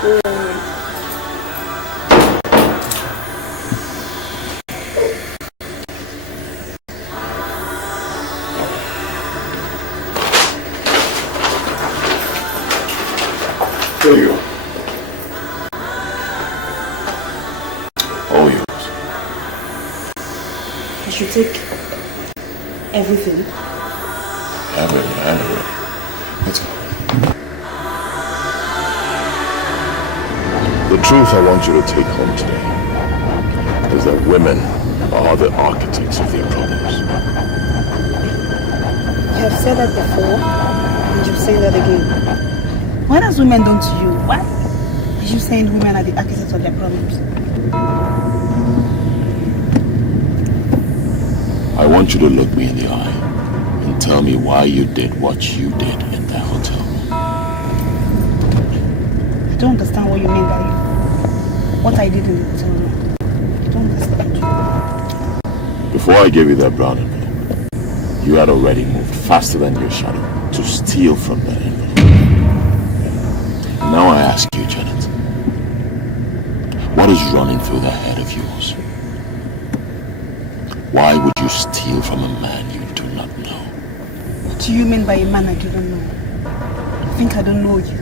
Go. There you go. All yours. I should take everything. Have it. It's the truth I want you to take home today is that women are the architects of their problems. You have said that before, and you're saying that again. What has women done to you? Why are you saying women are the architects of their problems? I want you to look me in the eye and tell me why you did what you did in that hotel room. I don't understand what you mean by what I did in the hotel room. I don't understand. Before I gave you that brown envelope, you had already moved faster than your shadow to steal from that envelope. Now I ask you, Janet, what is running through that head of yours? Why would you steal from a man you do not know? What do you mean by a man I do not know? I think I don't know you.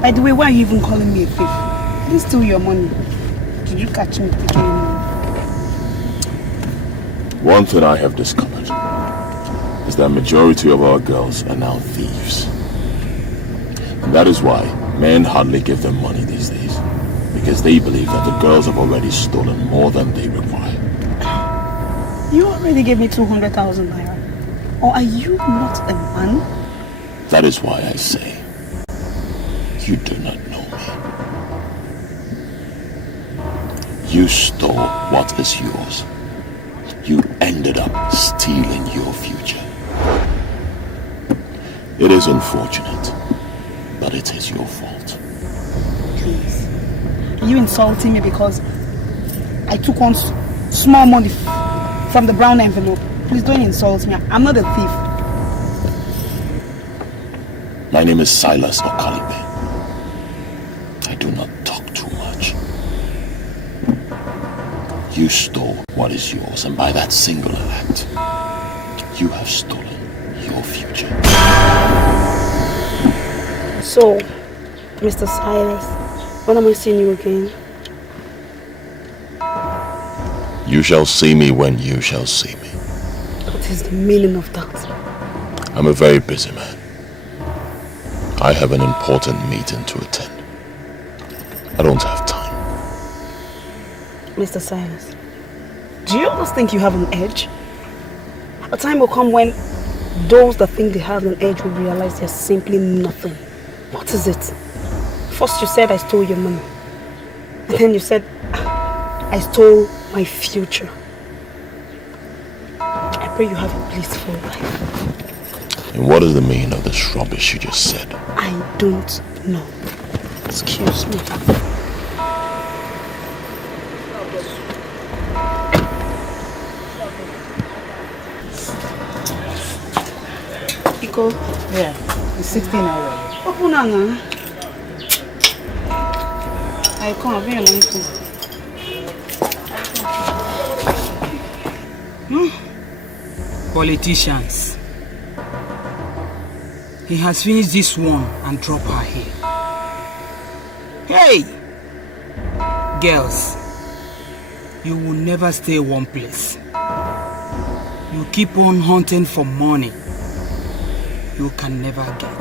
By the way, why are you even calling me a thief? I didn't steal your money. Did you catch me taking your money? One thing I have discovered is that majority of our girls are now thieves. And that is why men hardly give them money these days. Because they believe that the girls have already stolen more than they require. You already gave me 200,000 naira. Or are you not a man? That is why I say, you do not know me. You stole what is yours. You ended up stealing your future. It is unfortunate, but it is your fault. Please. Are you insulting me because I took one small money from the brown envelope? Please don't insult me. I'm not a thief. My name is Silas Okalibe. I do not talk too much. You stole what is yours, and by that singular act, you have stolen your future. So, Mr. Silas, when am I seeing you again? You shall see me when you shall see me. What is the meaning of that? I'm a very busy man. I have an important meeting to attend. I don't have time. Mr. Silas, do you always think you have an edge? A time will come when those that think they have an edge will realize they're simply nothing. What is it? First you said I stole your money. And then you said I stole my future. I pray you have a blissful life. And what is the meaning of this rubbish you just said? I don't know. Excuse me. Iko? Yeah, it's 16 hours. Open now. I can't bring your money too. Politicians. He has finished this one and dropped her here. Hey! Girls, you will never stay one place. You keep on hunting for money you can never get.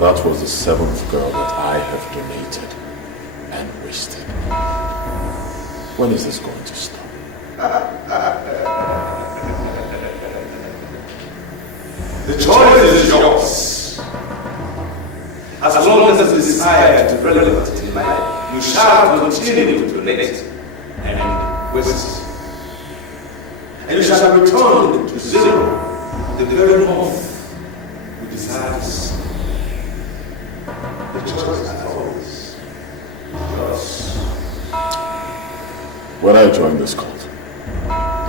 That was the 7th girl that I have donated and wasted. When is this going to stop? The choice is yours. As long as the desire to be relevant in life, you shall continue to donate and waste. And you shall return to zero the very moment you desire to see. The choice is always yours. When I joined this cult,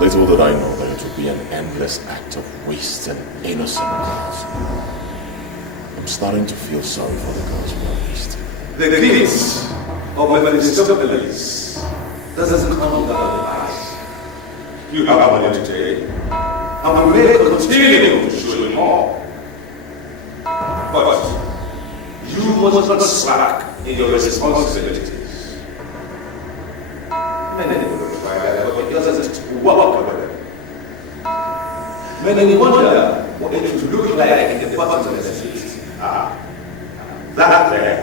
little did I know that it would be an endless act of wasting innocent girls. I'm starting to feel sorry for the girls we are wasting. The gifts of Mephistopheles doesn't come without the eyes. You have money today, and we may continue to show you more. But you must not slack in your responsibilities. Many people try that, but it doesn't work with them. Many wonder what it would look like in the bottom of the city. That there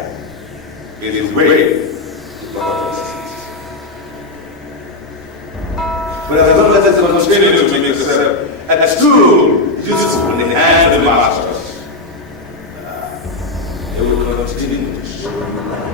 is the way to the bottom of the city. But as long as it continues to make yourself a tool useful in the hands of the masters, they will continue to show you life.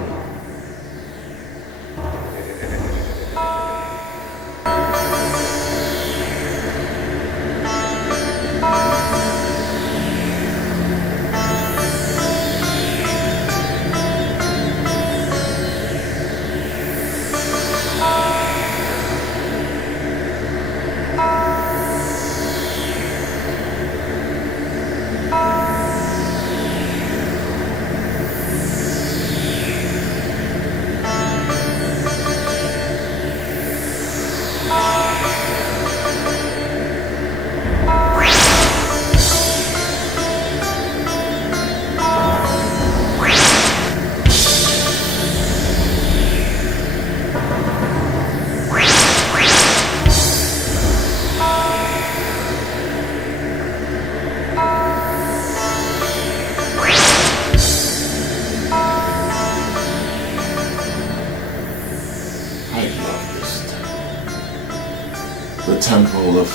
The temple of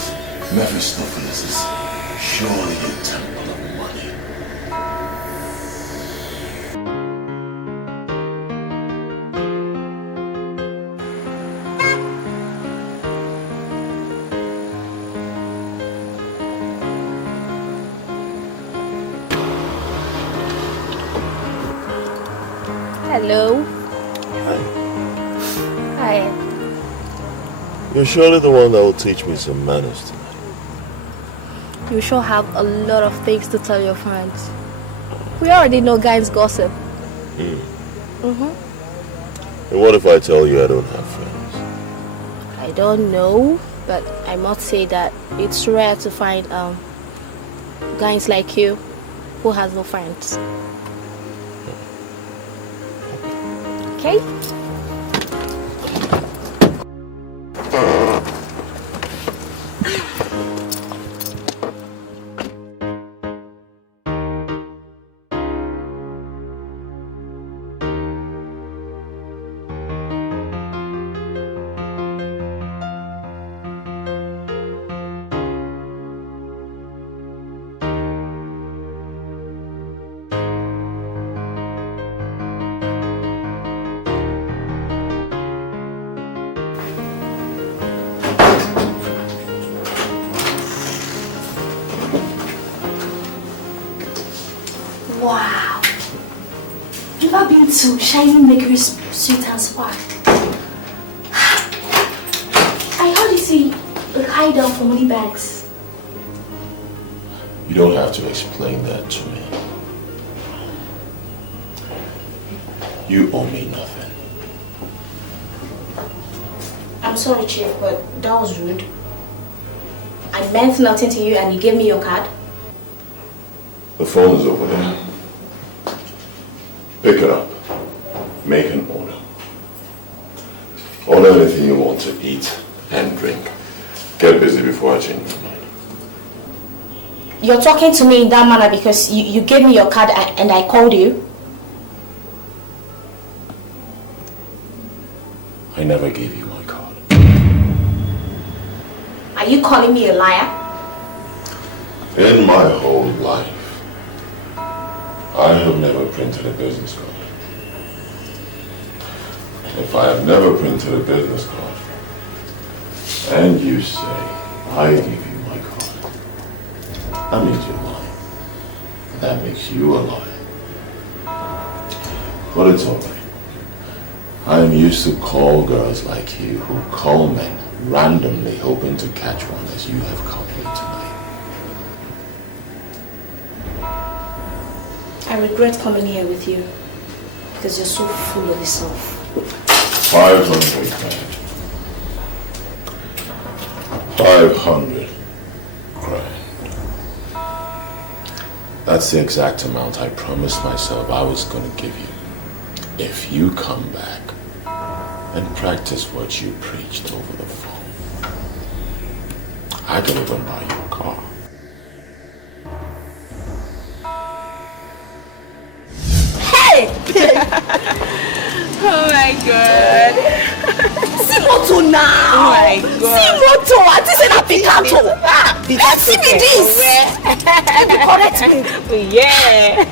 Mephistopheles is surely a temple of money. Hello. Hi. You're surely the one that will teach me some manners tonight. You sure have a lot of things to tell your friends. We already know guys gossip. And what if I tell you I don't have friends? I don't know. but I must say that it's rare to find guys like you who has no friends. Okay? Wow! You've ever been to Shining Maker's Sweet and Spark? I heard it's a hideout for money bags. You don't have to explain that to me. You owe me nothing. I'm sorry, Chief, but that was rude. I meant nothing to you and you gave me your card. The phone is over there. Pick it up. Make an order. Order anything you want to eat and drink. Get busy before I change my mind. You're talking to me in that manner because you gave me your card and I called you? I never gave you my card. Are you calling me a liar? In my whole life, I have never printed a business card. If I have never printed a business card, and you say I give you my card, that means you're lying. That makes you a liar. But it's alright. I am used to call girls like you who call men randomly hoping to catch one as you have caught me tonight. I regret coming here with you because you're so full of yourself. 500 grand. 500 grand. That's the exact amount I promised myself I was going to give you if you come back and practice what you preached over the phone. I can even buy you a car. Oh my god. See moto now. Oh my god. See moto. I just said a Picasso. See me this. You correct me. Yeah.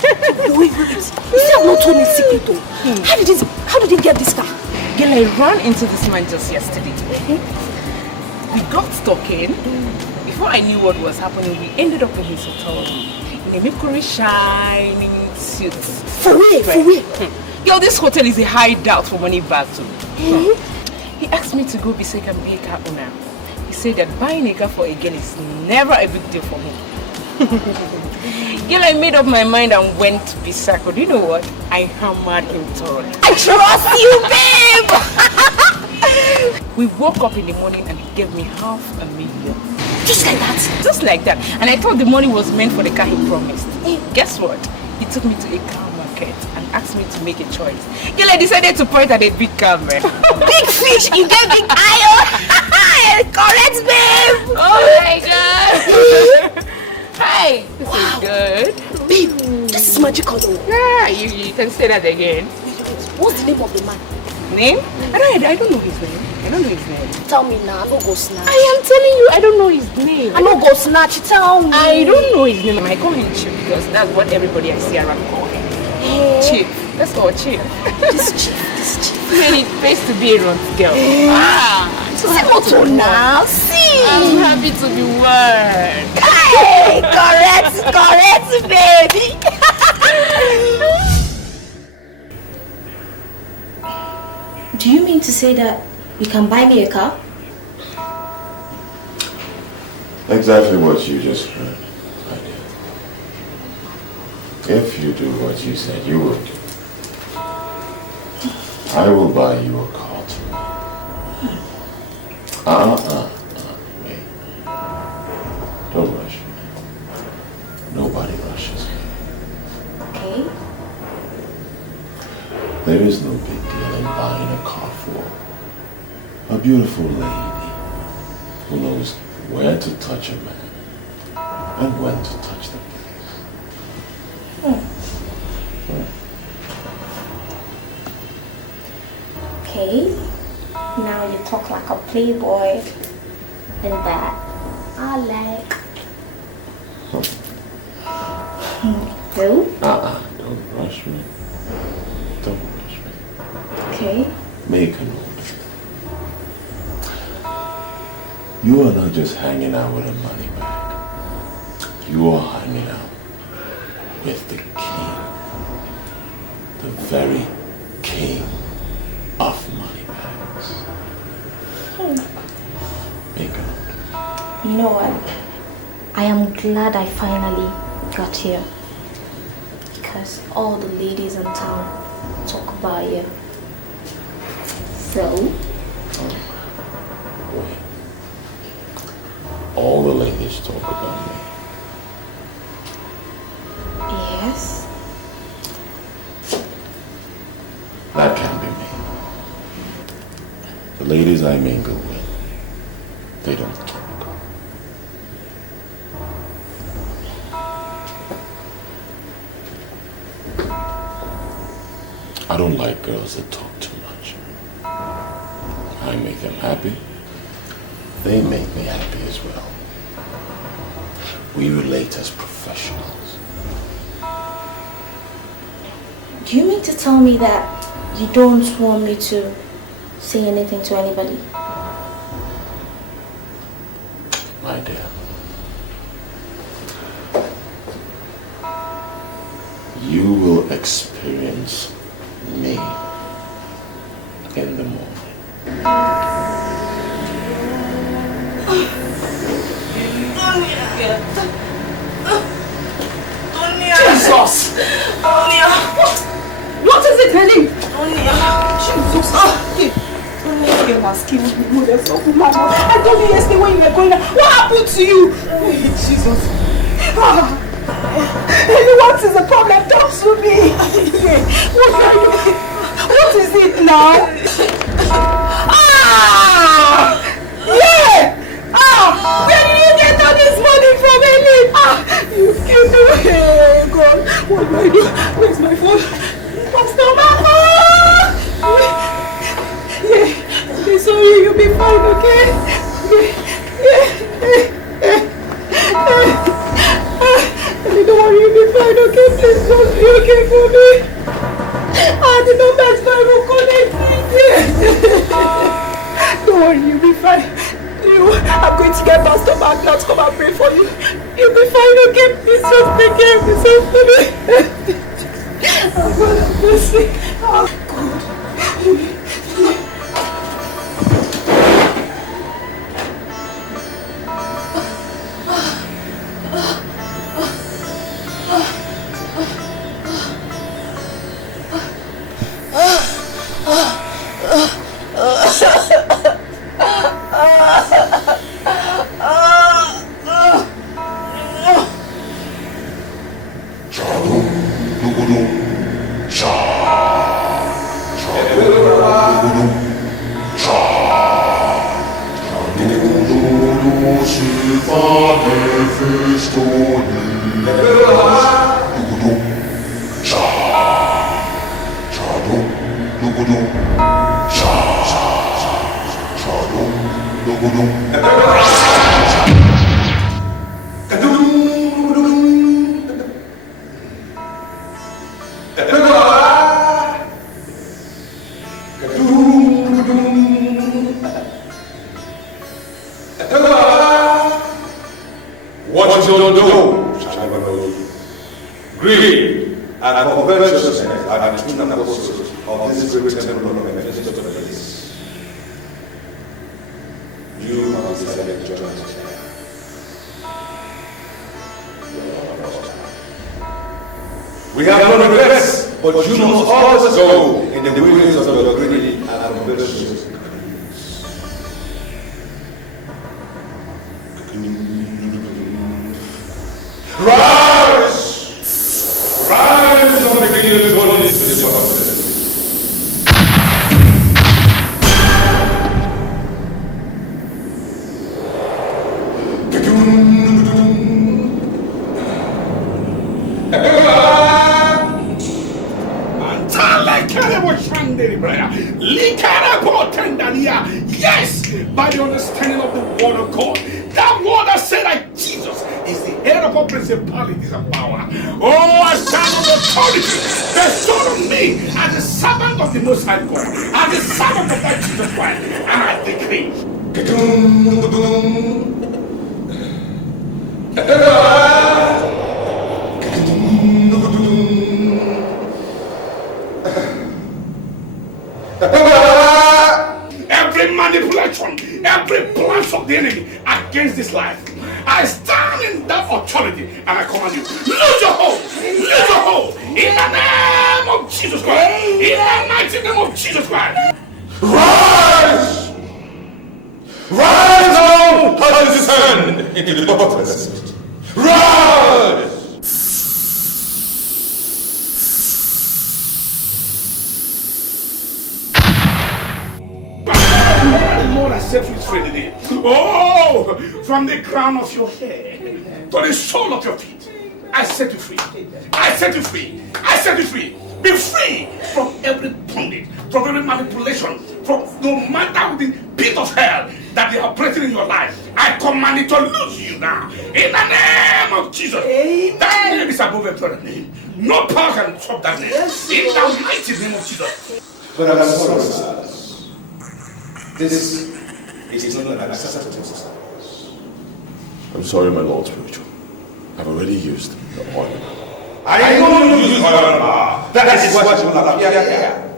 Wait. You see I'm not told me secret though. How did he get this car? Girl, I ran into this man just yesterday. We got talking. Before I knew what was happening, we ended up in his hotel room. In a Mercury shining suit. For real? Yo, this hotel is a hideout for money back too. He asked me to go beside and be a car owner. He said that buying a car for a girl is never a big deal for me. Girl, I made up my mind and went to Bisako. Do you know what? I hammered him thoroughly. I trust you, babe! We woke up in the morning and he gave me $500,000. Just like that? Just like that. And I thought the money was meant for the car he promised. Guess what? He took me to a car market and asked me to make a choice. Girl, I decided to point at a big camera. Big fish, you get big iron. Correct, babe. Oh my god. Hi. This is good. Babe, this is magical. Yeah, you can say that again. What's the name of the man? Name? I don't know his name. I don't know his name. Tell me now, I don't go snatch. I am telling you, I don't know his name. I don't go snatch, tell me. I don't know his name. I call him Chief because that's what everybody I see around call him. Hey. Chief. That's all Chief. This chief. Man, it pays to be a runt girl. See moto now, see. I'm happy to be one. Hey, correct, baby. Do you mean to say that you can buy me a car? Exactly what you just heard. I did. If you do what you said you would do, I will buy you a car tomorrow. There is no big deal in buying a car for a beautiful lady who knows where to touch a man and when to touch the place. Okay, now you talk like a playboy, and that I like. Do? Don't rush me. Don't rush me. Okay. Make a note. You are not just hanging out with a money bag. You are hanging out with the king. The very king of money bags. Make a note. You know what? I am glad I finally got here. Because all the ladies in town talk about you. So? Wait. All the ladies talk about me. Yes. That can't be me. The ladies I mingle with, they don't talk. I don't like girls that talk too much. I make them happy. They make me happy as well. We relate as professionals. Do you mean to tell me that you don't want me to say anything to anybody? My dear. You will experience me in the morning. Jesus! What is it, honey? Jesus! You must kill me. I told you yesterday when you were going out. What happened to you? Jesus! What is the problem? Talk to me. What is it now? Where did you get all this money from, Amy? You killed me. Hey, God. What do I do? Where's my phone? Pastor Mama! Okay, sorry, you'll be fine, okay? Don't worry, you'll be fine, okay? Please just be okay for me. The numbers will connect. Don't worry, you'll be fine. I'm going to get Pastor back now to come and pray for you. You'll be fine, okay? Please just take care of yourself for me. Oh, God, have mercy. Oh, God. What you don't do, shall never know you. Greed and covetousness are the twin apostles of this great temple of Mephistopheles. You have decided to join us here. We have no regrets, but you must always go in the ways of your greedy and covetous. Rise! Rise from the kingdom of God into the darkness. can hear. Yes, by the understanding of the word of God. That word that said that Jesus is the head of all principalities and power. Oh, I stand on authority bestowed on me as a servant of the Most High God, as a servant of that Jesus Christ, and I decree. Every manipulation, every plan of the enemy against this life, I stand in that authority and I command you, lose your hold, in the name of Jesus Christ, in the mighty name of Jesus Christ. Rise! Rise on, touch his hand into the bottomless. Rise! Lord, I set you free today. Oh, from the crown of your head to the sole of your feet, I set you free. I set you free. I set you free. Be free from every bondage, from every manipulation, from no matter the pit of hell that they are operating in your life. I command it to lose you now. In the name of Jesus. Amen. That name is above every other name. No power can stop that name. Yes, in the mighty name of Jesus. But I'm sorry, sirs. This is not an acceptable service. I'm sorry, my Lord Spiritual. I've already used the oil. I know you use oil. That is what you will appear here.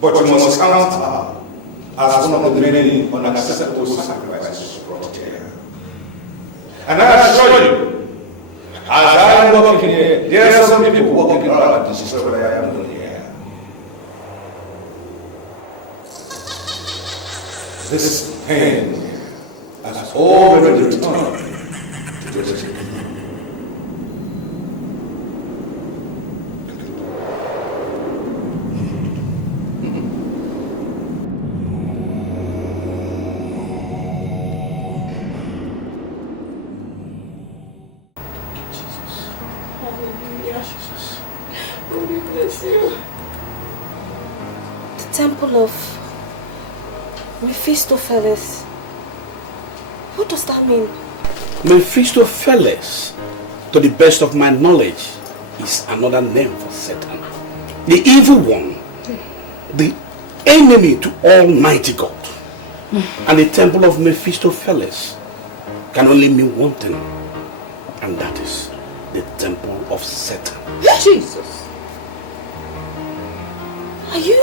But you must count her as one of the many unacceptable sacrifices brought here. And I assure you, as I am walking here, there are some people walking around and destroy what I am doing here. This pain has already returned to the The temple of Mephistopheles. What does that mean? Mephistopheles, to the best of my knowledge, is another name for Satan. The evil one, the enemy to Almighty God. And the temple of Mephistopheles can only mean one thing, and that is the temple of Satan. Jesus! Are you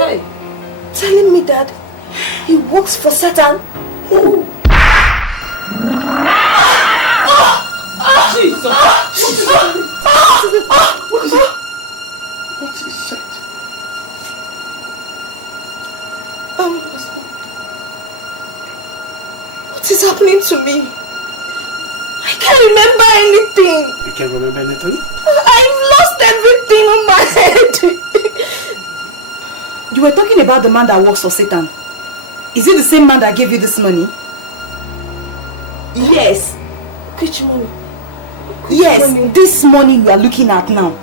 telling me that he works for Satan? Oh. Jesus! What is it? What is it? What is happening to me? I can't remember anything. You can't remember anything? I've lost everything on my head. You were talking about the man that works for Satan. Is it the same man that gave you this money? Yes. Which money? Yes, this money you are looking at now.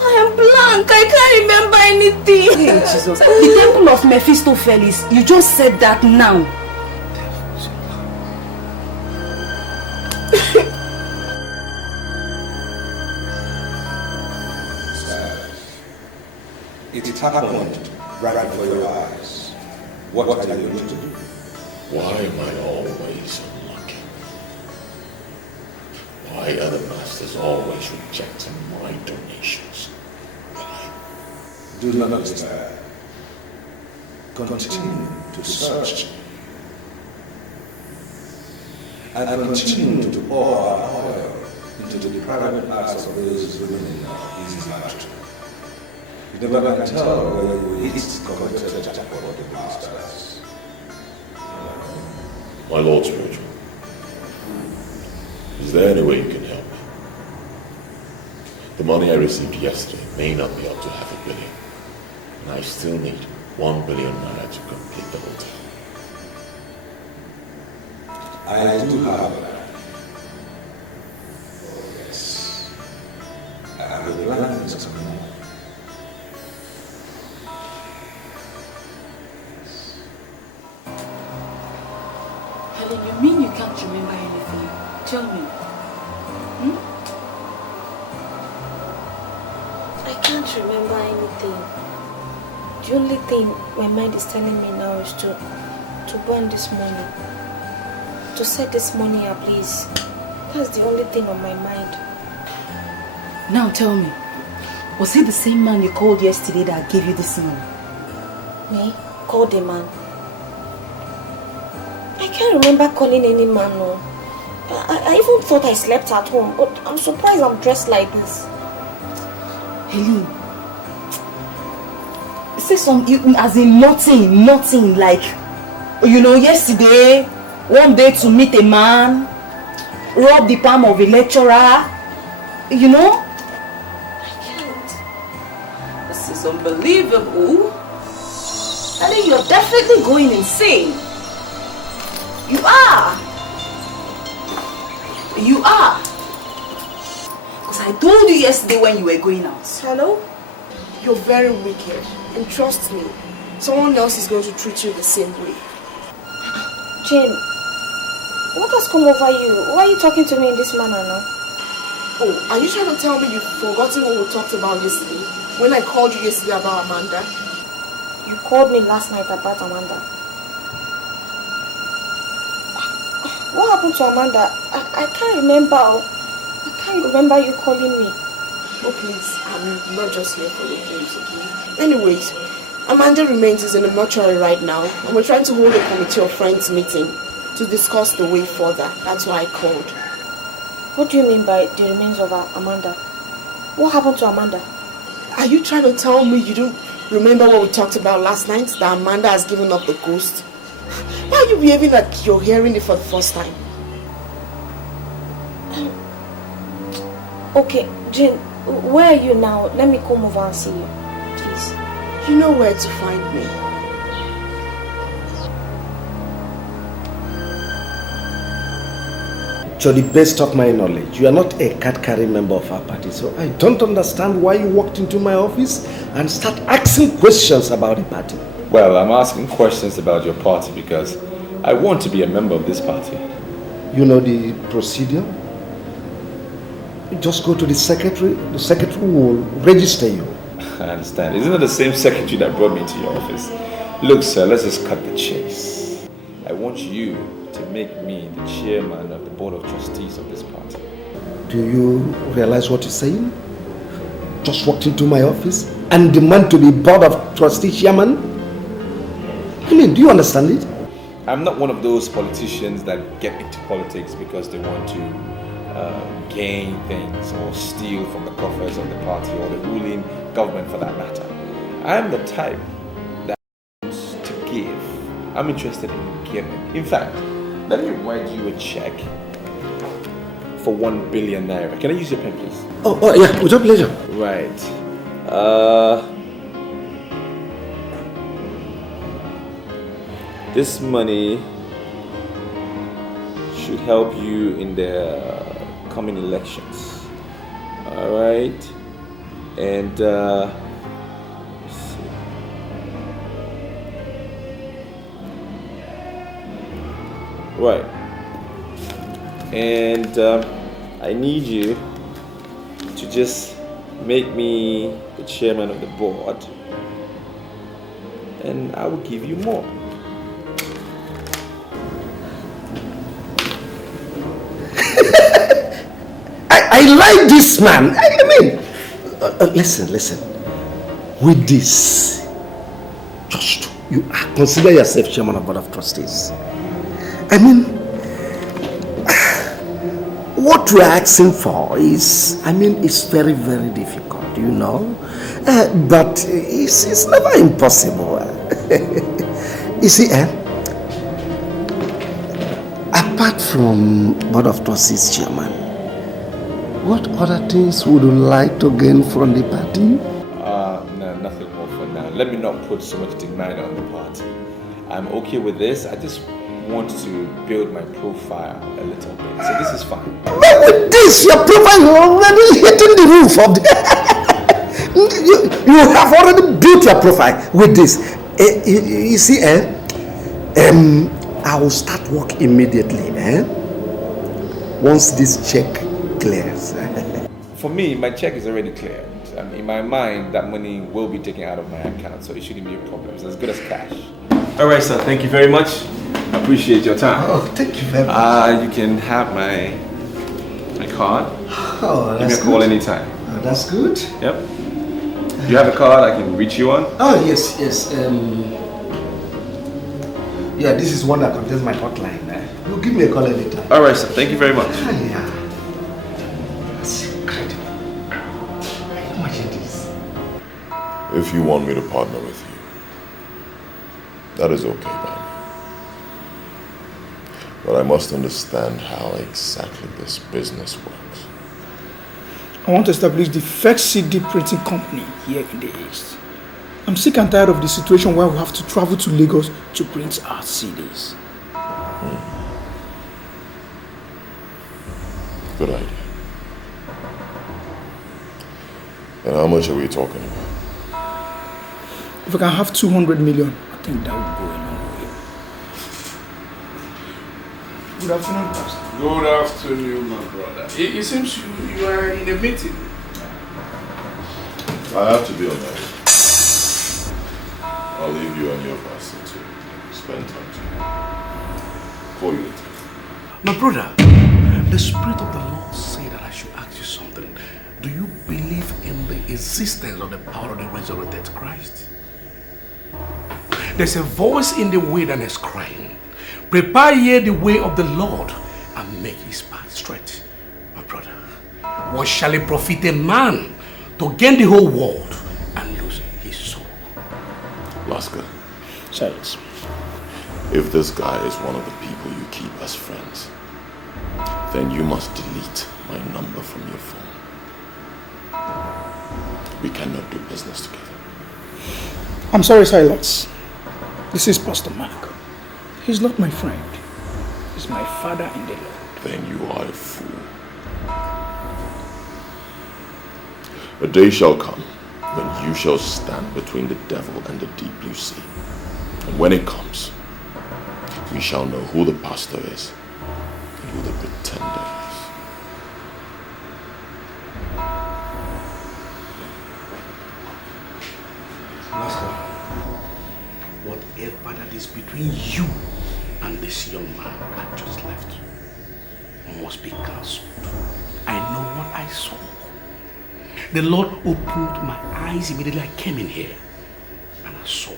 I am blank. I can't remember anything. Hey, Jesus. The temple of Mephistopheles. You just said that now. It happened right before your eyes. What are you going to do? Why am I always unlucky? Why are the masters always rejecting my donations? Why? Do not despair. Continue to search. And continue to pour our oil into the private parts of those women in easy matter. You never can tell where you will hit committed jackpot of the masters. My Lord Spiritual, is there any way you can help me? The money I received yesterday may not be up to $500 million, and I still need 1 billion naira to complete the hotel. I do have a plan. Oh yes. I have a plan, Mr. Moore. Tell me. I can't remember anything. The only thing my mind is telling me now is to burn this money. To set this money ablaze. That's the only thing on my mind. Now tell me, was he the same man you called yesterday that gave you this money? Me? Called the man? I can't remember calling any man, no. I even thought I slept at home, but I'm surprised I'm dressed like this. Helene, say something as in nothing like, you know, yesterday, one day to meet a man, rob the palm of a lecturer, you know? I can't. This is unbelievable. I think you're definitely going insane. You are. You are. Because I told you yesterday when you were going out. Hello? You're very wicked. And trust me, someone else is going to treat you the same way. Jane, what has come over you? Why are you talking to me in this manner now? Oh, are you trying to tell me you've forgotten what we talked about yesterday? When I called you yesterday about Amanda? You called me last night about Amanda. What happened to Amanda? I can't remember. I can't remember you calling me. Oh please, I'm not just here for the games, okay? Anyways, Amanda remains in the mortuary right now, and we're trying to hold a committee of friends meeting to discuss the way further. That's why I called. What do you mean by the remains of Amanda? What happened to Amanda? Are you trying to tell me you don't remember what we talked about last night? That Amanda has given up the ghost? Why are you behaving like you're hearing it for the first time? Okay, Jane, where are you now? Let me come over and see you, please. You know where to find me. To the best of my knowledge, you are not a card-carrying member of our party, so I don't understand why you walked into my office and start asking questions about the party. Well, I'm asking questions about your party because I want to be a member of this party. You know the procedure? You just go to the secretary will register you. I understand. Isn't it the same secretary that brought me to your office? Look, sir, let's just cut the chase. I want you to make me the chairman of the board of trustees of this party. Do you realize what you're saying? Just walked into my office and demand to be board of trustee chairman? I mean, do you understand it? I'm not one of those politicians that get into politics because they want to gain things or steal from the coffers of the party or the ruling government for that matter. I'm the type that wants to give. I'm interested in giving. In fact, let me write you a check for 1 billion naira. Can I use your pen, please? Oh yeah, with your pleasure. Right. This money should help you in the coming elections. All right. And let's see. Right. And I need you to just make me the chairman of the board, and I will give you more. I like this man. I mean, listen. With this, just you consider yourself chairman of board of trustees. I mean, what we're asking for is, it's very, very difficult, you know. But it's never impossible. You see, apart from board of trustees chairman, what other things would you like to gain from the party? No, nothing more for now. Let me not put so much demand on the party. I'm okay with this. I just want to build my profile a little bit. So this is fine. But with this, your profile is already hitting the roof of the... you have already built your profile with this. You see, I will start work immediately. once this check clears? For me, my check is already cleared. In my mind, that money will be taken out of my account, so it shouldn't be a problem. It's as good as cash. All right, sir. Thank you very much. I appreciate your time. Oh, thank you very much. You can have my card. Oh, that's Give me a call anytime. Oh, that's good. Yep. Do you have a card I can reach you on? Oh, yes. Yeah, this is one that contains my hotline. You give me a call anytime. All right, sir. Thank you very much. Yeah. That's incredible. Imagine this. If you want me to partner with you, that is okay, man. But I must understand how exactly this business works. I want to establish the first CD printing company here in the East. I'm sick and tired of the situation where we have to travel to Lagos to print our CDs. Good idea. And how much are we talking about? If I can have 200 million, I think that would go a long way. Good afternoon, Pastor. Good afternoon, my brother. It seems you are in a meeting. I have to be on that. I'll leave you and your pastor to spend time together. Call you later. My brother, the Spirit of the Lord said that I should ask you something. Do you believe in the existence of the power of the resurrected Christ? There's a voice in the wilderness crying, prepare ye the way of the Lord and make his path straight. My brother, what shall it profit a man to gain the whole world and lose his soul? Laska, Silence. if this guy is one of the people you keep as friends, then you must delete my number from your phone. We cannot do business together. I'm sorry, Silas. This is Pastor Mark. He's not my friend. He's my father in the Lord. Then you are a fool. A day shall come when you shall stand between the devil and the deep blue sea. And when it comes, we shall know who the pastor is and who the pretender is. Master, whatever that is between you and this young man I just left must be cancelled. I know what I saw. The Lord opened my eyes immediately I came in here, and I saw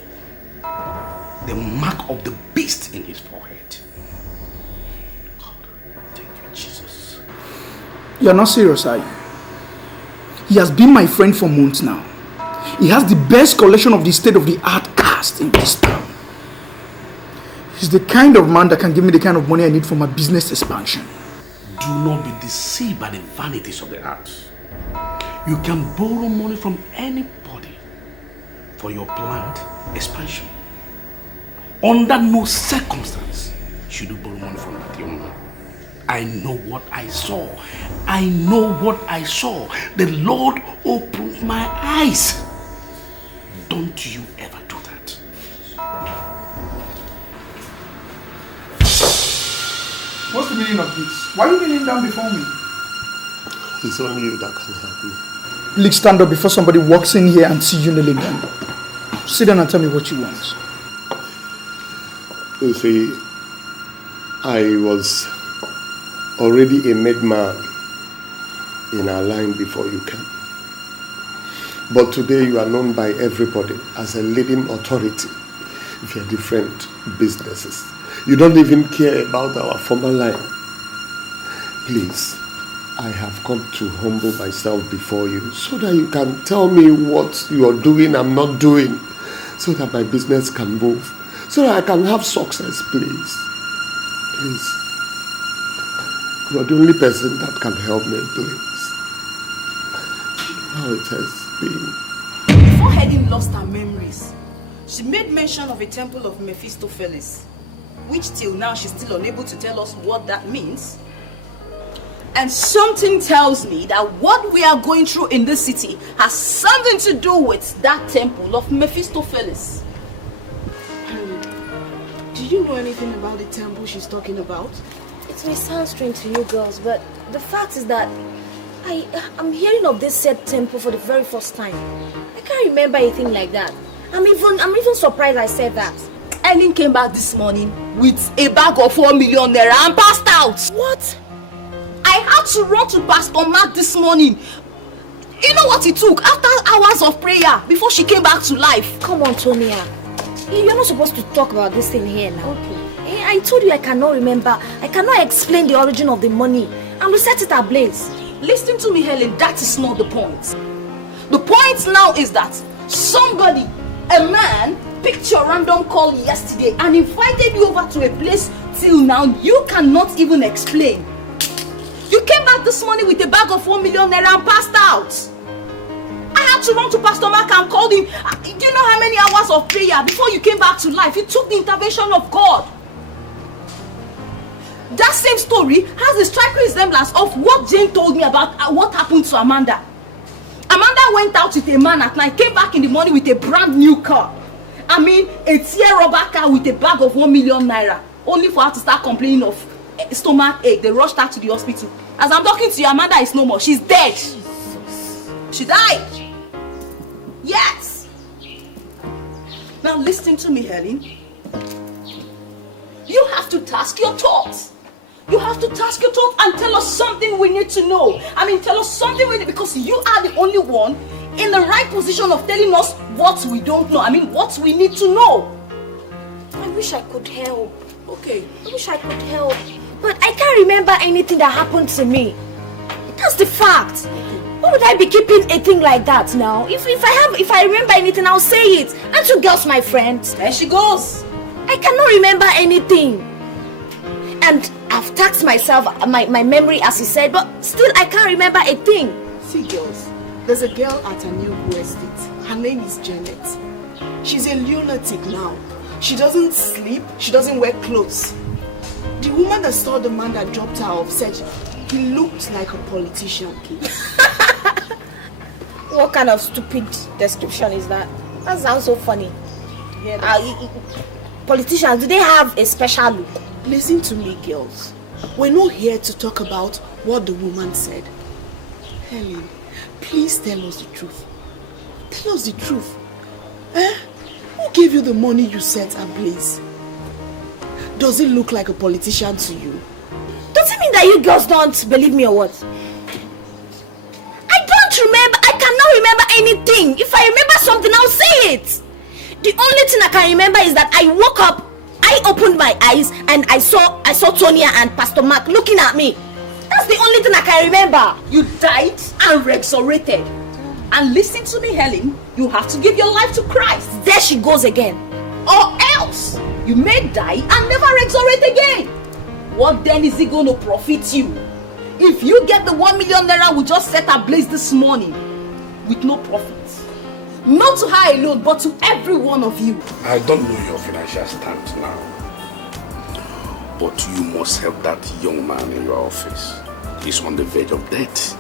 the mark of the beast in his forehead. God, thank you, Jesus. You're not serious, are you? He has been my friend for months now. He has the best collection of the state-of-the-art cast in this town. He's the kind of man that can give me the kind of money I need for my business expansion. Do not be deceived by the vanities of the earth. You can borrow money from anybody for your planned expansion. Under no circumstance should you borrow money from that young man. I know what I saw. I know what I saw. The Lord opened my eyes. Don't you ever do that. What's the meaning of this? Why are you kneeling down before me? It's only you that can help me. Please stand up before somebody walks in here and see you kneeling down. Sit down and tell me what you want. You see, I was already a made man in our line before you came. But today you are known by everybody as a leading authority with your different businesses. You don't even care about our former line. Please, I have come to humble myself before you so that you can tell me what you are doing, I'm not doing, so that my business can move, so that I can have success, please. Please. You are the only person that can help me, please. How it has been. Before Helen lost her memories, she made mention of a temple of Mephistopheles, which till now she's still unable to tell us what that means. And something tells me that what we are going through in this city has something to do with that temple of Mephistopheles. Do you know anything about the temple she's talking about? It may sound strange to you girls, but the fact is that I'm hearing of this said temple for the very first time. I can't remember anything like that. I'm even surprised I said that. Ellen came back this morning with a bag of 4 million naira and passed out. What? I had to run to Pastor Mark this morning. You know what it took? After hours of prayer before she came back to life. Come on, Tonia. You're not supposed to talk about this thing here now. Okay. I told you I cannot remember. I cannot explain the origin of the money. And we set it ablaze. Listen to me, Helen. That is not the point. The point now is that somebody, a man, picked your random call yesterday and invited you over to a place till now you cannot even explain. You came back this morning with a bag of 1 million naira and passed out. I had to run to Pastor Mark and called him. Do you know how many hours of prayer before you came back to life? It took the intervention of God. That same story has a striking resemblance of what Jane told me about what happened to Amanda. Amanda went out with a man at night, came back in the morning with a brand new car. I mean, a tear rubber car with a bag of 1 million naira. Only for her to start complaining of stomach ache. They rushed her to the hospital. As I'm talking to you, Amanda is no more. She's dead. Jesus. She died. Yes. Now listen to me, Helen. You have to task your thoughts. You have to task your thoughts and tell us something we need to know. I mean, tell us something we need, because you are the only one in the right position of telling us what we don't know. I mean, what we need to know. I wish I could help. Okay. I wish I could help. But I can't remember anything that happened to me. That's the fact. Why would I be keeping a thing like that now? If I remember anything, I'll say it. Aren't you girls my friends? There she goes. I cannot remember anything. And I've taxed myself, my memory as he said, but still I can't remember a thing. See girls, there's a girl at a new estate. Her name is Janet. She's a lunatic now. She doesn't sleep, she doesn't wear clothes. The woman that saw the man that dropped her off said he looked like a politician. What kind of stupid description is that? That sounds so funny. Politicians, do they have a special look? Listen to me, girls. We're not here to talk about what the woman said. Helen, please tell us the truth. Tell us the truth. Who gave you the money you set ablaze? Does it look like a politician to you? Does it mean that you girls don't believe me or what? I don't remember. I cannot remember anything. If I remember something, I'll say it. The only thing I can remember is that I woke up, I opened my eyes, and I saw Tonia and Pastor Mark looking at me. That's the only thing I can remember. You died and resurrected. And listen to me, Helen. You have to give your life to Christ. There she goes again. Or else you may die and never resurrect again. What then is it going to profit you? If you get the 1 million naira we just set ablaze this morning with no profit. Not to her alone, but to every one of you. I don't know your financial stance now, but you must help that young man in your office. He's on the verge of death,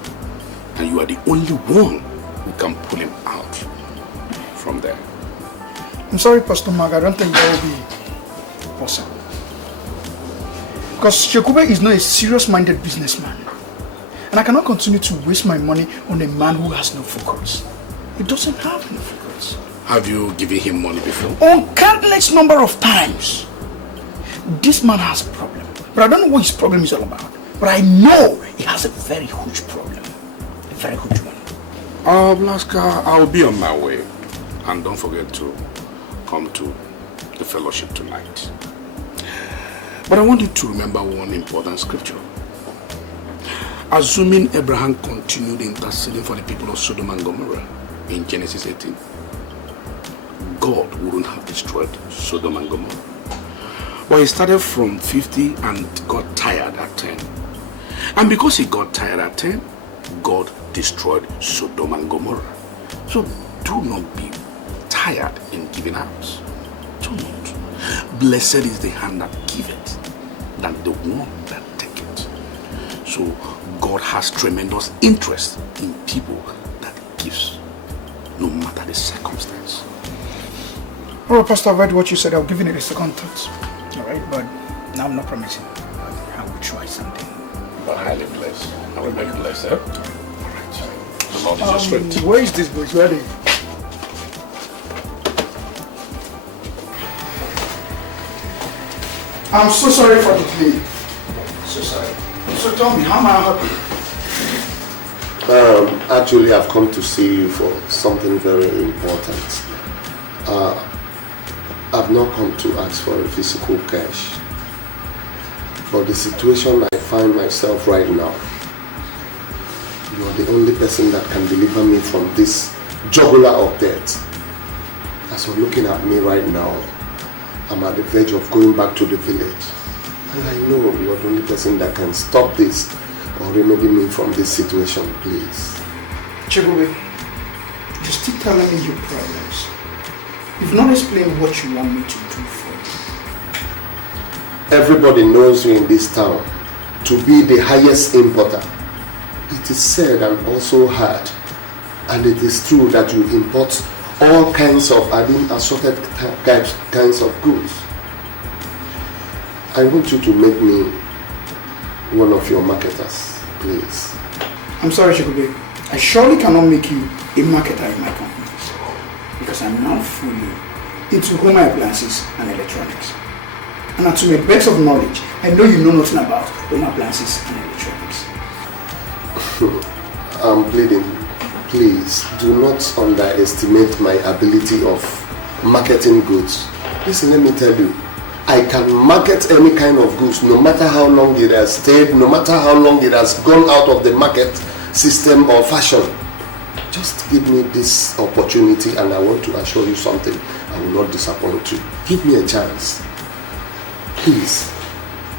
and you are the only one who can pull him out from there. I'm sorry, Pastor Mark, I don't think that will be possible. Because Shekube is not a serious-minded businessman. And I cannot continue to waste my money on a man who has no focus. He doesn't have any focus. Have you given him money before? On countless number of times. This man has a problem. But I don't know what his problem is all about. But I know he has a very huge problem. A very huge one. Blaska, I'll be on my way. And don't forget to come to the fellowship tonight. But I want you to remember one important scripture. Assuming Abraham continued interceding for the people of Sodom and Gomorrah in Genesis 18, God wouldn't have destroyed Sodom and Gomorrah. But he started from 50 and got tired at 10. And because he got tired at 10, God destroyed Sodom and Gomorrah. So do not be tired in giving out. Do not. Blessed is the hand that giveth, than the one that taketh. So God has tremendous interest in people that gives, no matter the circumstance. Well, Pastor, I've read what you said. I'll give it a second thought. Alright, but now I'm not promising. I will try. something. But highly blessed. I will make blessed, eh? Alright. The Lord is your strength. Where is this boy? Where are they? I'm so sorry for the delay. So sorry. So tell me, how may I help you? Actually, I've come to see you for something very important. I've not come to ask for a physical cash. But the situation I find myself right now, you're the only person that can deliver me from this jugular of death. As you're looking at me right now, I'm at the verge of going back to the village. And I know you're the only person that can stop this or remedy me from this situation, please. Chegube, you're still telling me your problems. You've not explained what you want me to do for you. Everybody knows you in this town to be the highest importer. It is said and also heard, and it is true that you import all kinds of assorted kinds of goods. I want you to make me one of your marketers, please. I'm sorry, Chegube. I surely cannot make you a marketer in my company because I'm now fully into home appliances and electronics. And to my best of knowledge, I know you know nothing about home appliances and electronics. I'm pleading, please do not underestimate my ability of marketing goods. Listen, let me tell you, I can market any kind of goods, no matter how long it has stayed, no matter how long it has gone out of the market system or fashion. Just give me this opportunity and I want to assure you something. I will not disappoint you. Give me a chance. Please.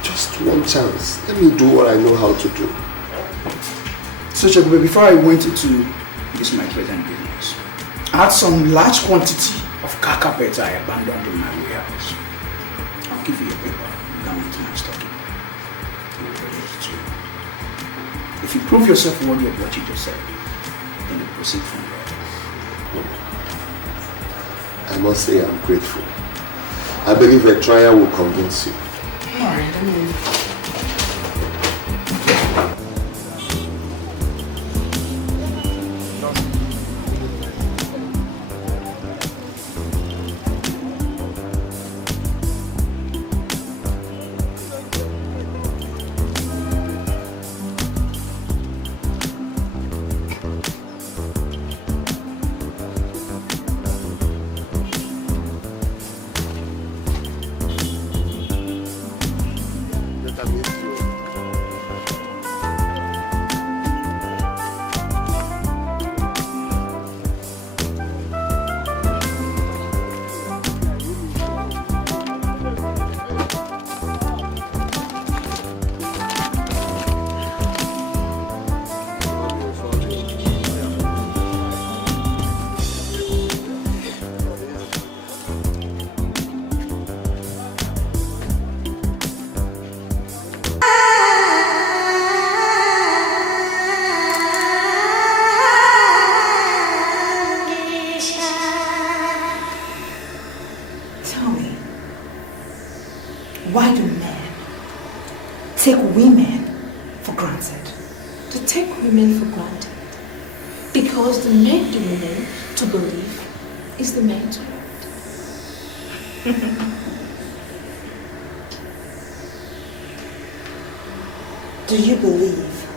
Just one chance. Let me do what I know how to do. So Chegube, before I went into this my present business, I had some large quantity of car carpets I abandoned in my warehouse. I'll give you a paper. You can make my stock. If you prove yourself worthy of what you just said, then we'll proceed from there. I must say I'm grateful. I believe a trial will convince you. Alright, I mean... Why do men take women for granted? To take women for granted. Because the men do women to believe is the man to want. Do you believe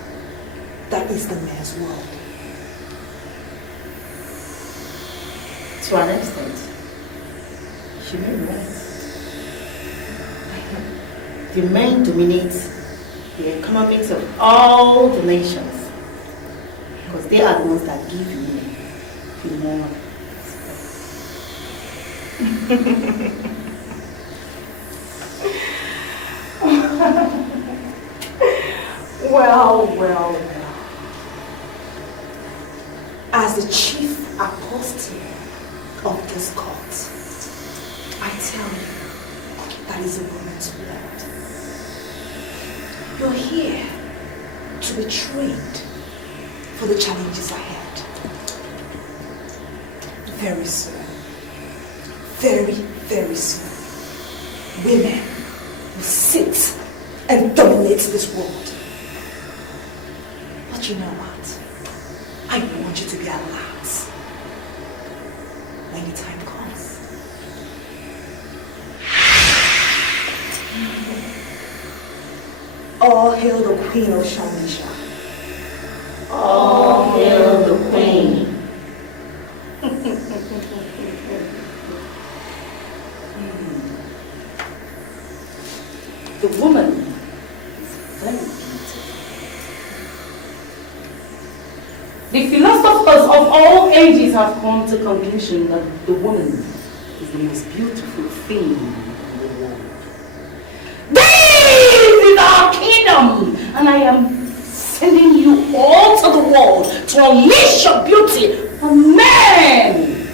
that is the man's world? To an extent, she may be right. The men dominate the economics of all the nations because they are the ones that give women the more. Well. As the chief apostle of this cult, I tell you, that is a woman's blood. You're here to be trained for the challenges ahead. Very soon, very, very soon, women will sit and dominate this world. But you know what? I want you to be alert when the time comes. All hail the Queen of Shamisha. All hail the Queen. The woman is very beautiful. The philosophers of all ages have come to the conclusion that the woman is the most beautiful thing in the world. This is our kingdom, and I am sending you all to the world to unleash your beauty for men.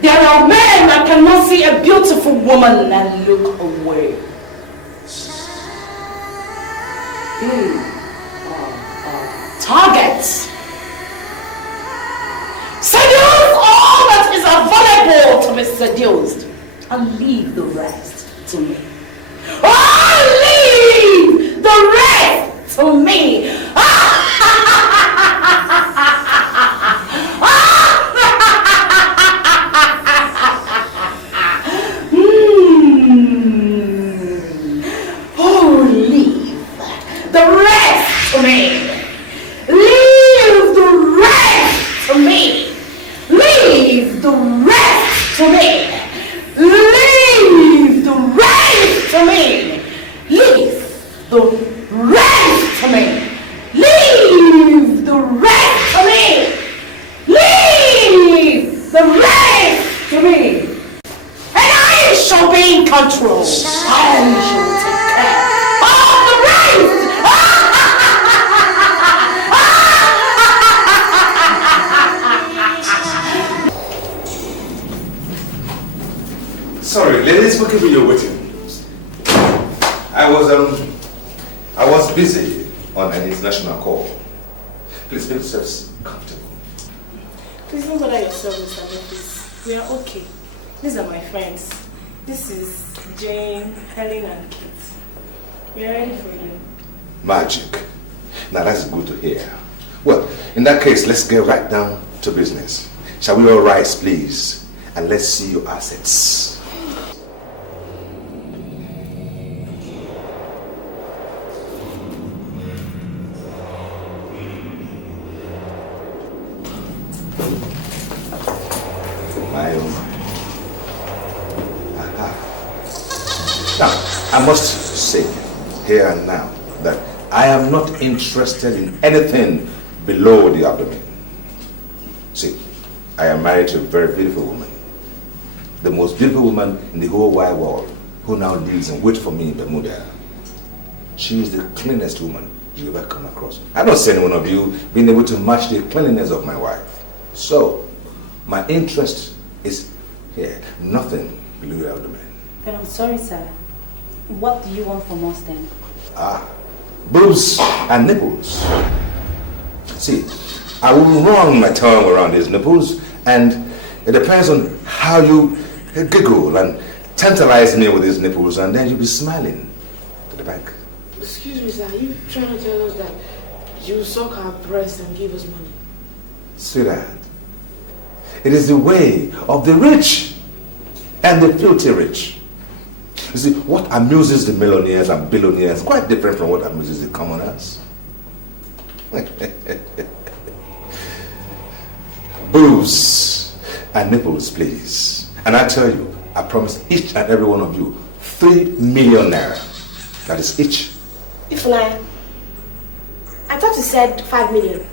There are men that cannot see a beautiful woman and look away. Targets. Seduce all that is available to be seduced and leave the rest to me. Oh, leave the rest to me. Oh, leave the rest to me. Leave the rest to me. Leave the rest to me. Leave the rest to me. Leave the rest to me. Leave the rest to me. Leave the rest to me. And I shall be in control. I shall take care of the rest. Sorry, ladies, forgive me your waiting. I was busy on an international call. Please make yourselves comfortable. Please don't bother yourself, Mr. Memphis. We are okay. These are my friends. This is Jane, Helen, and Kate. We are ready for you. Magic. Now that's good to hear. Well, in that case, let's get right down to business. Shall we all rise, please? And let's see your assets. Now, I must say here and now that I am not interested in anything below the abdomen. See, I am married to a very beautiful woman. The most beautiful woman in the whole wide world, who now lives and waits for me in Bermuda. She is the cleanest woman you ever come across. I don't see any one of you being able to match the cleanliness of my wife. So, my interest is here, nothing below the abdomen. But I'm sorry, sir. What do you want from us then? Boobs and nipples. See, I will run my tongue around these nipples, and it depends on how you giggle and tantalize me with these nipples, and then you'll be smiling to the bank. Excuse me, sir. Are you trying to tell us that you suck our breasts and give us money? Sweetheart, it is the way of the rich and the filthy rich. You see, what amuses the millionaires and billionaires is quite different from what amuses the commoners. Boobs and nipples, please. And I tell you, I promise each and every one of you 3 million naira. That is each. If I thought you said 5 million.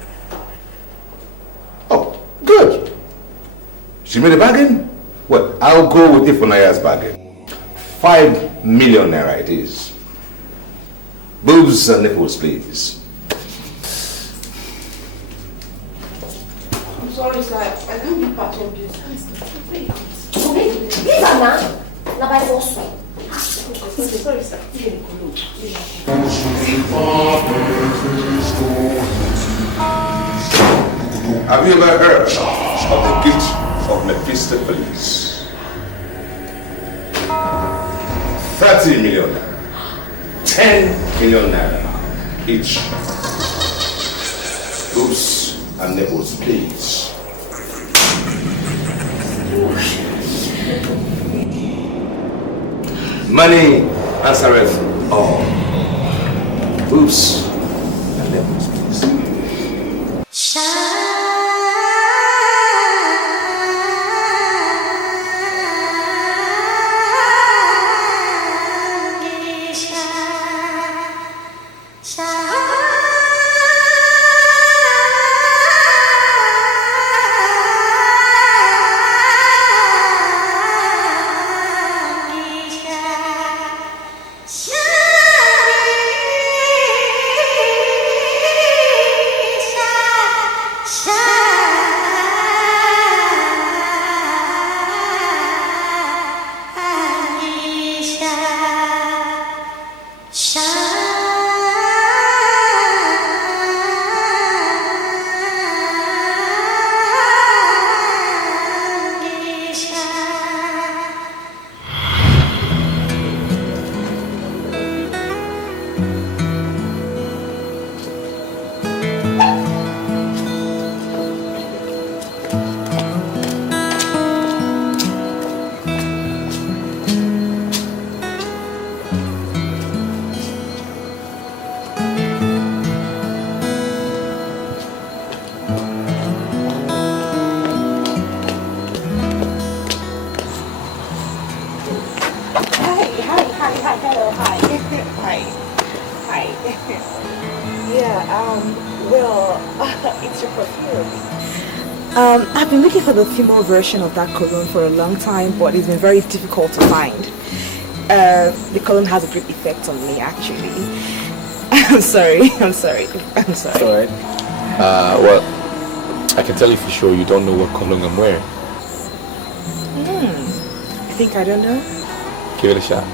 Oh, good. She made a bargain? Well, I'll go with Ifunaya's bargain. 5 million naira it is. Boobs and nipples, please. I'm sorry, sir. I can't be part of this. These are now. Now by force. Sorry, sir. Have you ever heard of the gift of Mephistopheles? 30 million. 10 million naira each. Oops, and Nebos, please. Money answereth all. Oops, and Nebos, please. I've been looking for the female version of that cologne for a long time, but it's been very difficult to find. The cologne has a great effect on me, actually. I'm sorry. It's alright. Well, I can tell you for sure you don't know what cologne I'm wearing. I think I don't know. Give it a shot.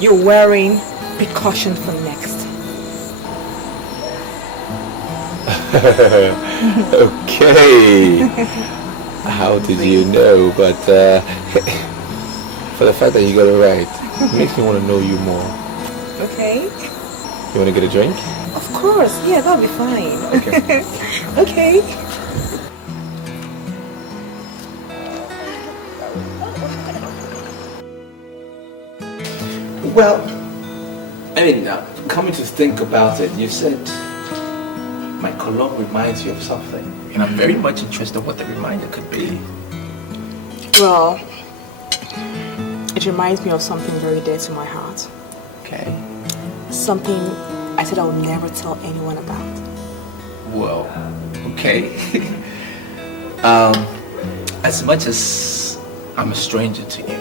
You're wearing precaution for next. Okay. How did you know? But for the fact that you got it right, it makes me want to know you more. Okay. You want to get a drink? Of course. Yeah, that'll be fine. Okay. Okay. Well, I mean, coming to think about it, you said my cologne reminds you of something, and I'm very much interested in what the reminder could be. Well, it reminds me of something very dear to my heart. Okay. Something I said I would never tell anyone about. Well, okay. As much as I'm a stranger to you,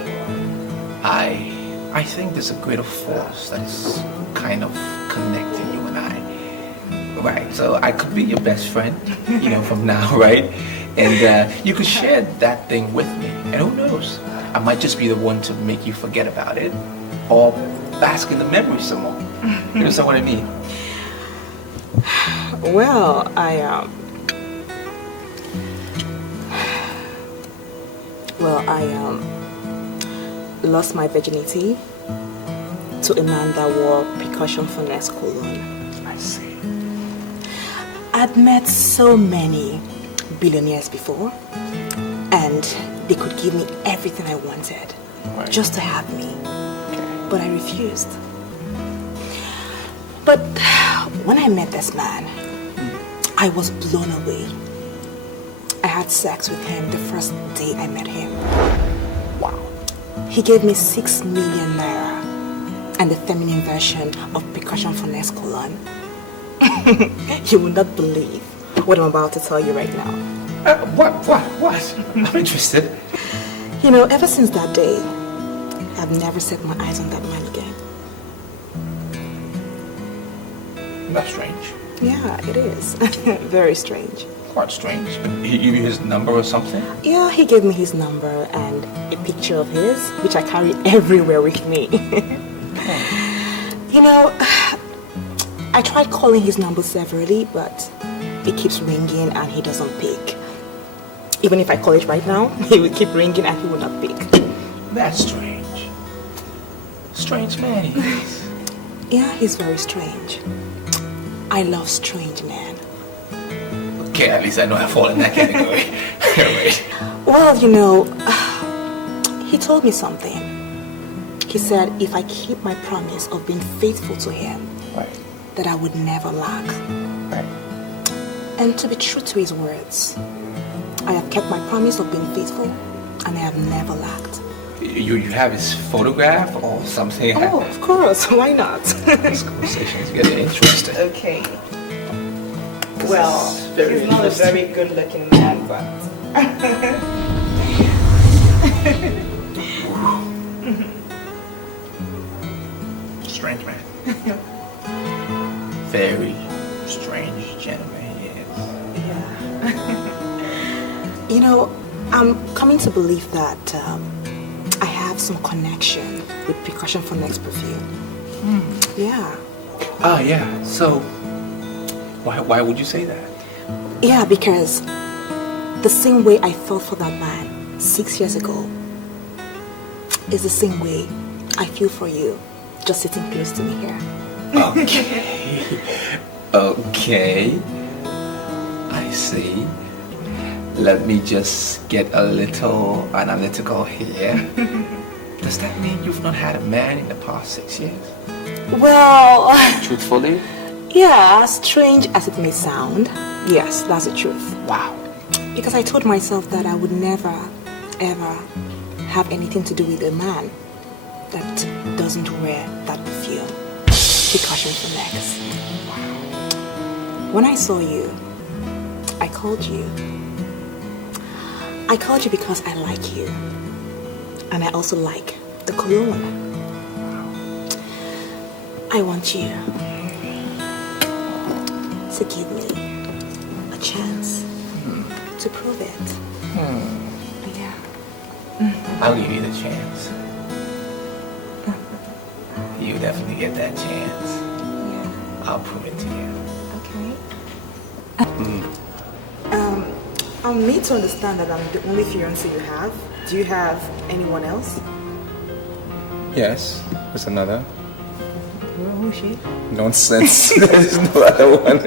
I think there's a greater force that is kind of connecting you and I. Right, so I could be your best friend, from now, right? And you could share that thing with me. And who knows? I might just be the one to make you forget about it or bask in the memory some more. You understand what I mean? Well, I lost my virginity to a man that wore percussion finesse cologne. I see. I'd met so many billionaires before, and they could give me everything I wanted, just to have me. But I refused. But when I met this man, I was blown away. I had sex with him the first day I met him. Wow. He gave me 6 million naira and the feminine version of percussion finesse cologne. You will not believe what I'm about to tell you right now. What? I'm interested. Ever since that day, I've never set my eyes on that man again. That's strange. Yeah, it is. Very strange. Quite strange. He gave you his number or something? Yeah, he gave me his number and a picture of his, which I carry everywhere with me. I tried calling his number severally, but it keeps ringing and he doesn't pick. Even if I call it right now, he will keep ringing and he will not pick. That's strange. Strange man he is. Yeah, he's very strange. I love strange men. Okay, at least I know I fall in that category. Right. Well, you know, he told me something. He said if I keep my promise of being faithful to him, that I would never lack. And to be true to his words, I have kept my promise of being faithful and I have never lacked. You have his photograph or something? Oh, of course. Why not? This conversation is getting interesting. Okay. Well, he's not a very good-looking man, but... Strange man. Very strange gentleman, yes. Yeah. You know, I'm coming to believe that I have some connection with Percussion for Next Perfume. Yeah. Ah, yeah. So, why would you say that? Yeah, because the same way I felt for that man 6 years ago is the same way I feel for you just sitting close to me here. Okay. Okay. I see. Let me just get a little analytical here. Does that mean you've not had a man in the past 6 years? Well... Truthfully? Yeah, strange as it may sound, yes, that's the truth. Wow. Because I told myself that I would never, ever have anything to do with a man that doesn't wear that perfume. Percussion for Next. When I saw you, I called you. I called you because I like you. And I also like the cologne. I want you to give me a chance to prove it. Yeah. I'll give you the chance. You definitely get that chance. Yeah. I'll prove it to you. Okay. I'm made to understand that I'm the only fiancé you have. Do you have anyone else? Yes, there's another. Who's she? Nonsense. There's no other one.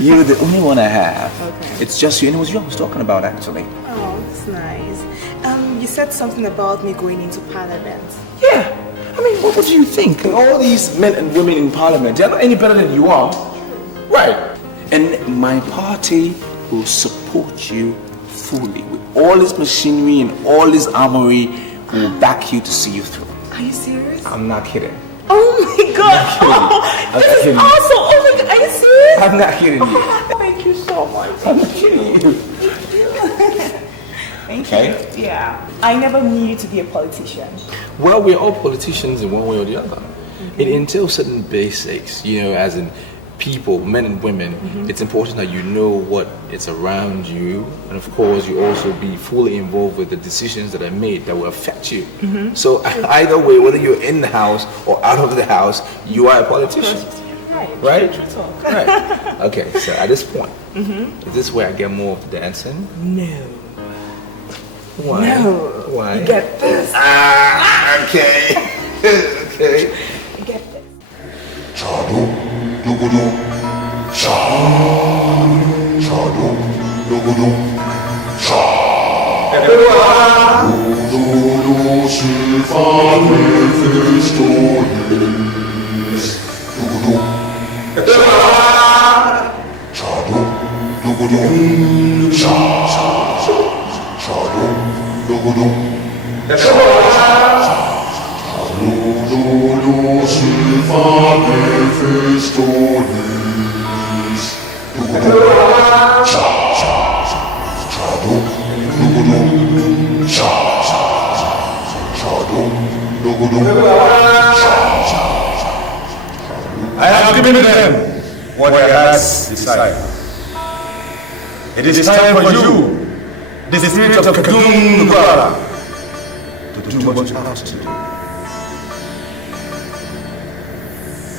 You're the only one I have. Okay. It's just you, and it was you I was talking about, actually. Oh, that's nice. You said something about me going into Parliament. Yeah. I mean, what would you think? All these men and women in Parliament, they're not any better than you are. Right. And my party will support you fully. With all this machinery and all this armory, will back you to see you through. Are you serious? I'm not kidding. Oh my god! Oh, this is awesome! Oh my god, are you serious? I'm not kidding you. Oh, thank you so much. I'm not kidding you. Thank Okay. you. Yeah. I never knew you to be a politician. Well, we're all politicians in one way or the other. It entails certain basics, you know, as in people, men and women. It's important that you know what is around you, and of course you also be fully involved with the decisions that are made that will affect you. So either way, whether you're in the house or out of the house, you are a politician. Right? Right. Okay, so at this point, is this where I get more of the dancing? No. Why? No. Why? You get this. Okay. Okay. You get this. I have given them what their hearts desire. It is time for you, the spirit of Kadum Nubara, to do what you have to do.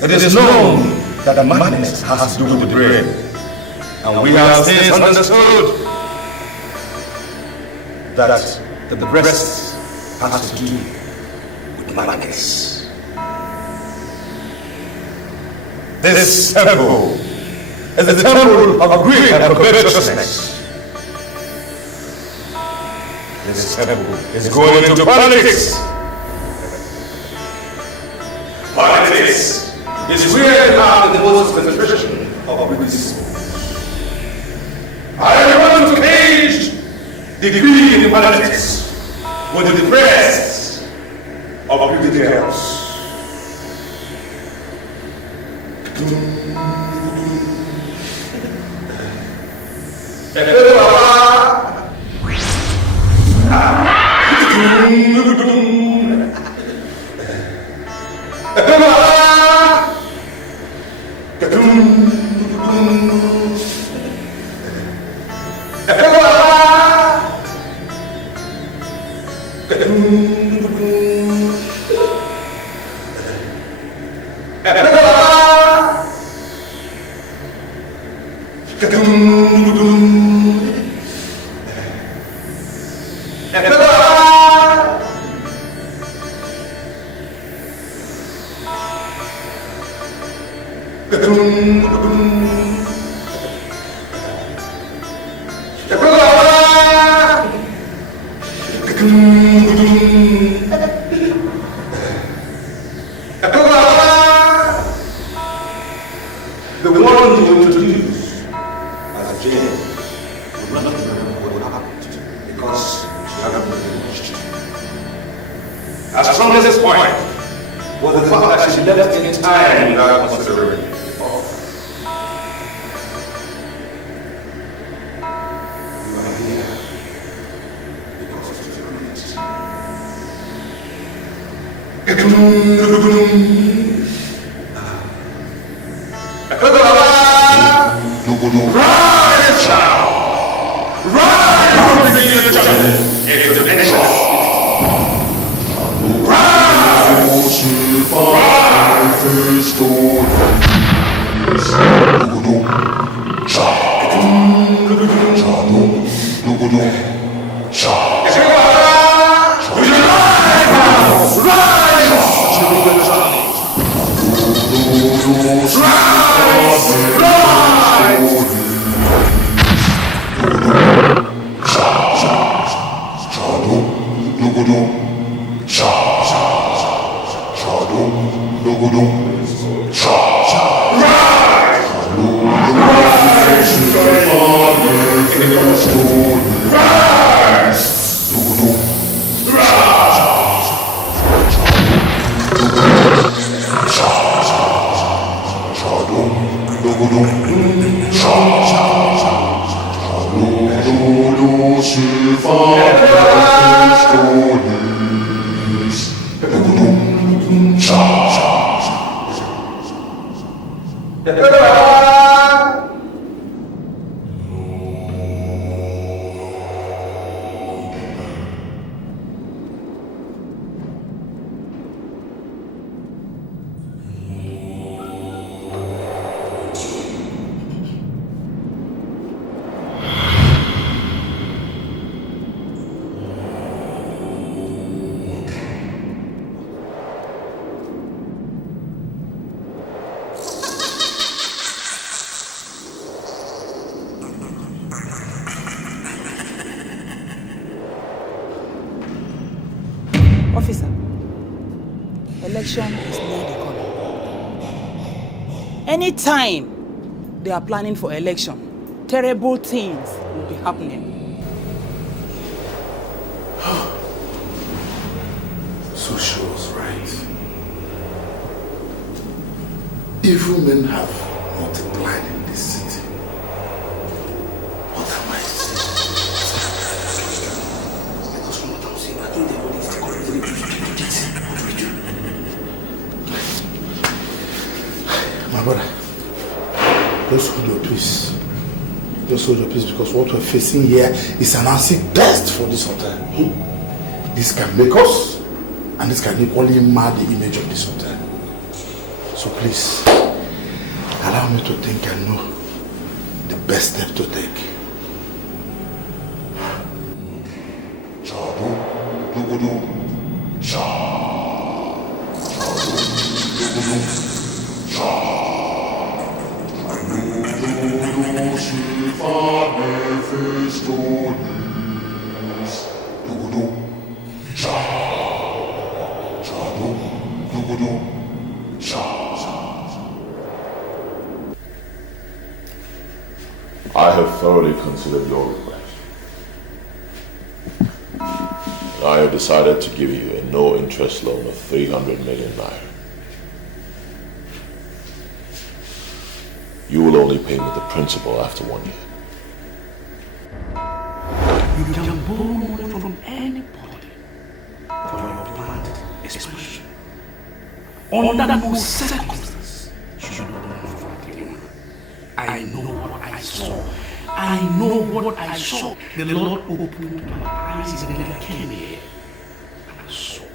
It is known that madness has to do with the brain, and we have since understood that the breast has to do with madness. This temple is the temple of greed and covetousness. This temple is going into politics. Politics is where you have the most concentration of wicked souls. I want to cage the greed in politics with the breasts of wicked girls. The one you introduced as Jane will not remember what happened because she hadn't been watched. As strong as this point was the fact that she left in time without considering it. You are here because of your needs. Rise now! Rise from the jungle into the nations! Rise! Officer, election is near the corner. Anytime they are planning for election, terrible things will be happening. So she was right. Evil men have multiplied in this city. What am I saying? Because from what I'm saying, I think the Lord is correctly to this. My brother, just hold your peace. Just hold your peace, because what we're facing here is an acid test for this hotel. This can make us, and this can equally mar the image of this hotel. So please, allow me to think and know the best step to take. with our Mephisto's. Do-do-do. Cha. Cha-do. Do-do-do. Cha. I have thoroughly considered your request. I have decided to give you a no-interest loan of 300 million naira. You will only pay me the principal after 1 year. You can borrow money from anybody for your planned expansion. Under no circumstance should you loan from anyone. I know what I saw. I know what I saw. The Lord opened my eyes and then I came here. And I saw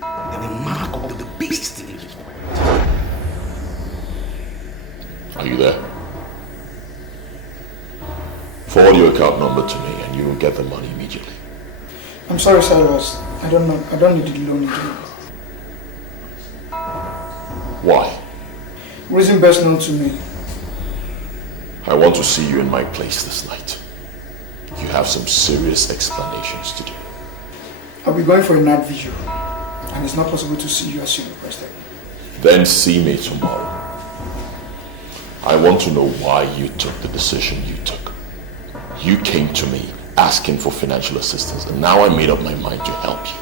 the mark of the beast in his pocket. Are you there? Forward your account number to me and you will get the money immediately. I'm sorry, Cyrus. I don't need the loan again. Why? Reason best known to me. I want to see you in my place this night. You have some serious explanations to do. I'll be going for a night vigil, and it's not possible to see you as you requested. Then see me tomorrow. I want to know why you took the decision you took. You came to me asking for financial assistance, and now I made up my mind to help you.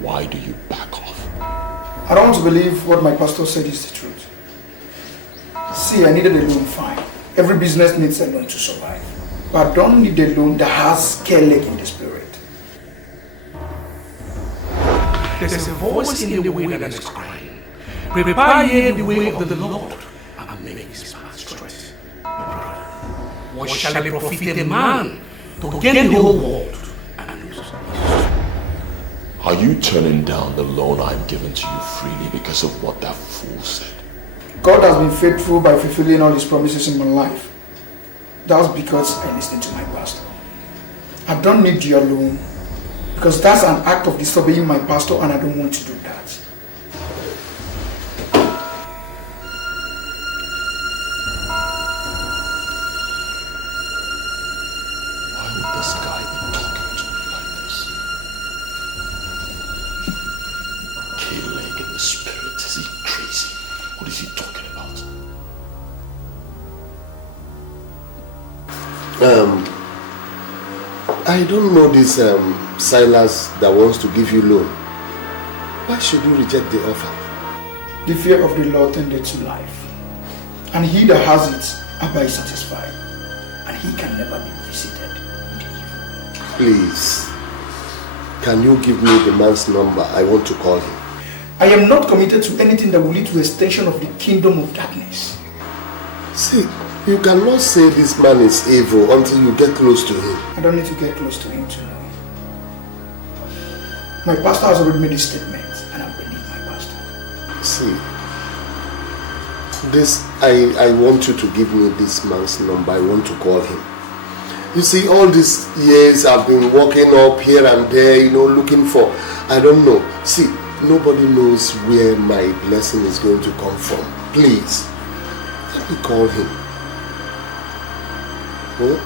Why do you back off? I don't want to believe what my pastor said is the truth. See, I needed a loan, fine. Every business needs a loan to survive. But I don't need a loan that has scare leg in the spirit. There's a voice in the way that is crying. Prepare ye the way of the Lord and make his path straight. What shall it profit a man to gain the whole world and lose his soul? Are you turning down the loan I'm giving to you freely because of what that fool said? God has been faithful by fulfilling all his promises in my life. That's because I listened to my pastor. I don't need your loan because that's an act of disobeying my pastor and I don't want to do that. Why would this guy be talking to me like this? K-leg in the spirit, is he crazy? What is he talking about? I don't know this Silas that wants to give you loan. Why should you reject the offer? The fear of the Lord tended to life. And he that has it abide satisfied. And he can never be visited with evil. Please, can you give me the man's number? I want to call him. I am not committed to anything that will lead to extension of the kingdom of darkness. See, you cannot say this man is evil until you get close to him. I don't need to get close to him to know him. My pastor has already made a statement and I believe my pastor. See, this, I want you to give me this man's number. I want to call him. You see, all these years I've been walking up here and there, looking for, I don't know. See, nobody knows where my blessing is going to come from. Please, let me call him. Huh?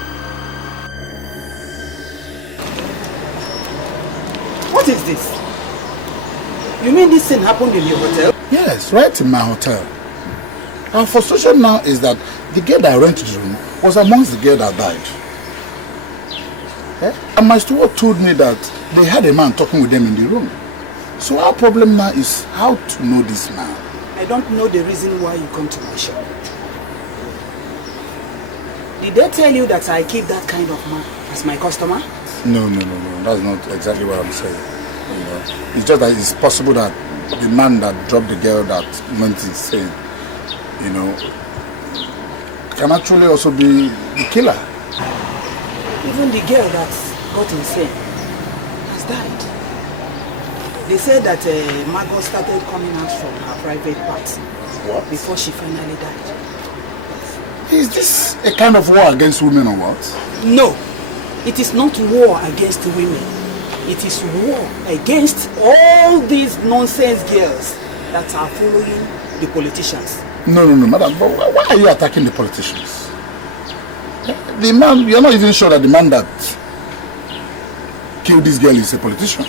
What is this? You mean this thing happened in your hotel? Yes, right in my hotel. Our frustration now is that the girl that rented the room was amongst the girl that died. And my steward told me that they had a man talking with them in the room. So our problem now is how to know this man. I don't know the reason why you come to my shop. Did they tell you that I keep that kind of man as my customer? No. That's not exactly what I'm saying. It's just that it's possible that the man that dropped the girl that went insane, can actually also be the killer. Even the girl that got insane has died. They said that Margot started coming out from her private parts. What? Before she finally died. Is this a kind of war against women or what? No, it is not war against women. It is war against all these nonsense girls that are following the politicians. No, madam, but why are you attacking the politicians? the man, you're not even sure that the man that killed this girl is a politician.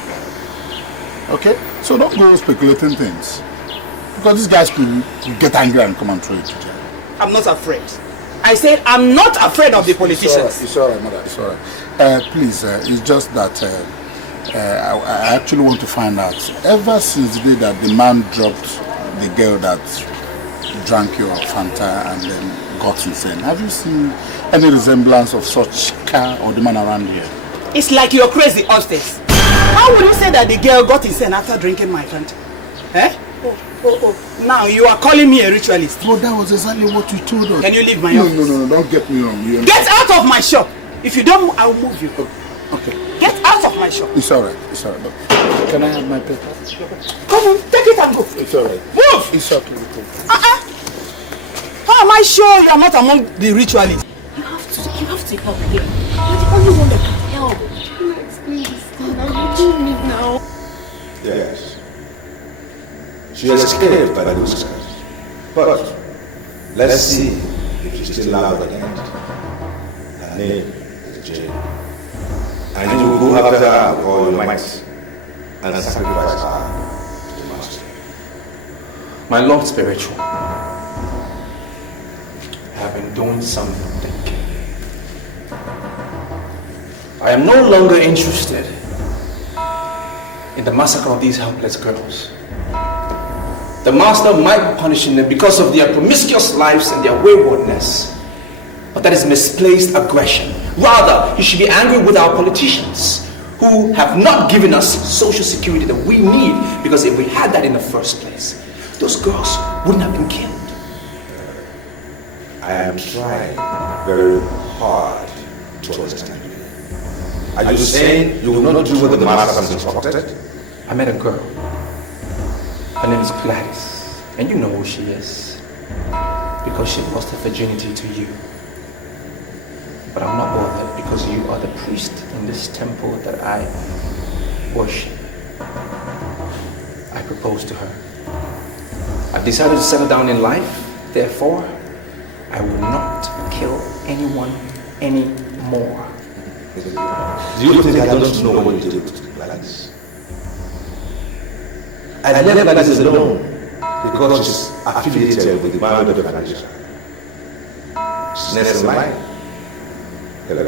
Okay? So don't go speculating things. Because these guys could get angry and come and throw you to jail. I'm not afraid. I said I'm not afraid of the politicians. It's alright, mother. It's alright. Please, it's just that I actually want to find out. Ever since the day that the man dropped the girl that drank your Fanta and then got insane, have you seen any resemblance of such car or the man around here? It's like you're crazy upstairs. How would you say that the girl got insane after drinking my Fanta? Eh? Oh. Now you are calling me a ritualist. Well, that was exactly what you told us. Can you leave my office? No, don't get me wrong. Get out of my shop. If you don't, I'll move you. Okay. Get out of my shop. It's alright. But can I have my paper? Come on, take it and go. It's alright. Move! It's okay. How am I sure you are not among the ritualists? You have to help here. You're the only one that can help. Can I explain this thing? I'm doing it now. Yes. She escaped by the whiskers. But let's see if she's still alive at the end. Her name is Jane. And you will go after her with all your might and sacrifice her to the master. My Lord Spiritual, I have been doing some thinking. I am no longer interested in the massacre of these helpless girls. The master might be punishing them because of their promiscuous lives and their waywardness. But that is misplaced aggression. Rather, he should be angry with our politicians who have not given us social security that we need, because if we had that in the first place, those girls wouldn't have been killed. I am trying very hard to understand you. Are you saying you will not do what the master has instructed? I met a girl. Her name is Gladys, and you know who she is, because she lost her virginity to you. But I'm not bothered, because you are the priest in this temple that I worship. I proposed to her. I've decided to settle down in life, therefore, I will not kill anyone anymore. Do you think I don't know what you did to Gladys? I left Gladys alone because she's affiliated with the band of Nigeria. She's next in line. Hello.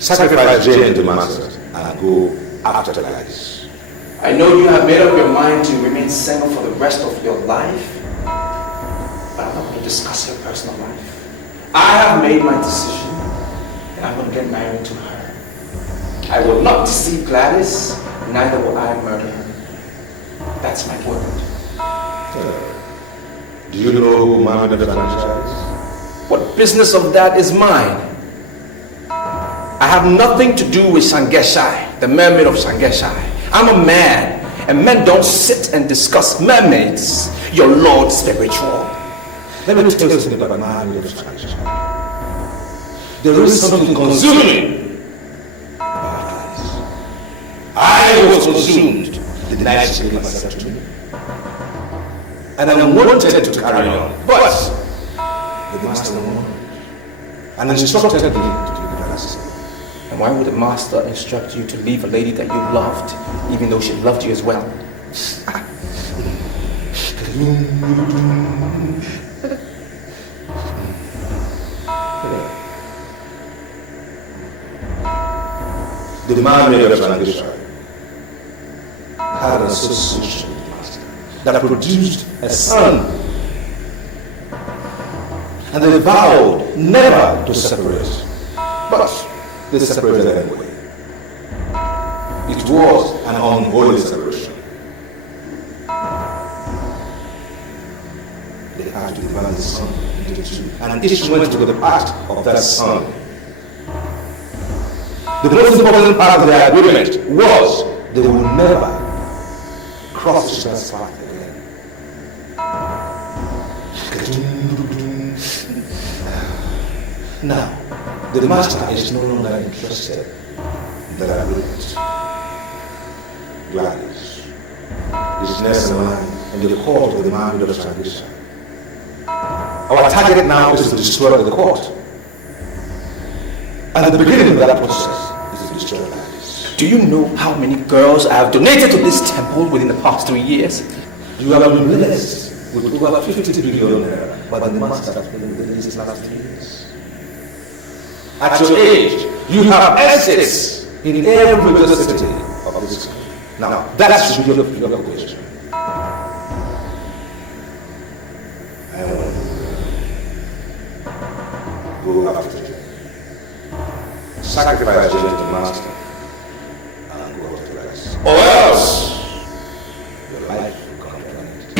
Sacrifice Jane to master and go after Gladys. I know you have made up your mind to remain single for the rest of your life, but I'm not going to discuss your personal life. I have made my decision, and I'm going to get married to her. I will not deceive Gladys, neither will I murder her. That's my word. Do you know who Mohammed the franchise is? What business of that is mine? I have nothing to do with Sangeshai, the mermaid of Sangeshai. I'm a man, and men don't sit and discuss mermaids, your Lord Spiritual. Let me tell you something about Mohammed of Sangeshai. There is something consuming. I was consumed the night she gave herself to me. And I wanted to carry on, but the master warned and instructed me to leave Gladys. And why would the master instruct you to leave a lady that you loved, even though she loved you as well? The man of Sangeshai had an association with the master that produced a son, and they vowed never to separate, but they separated anyway. It was an unholy separation. They had to divide the son into two, and each went to the part of that son. The most important part of their agreement was they would never cross each other's path again. Now, the master is no longer interested in that agreement. Gladys is next in line in the court of the man of Sangeshai. Our target now is to destroy the court And the beginning of that process is to destroy lives. Do you know how many girls I have donated to this temple within the past 3 years? You have been blessed with over 50 billion naira by the master that been in these last 3 years. At your age, you have assets in every major city of this country. Now, that should be your question. I want you go after it. Sacrifice to the master and go after the rest. Or else, your life will come to an end.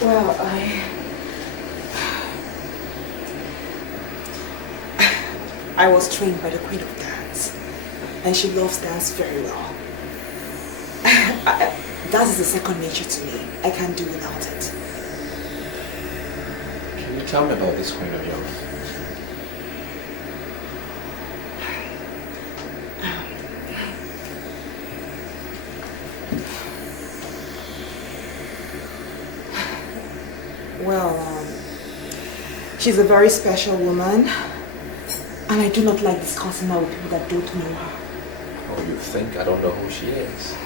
Well, I was trained by the Queen of Dance, and she loves dance very well. Dance is a second nature to me. I can't do without it. Can you tell me about this queen of yours? Well, she's a very special woman, and I do not like discussing her with people that don't know her. Oh, you think I don't know who she is?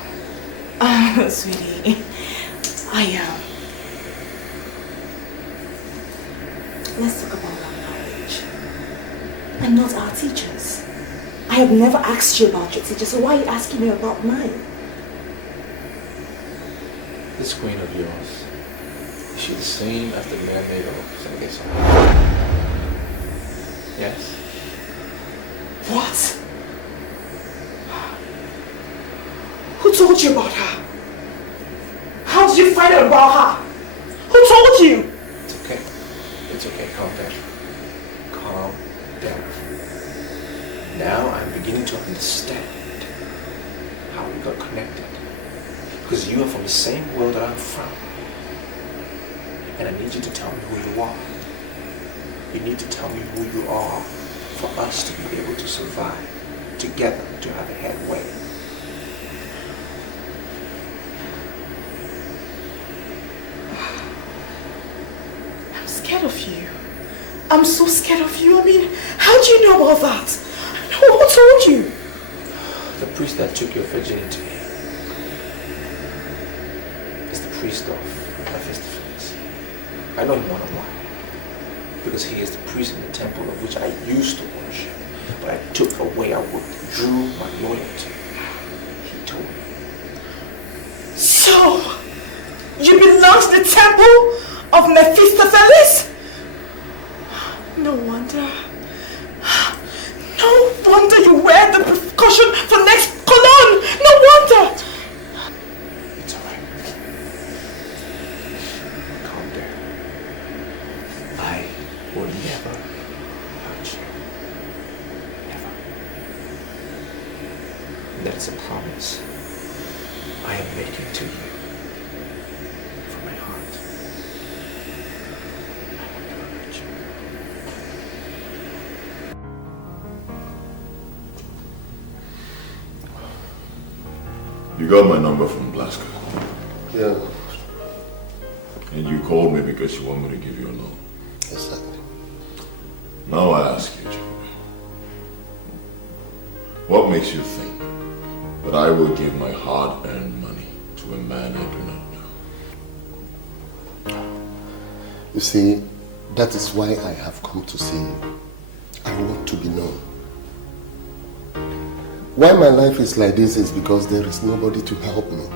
Sweetie, let's talk about our marriage and not our teachers. I have never asked you about your teachers, so why are you asking me about mine? This queen of yours, is she the same as the mermaid of Sengeso? Yes? What? Who told you about her? How did you find out about her? Who told you? It's okay. It's okay. Calm down. Calm down. Now I'm beginning to understand how we got connected. Because you are from the same world that I'm from. And I need you to tell me who you are. You need to tell me who you are for us to be able to survive together, to have a headway. I'm scared of you. I'm so scared of you. I mean, how do you know about that? Who told you? The priest that took your virginity is the priest of Mephistopheles. I know him one-on-one because he is the priest in the temple of which I used to worship, but I took away, I withdrew my loyalty. He told me. So, you belong to the temple of Mephistopheles? No wonder. No wonder you wear the precaution for next cologne. No wonder. It's alright. Calm down. I will never hurt you. Never. And that is a promise I am making to you from my heart. I will never hurt you. You got my number from Blaska. Yeah. And you called me because you want me to give you a loan. Exactly. Now I ask you, Joe, what makes you think that I will give my hard-earned money to a man I do not know? You see, that is why I have come to see you. I want to be known. Why my life is like this is because there is nobody to help me.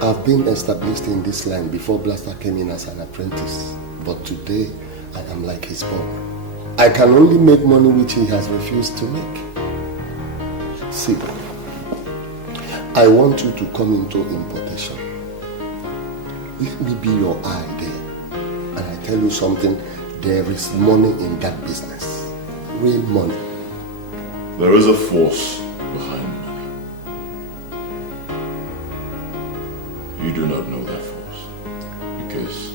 I've been established in this line before Blaster came in as an apprentice. But today, I am like his boy. I can only make money which he has refused to make. See, I want you to come into importation. Let me be your eye there. And I tell you something, there is money in that business. Real money. There is a force behind money. You do not know that force because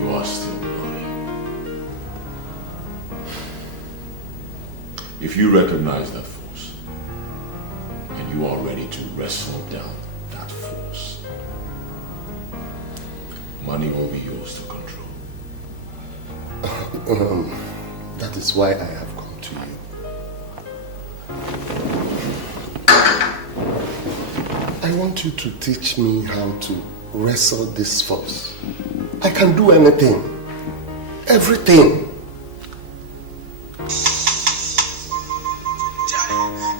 you are still bloody. If you recognize that force and you are ready to wrestle down that force, money will be yours to control. That is why I have come to you. I want you to teach me how to wrestle this force. I can do anything. Everything.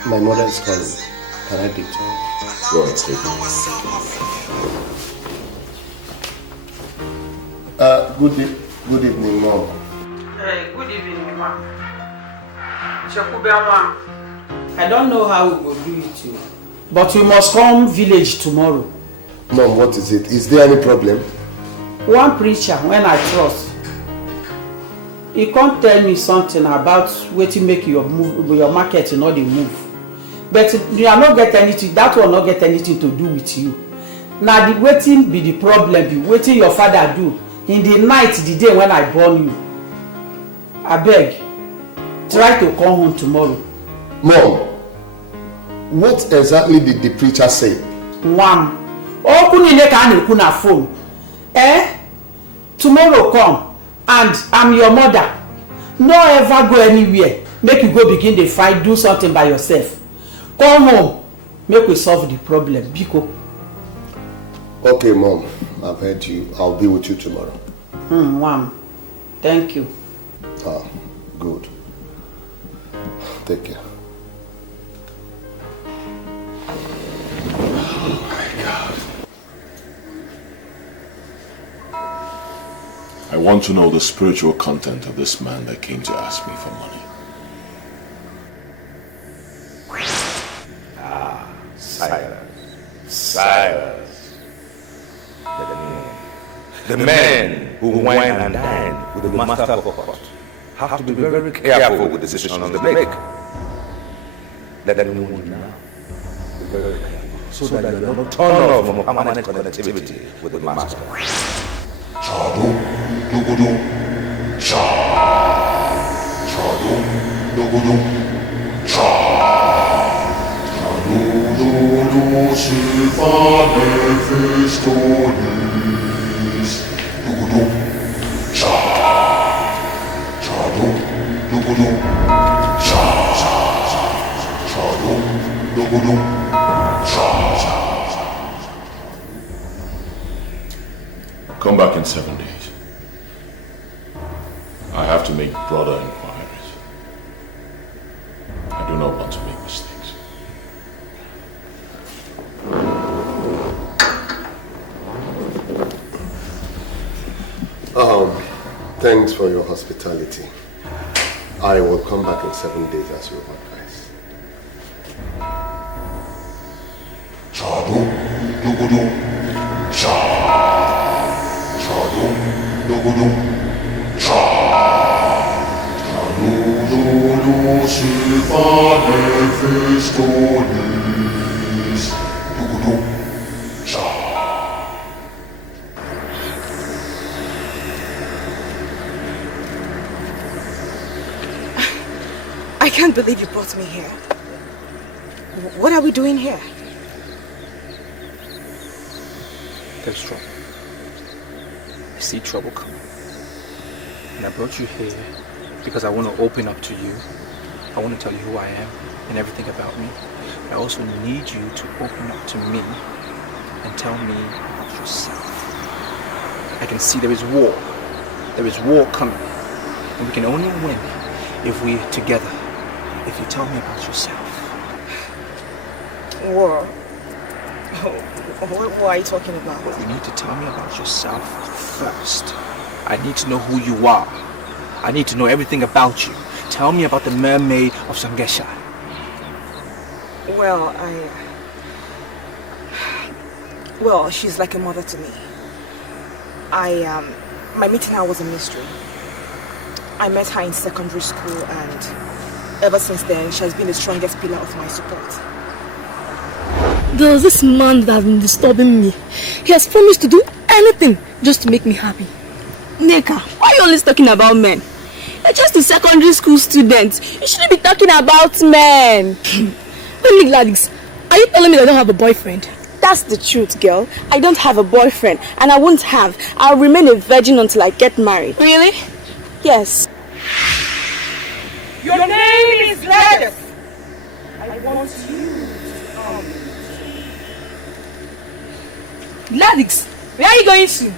My mother is calling. Can I pick her? Go ahead, take it. Good evening, Mom. Hey, good evening, Mama. I don't know how we will do it, but we must come village tomorrow. Mom, what is it? Is there any problem? One preacher, when I trust, he can't tell me something about where to make your market not the move. But you are not get anything, that will not get anything to do with you. Now the waiting be the problem, be waiting your father do in the night, the day when I born you. I beg, try to come home tomorrow. Mom, what exactly did the preacher say? One, open phone. Tomorrow come and I'm your mother. No ever go anywhere. Make you go begin the fight, do something by yourself. Come home, make we solve the problem. Biko. Okay, Mom, I've heard you. I'll be with you tomorrow. Mom, thank you. Ah, good. Take care. Oh my God. I want to know the spiritual content of this man that came to ask me for money. Silence. The men who wine and dine with the master of pot have to be very careful with the decisions they make. Let them know now. Be very careful so that you are not turned off from permanent connectivity with the master. Come back in 7 days. I have to make broader inquiries. I do not want to make mistakes. Thanks for your hospitality. I will come back in 7 days as you advise. I can't believe you brought me here. What are we doing here? There's trouble. I see trouble coming. And I brought you here because I want to open up to you. I want to tell you who I am and everything about me. I also need you to open up to me and tell me about yourself. I can see there is war. There is war coming. And we can only win if we're together. If you tell me about yourself. War? What are you talking about? You need to tell me about yourself first. I need to know who you are. I need to know everything about you. Tell me about the mermaid of Sangesha. Well, she's like a mother to me. My meeting her was a mystery. I met her in secondary school, and ever since then, she has been the strongest pillar of my support. There's this man that has been disturbing me. He has promised to do anything just to make me happy. Neka, why are you always talking about men? You're just a secondary school student. You shouldn't be talking about men. Wait, Gladys, are you telling me that I don't have a boyfriend? That's the truth, girl. I don't have a boyfriend, and I won't have. I'll remain a virgin until I get married. Really? Yes. Your name is Gladys. I want you to come. Gladys, where are you going to?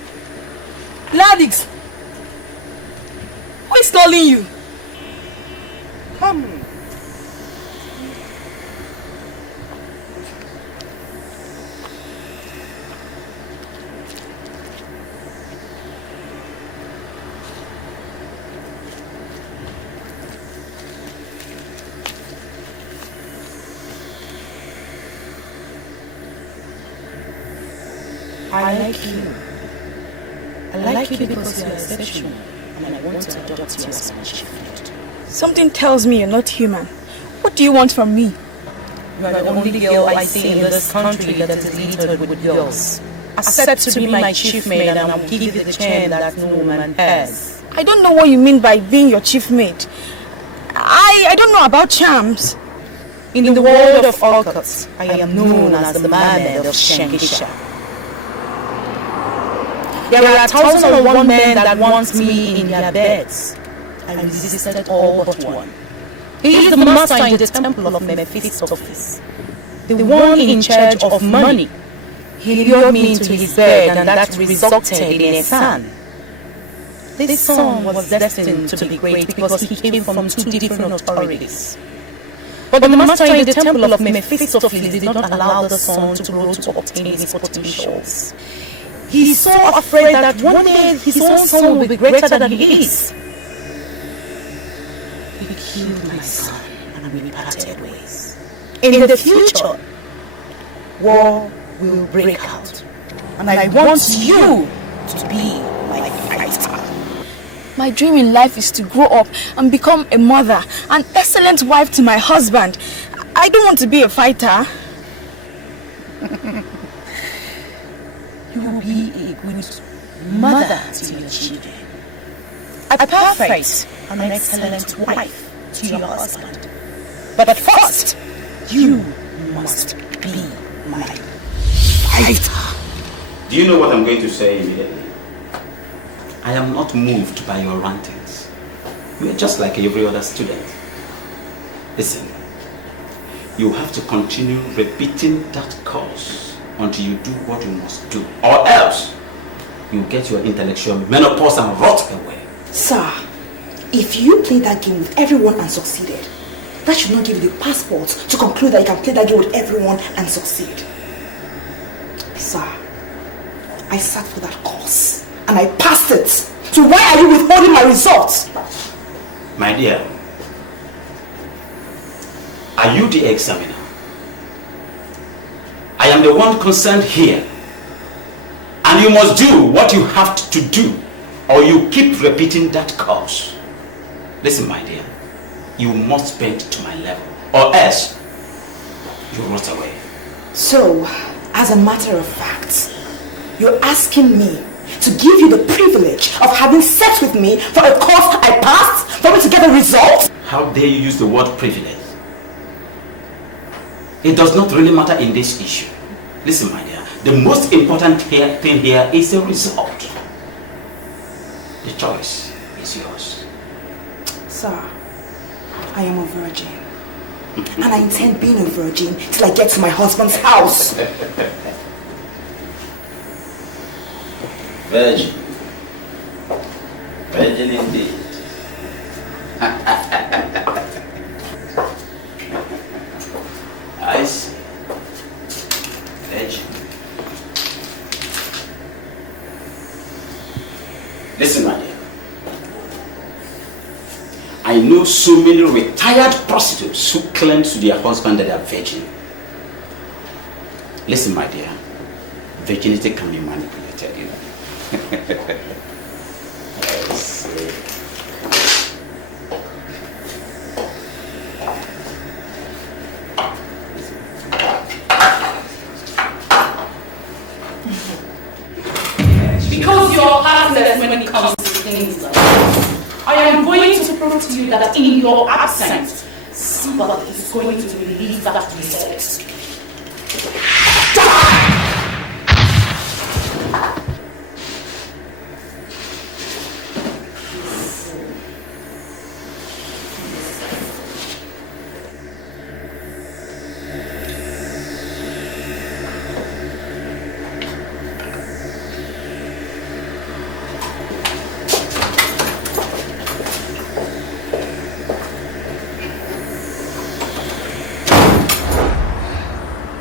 Gladys, who is calling you? Come. I like you. I like you because you are exceptional, and I want to adopt you as my child. Something tells me you're not human. What do you want from me? You are the only girl I see in this country that is littered with girls. Accept to be my chief maid, and I will give you the chain that no woman has. I don't know what you mean by being your chief mate. I don't know about charms. In the world of orchids, I am known as the mermaid of Shankisha. There are 1,001 men that want me in their beds. I resisted all but one. He is the master in the temple of Mephistopheles, the one in charge of money. He lured me into his bed, and that resulted in a son. This son was destined to be great because he came from two different authorities. But the master in the temple of Mephistopheles did not allow the son to grow to obtain his potentials. He is so afraid that one day his own son will be greater than he is. He killed my son, and we parted ways. In the future, war will break out, and I want you to be my fighter. My dream in life is to grow up and become a mother, an excellent wife to my husband. I don't want to be a fighter. You will be a good mother to your children, a perfect and excellent wife to your husband. But first, you must be my fighter. Do you know what I'm going to say immediately? I am not moved by your rantings. You are just like every other student. Listen, you have to continue repeating that course until you do what you must do, or else you get your intellectual menopause and rot away. Sir, if you play that game with everyone and succeeded, that should not give you the passport to conclude that you can play that game with everyone and succeed. Sir, I sat for that course and I passed it. So why are you withholding my results? My dear, are you the examiner? I am the one concerned here. And you must do what you have to do, or you keep repeating that course. Listen, my dear, you must bend to my level, or else you rot away. So, as a matter of fact, you're asking me to give you the privilege of having sex with me for a course I passed, for me to get a result? How dare you use the word privilege? It does not really matter in this issue. Listen, my dear, the most important thing here is the result. The choice is yours. Sir, I am a virgin. And I intend being a virgin till I get to my husband's house. Virgin. Virgin indeed. I see. Virgin. Listen, my dear. I know so many retired prostitutes who claim to their husband that they are virgin. Listen, my dear. Virginity can be manipulated, you know. I see. Because you're heartless when it comes to things like that, I am going to prove to you that in your absence, somebody is going to release that result.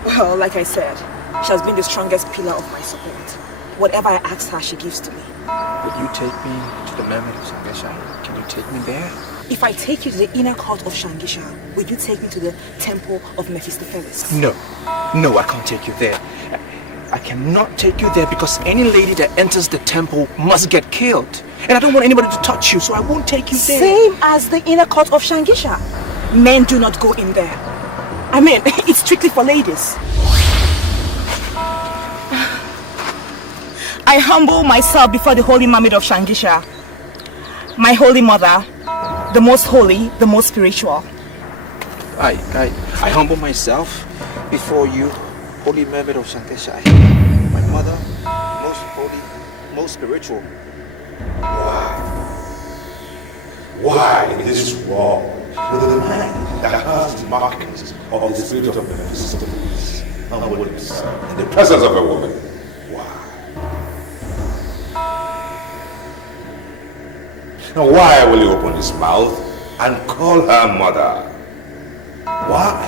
Well, like I said, she has been the strongest pillar of my support. Whatever I ask her, she gives to me. Will you take me to the Mermaid of Sangesha? Can you take me there? If I take you to the inner court of Shangisha, will you take me to the temple of Mephistopheles? No. No, I can't take you there. I cannot take you there because any lady that enters the temple must get killed. And I don't want anybody to touch you, so I won't take you there. Same as the inner court of Shangisha. Men do not go in there. I mean, it's strictly for ladies. I humble myself before the holy Mermaid of Shangisha. My holy mother, the most holy, the most spiritual. I humble myself before you, holy Mermaid of Shangesha. My mother, most holy, most spiritual. Why in this world with a man that has the markings of the spirit of Mephistopheles unwillingness in the presence of a woman? Now why will he open his mouth and call her mother? Why?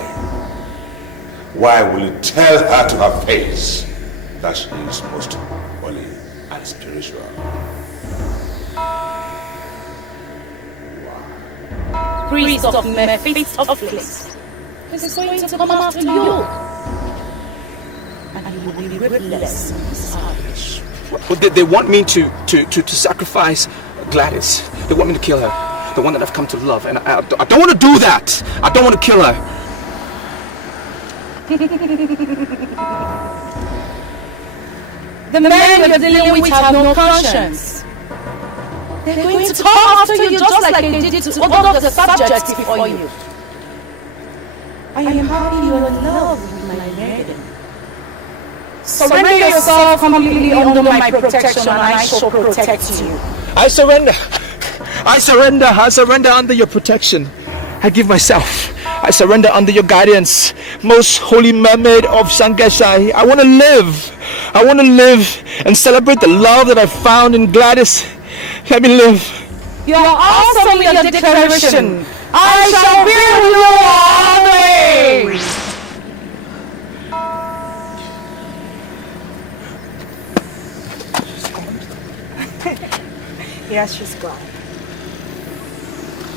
Why will he tell her to her face that she is most holy and spiritual? Priest of Mephistopheles is going to come after you. And you will be witless and savage. They want me to sacrifice Gladys. They want me to kill her. The one that I've come to love. And I don't want to do that. I don't want to kill her. The men you're dealing with have no conscience. They're going to come after you just like they did to all of the subjects before you. I am happy you're in love with my maiden. Surrender yourself completely under my protection and I shall protect you. I surrender. I surrender under your protection. I give myself. I surrender under your guidance. Most holy Mermaid of Sangesha. I want to live. I want to live and celebrate the love that I found in Gladys. Let me live. You are awesome with your declaration. I shall be with you always. Yes, she's gone.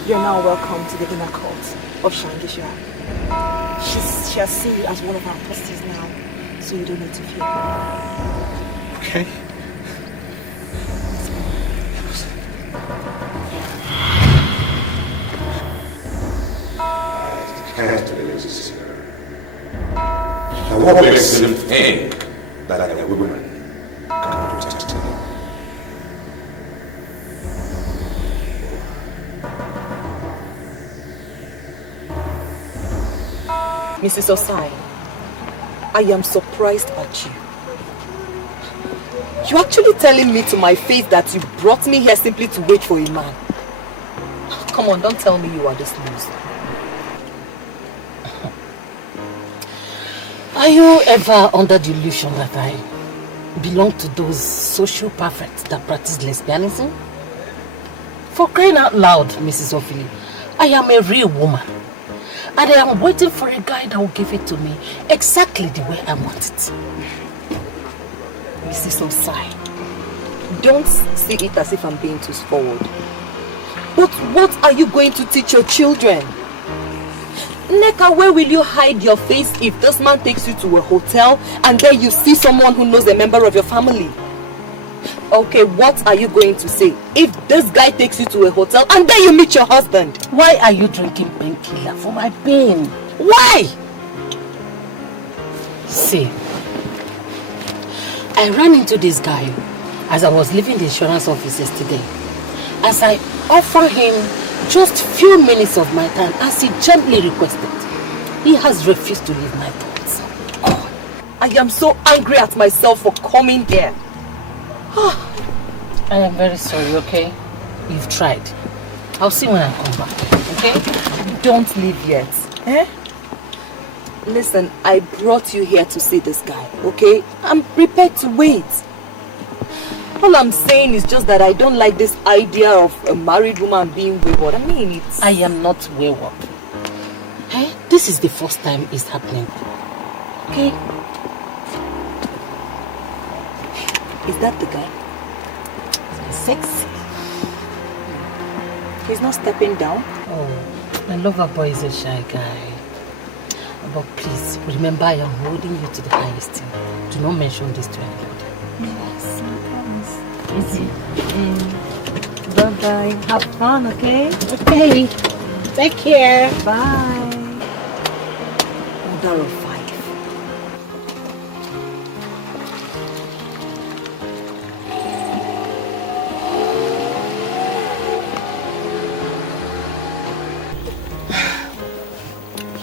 You're now welcome to the inner court of Shangisha. She has seen you as one of our apostles now, so you don't need to fear. Okay. I can't believe this here. Now what makes him think that a woman can protect him? Mrs. Osai, I am surprised at you. You're actually telling me to my face that you brought me here simply to wait for a man. Come on, don't tell me you are this loose. Are you ever under the illusion that I belong to those social perfects that practice lesbianism? For crying out loud, Mrs. Ophili, I am a real woman. And I am waiting for a guy that will give it to me exactly the way I want it. Mrs. Osai, don't see it as if I'm being too forward. But what are you going to teach your children? Neka, where will you hide your face if this man takes you to a hotel and then you see someone who knows a member of your family? Okay, what are you going to say if this guy takes you to a hotel and then you meet your husband? Why are you drinking painkiller for my pain? Why? See, I ran into this guy as I was leaving the insurance office yesterday. As I offered him just few minutes of my time as he gently requested, he has refused to leave my thoughts. God, I am so angry at myself for coming here. I am very sorry, okay? You've tried. I'll see when I come back, okay? Don't leave yet. Eh? Listen, I brought you here to see this guy, okay? I'm prepared to wait. All I'm saying is just that I don't like this idea of a married woman being wayward. I mean, I am not wayward. Hey, this is the first time it's happening. Okay? Is that the guy? Sexy. He's not stepping down? Oh, my lover boy is a shy guy. But please, remember I am holding you to the highest. Do not mention this to anybody. Yes, I promise. Easy. Bye-bye. Have fun, okay? Okay. Take care. Bye. Mother of 5.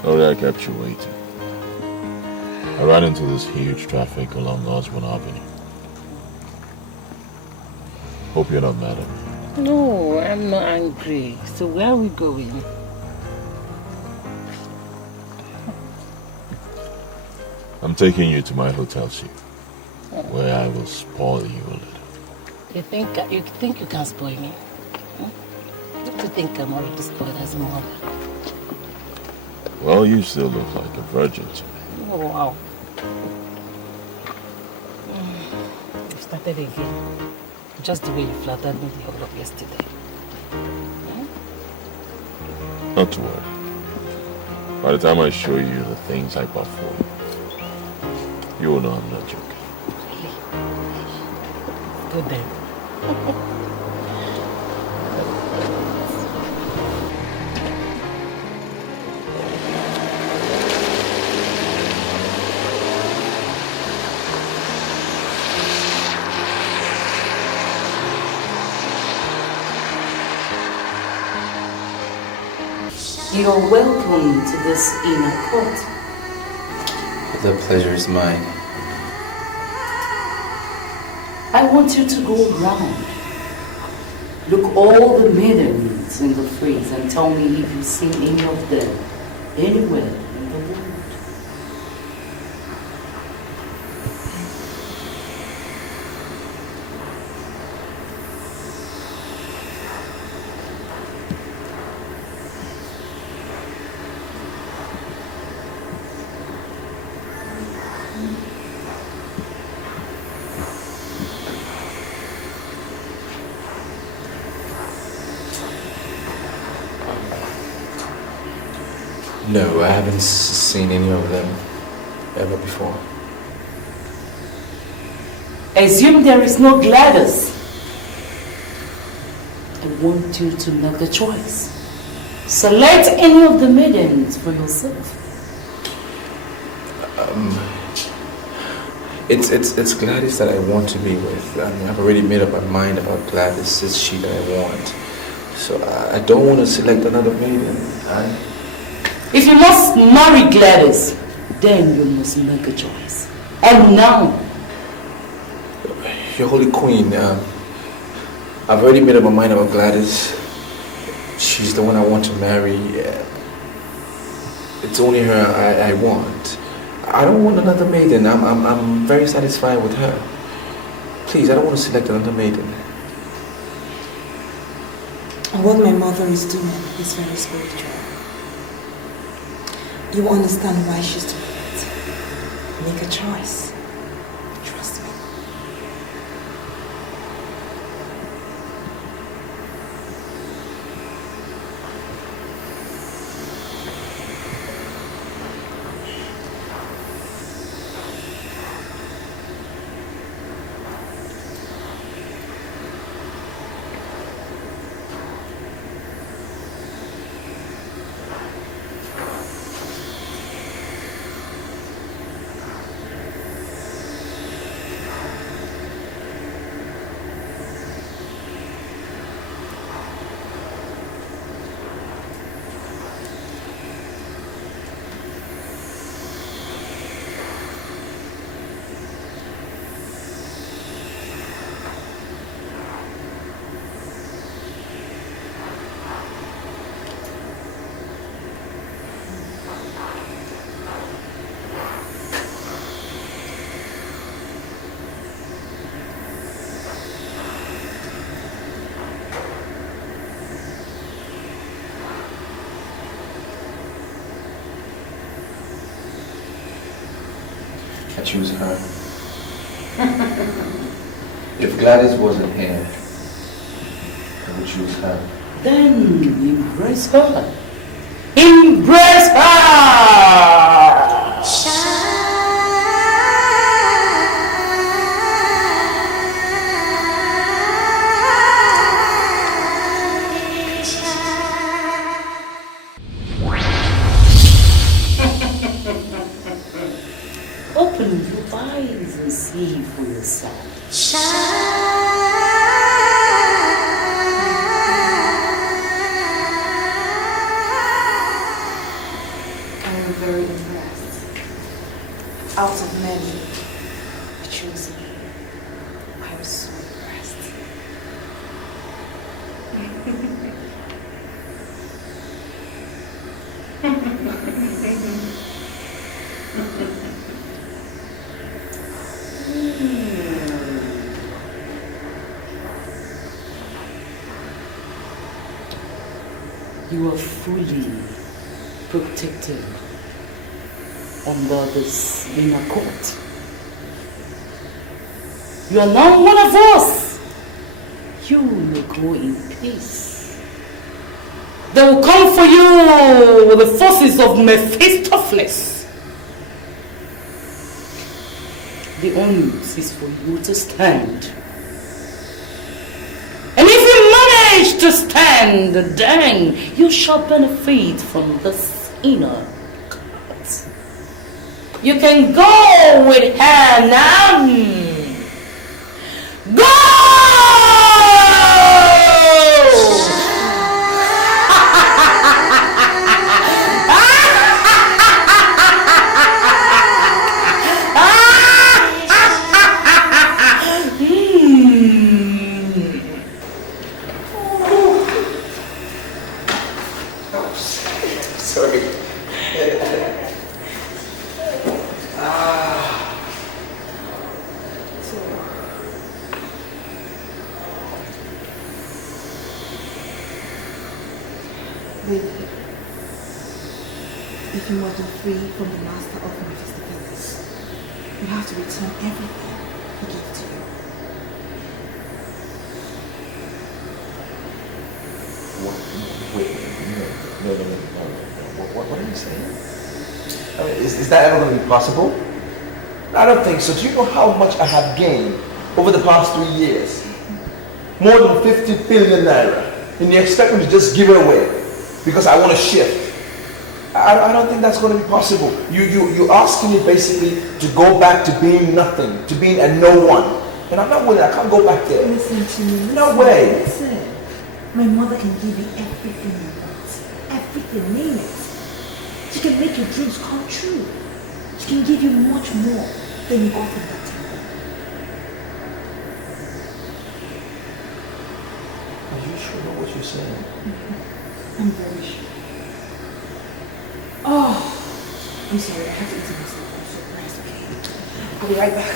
Sorry I kept you waiting. I ran into this huge traffic along Osborne Avenue. Hope you're not mad at me. No, I'm not angry. So where are we going? I'm taking you to my hotel suite, where I will spoil you a little. You think you can spoil me? Don't you think I'm already spoiled as a mother? Well, you still look like a virgin to me. Oh, wow. You started again. Just the way you flattered me the whole of yesterday. Not to worry. By the time I show you the things I perform, you will know I'm not joking. Good then. You're welcome to this inner court. The pleasure is mine. I want you to go around. Look all the maidens in the phrase and tell me if you've seen any of them anywhere in the world. No, I haven't seen any of them ever before. Assume there is no Gladys. I want you to make the choice. Select any of the maidens for yourself. It's Gladys that I want to be with. I mean, I've already made up my mind about Gladys. It's she that I want. So I don't want to select another maiden. If you must marry Gladys, then you must make a choice. And now. Your Holy Queen, I've already made up my mind about Gladys. She's the one I want to marry. It's only her I want. I don't want another maiden. I'm very satisfied with her. Please, I don't want to select another maiden. What my mother is doing is very spiritual. You will understand why she's doing it. Make a choice. Trust me. I choose her. If Gladys wasn't here, I would choose her. Then embrace her. Embrace her! Open your eyes and see for yourself. I'm very impressed. Out of many, I chose you. I was so impressed. You are fully protected under this inner court. You are now one of us. You will go in peace. They will come for you with the forces of Mephistopheles. The onus is for you to stand. And if you manage to stand, then you shall benefit from this inner court. You can go with her now. Go! Sorry. Baby, if you want to free from the master of Mephistopheles, you have to return everything he gave to you. Wait, no. What are you saying? I mean, is that ever going to be possible? I don't think so. Do you know how much I have gained over the past 3 years? More than 50 billion naira. And you expect me to just give it away because I want to shift? I don't think that's going to be possible. You're asking me basically to go back to being nothing, to being a no one. And I'm not willing. I can't go back there. Listen to me. No way. Listen. My mother can give you everything you want. Everything, name it. She can make your dreams come true. She can give you much more than you got in that temple. Are you sure about what you're saying? I'm very sure. Oh, I'm sorry. I have to eat my stuff. I'm so pressed, okay? I'll be right back.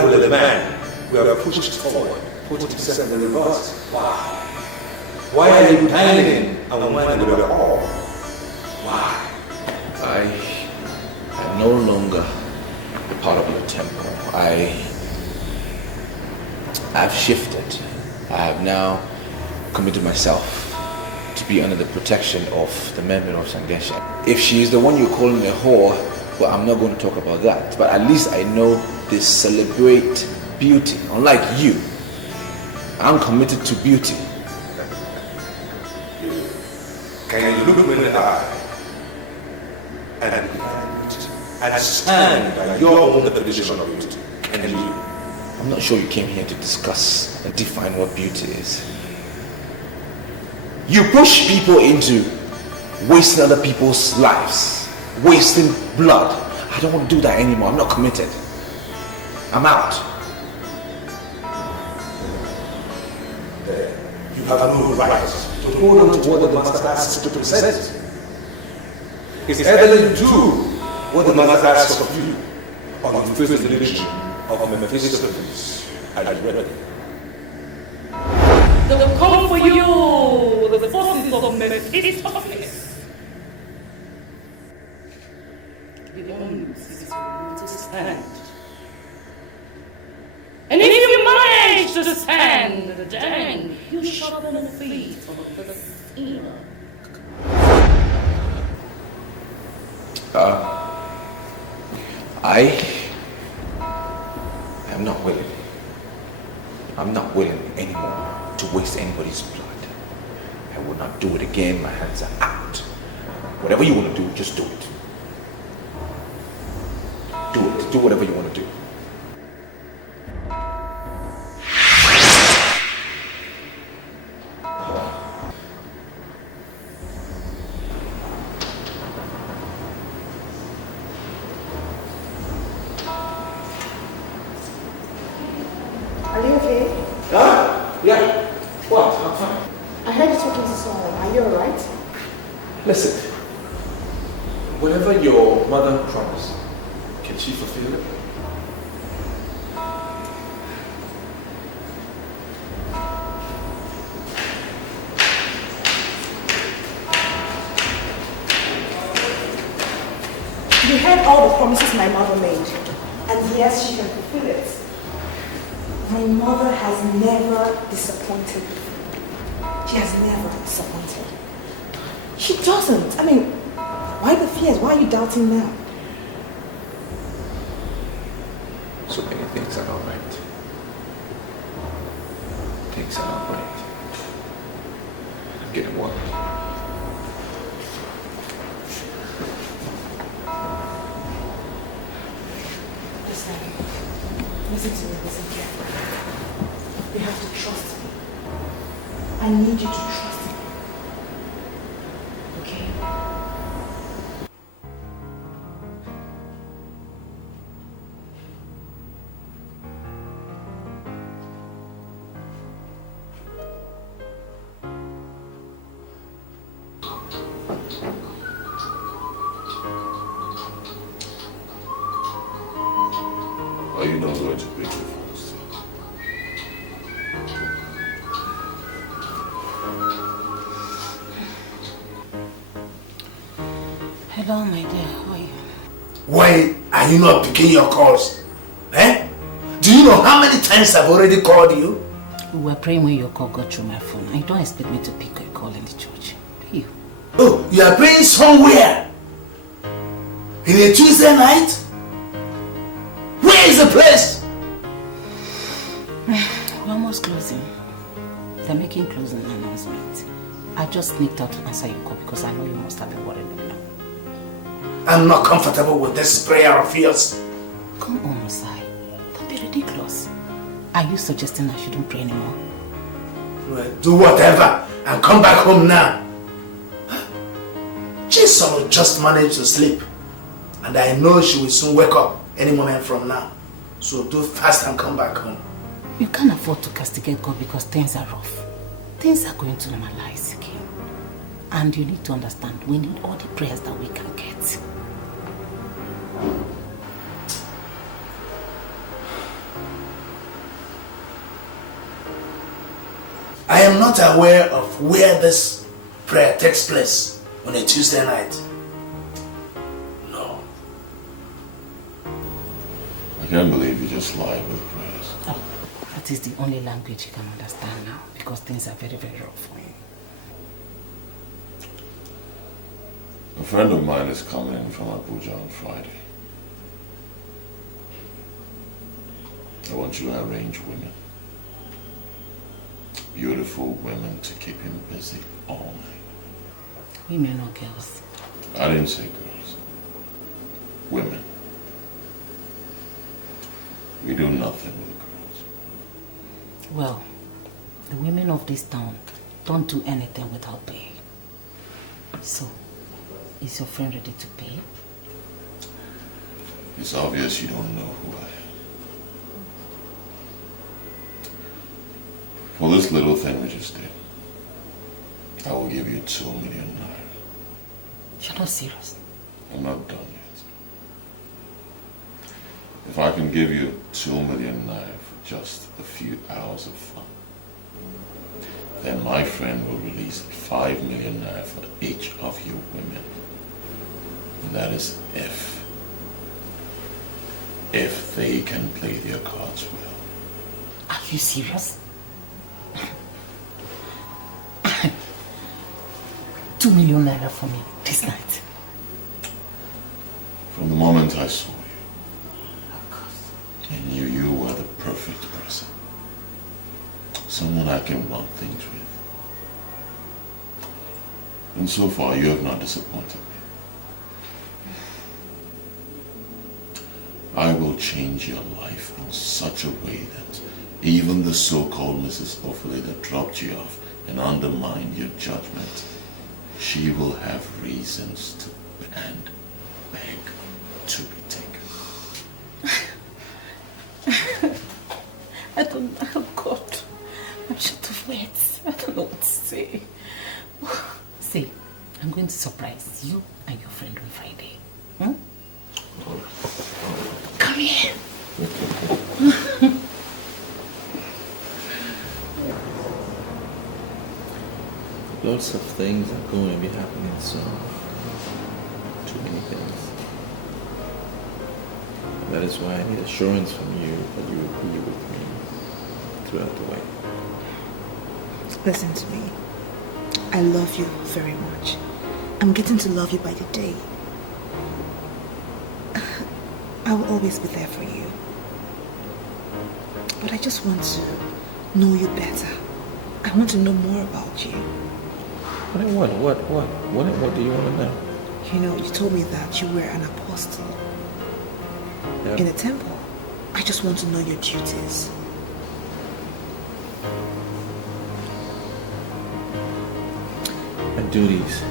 Why will a man who have pushed forward put himself in reverse? Why? Why are you dining and whining with your all? Why? I'm no longer a part of your temple. I've shifted. I have now committed myself to be under the protection of the member of Sangesha. If she is the one you're calling a whore, well, I'm not going to talk about that. But at least I know they celebrate beauty. Unlike you, I'm committed to beauty. Can you look me in the eye and stand by your own definition of beauty? Can you? I'm not sure you came here to discuss and define what beauty is. You push people into wasting other people's lives, wasting blood. I don't want to do that anymore. I'm not committed. I'm out. You have no right to hold on to what the master asks you to present. It's either you do what the master asks of you, or you face the legion of Mephistopheles. Are you ready? They'll come for you, the forces of Mephistopheles. The onmovies to stand. And if you manage to stand, then you shall benefit from the sinner. I am not willing. I'm not willing anymore to waste anybody's blood. I will not do it again. My hands are out. Whatever you want to do, just do it. Do it. Do whatever you want to do. Are you okay? Yeah. What? I'm fine. I heard you talking to someone. Are you alright? Listen. Whatever your mother promised, can she fulfill it? You heard all the promises my mother made. And yes, she can fulfill it. My mother has never disappointed me. She has never disappointed. She doesn't. I mean, why the fears? Why are you doubting now? So many things are not right. Things are not right. I'm getting worried. Listen to me, listen carefully. You have to trust me. I need you to trust me. Okay? Are you not going to break the fast? Hello, my dear. How are you? Why are you not picking your calls? Eh? Do you know how many times I've already called you? We were praying when your call got through my phone. You don't expect me to pick a call in the church, do you? Oh, you are praying somewhere? In a Tuesday night? Where is the place? We're almost closing. They're making closing announcement. I just sneaked out to answer your call because I know you must have been worried by now. I'm not comfortable with this prayer of yours. Come on, Osai. Don't be ridiculous. Are you suggesting I shouldn't pray anymore? Well, do whatever and come back home now. Jason will just manage to sleep. And I know she will soon wake up any moment from now. So do fast and come back home. You can't afford to castigate God because things are rough. Things are going to normalize again. And you need to understand, we need all the prayers that we can get. I am not aware of where this prayer takes place on a Tuesday night. No. I can't believe you just lied with prayers. Oh, that is the only language you can understand now, because things are very, very rough for you. A friend of mine is coming in from Abuja on Friday. I want you to arrange women. Beautiful women to keep him busy all night. Women or girls? I didn't say girls. Women. We do nothing with girls. Well, the women of this town don't do anything without pay. So, is your friend ready to pay? It's obvious you don't know who I am. For this little thing we just did, I will give you 2 million naira. You're not serious? I'm not done yet. If I can give you 2 million naira for just a few hours of fun, then my friend will release 5 million naira for each of you women. And that is if they can play their cards well. Are you serious? 2 million naira for me this night. From the moment I saw you, I knew you were the perfect person. Someone I can run things with. And so far, you have not disappointed me. I will change your life in such a way that even the so-called Mrs. Ophelia that dropped you off and undermined your judgment, she will have reasons to and beg to be taken. I don't know, oh God. I'm short of words. I don't know what to say. See, I'm going to surprise you and your friend on Friday. Hmm? Come here. Lots of things are going to be happening soon. Too many things. And that is why I need assurance from you that you will be with me throughout the way. Listen to me. I love you very much. I'm getting to love you by the day. I will always be there for you. But I just want to know you better. I want to know more about you. What do you want to know? You know, you told me that you were an apostle in a temple. I just want to know your duties. My duties.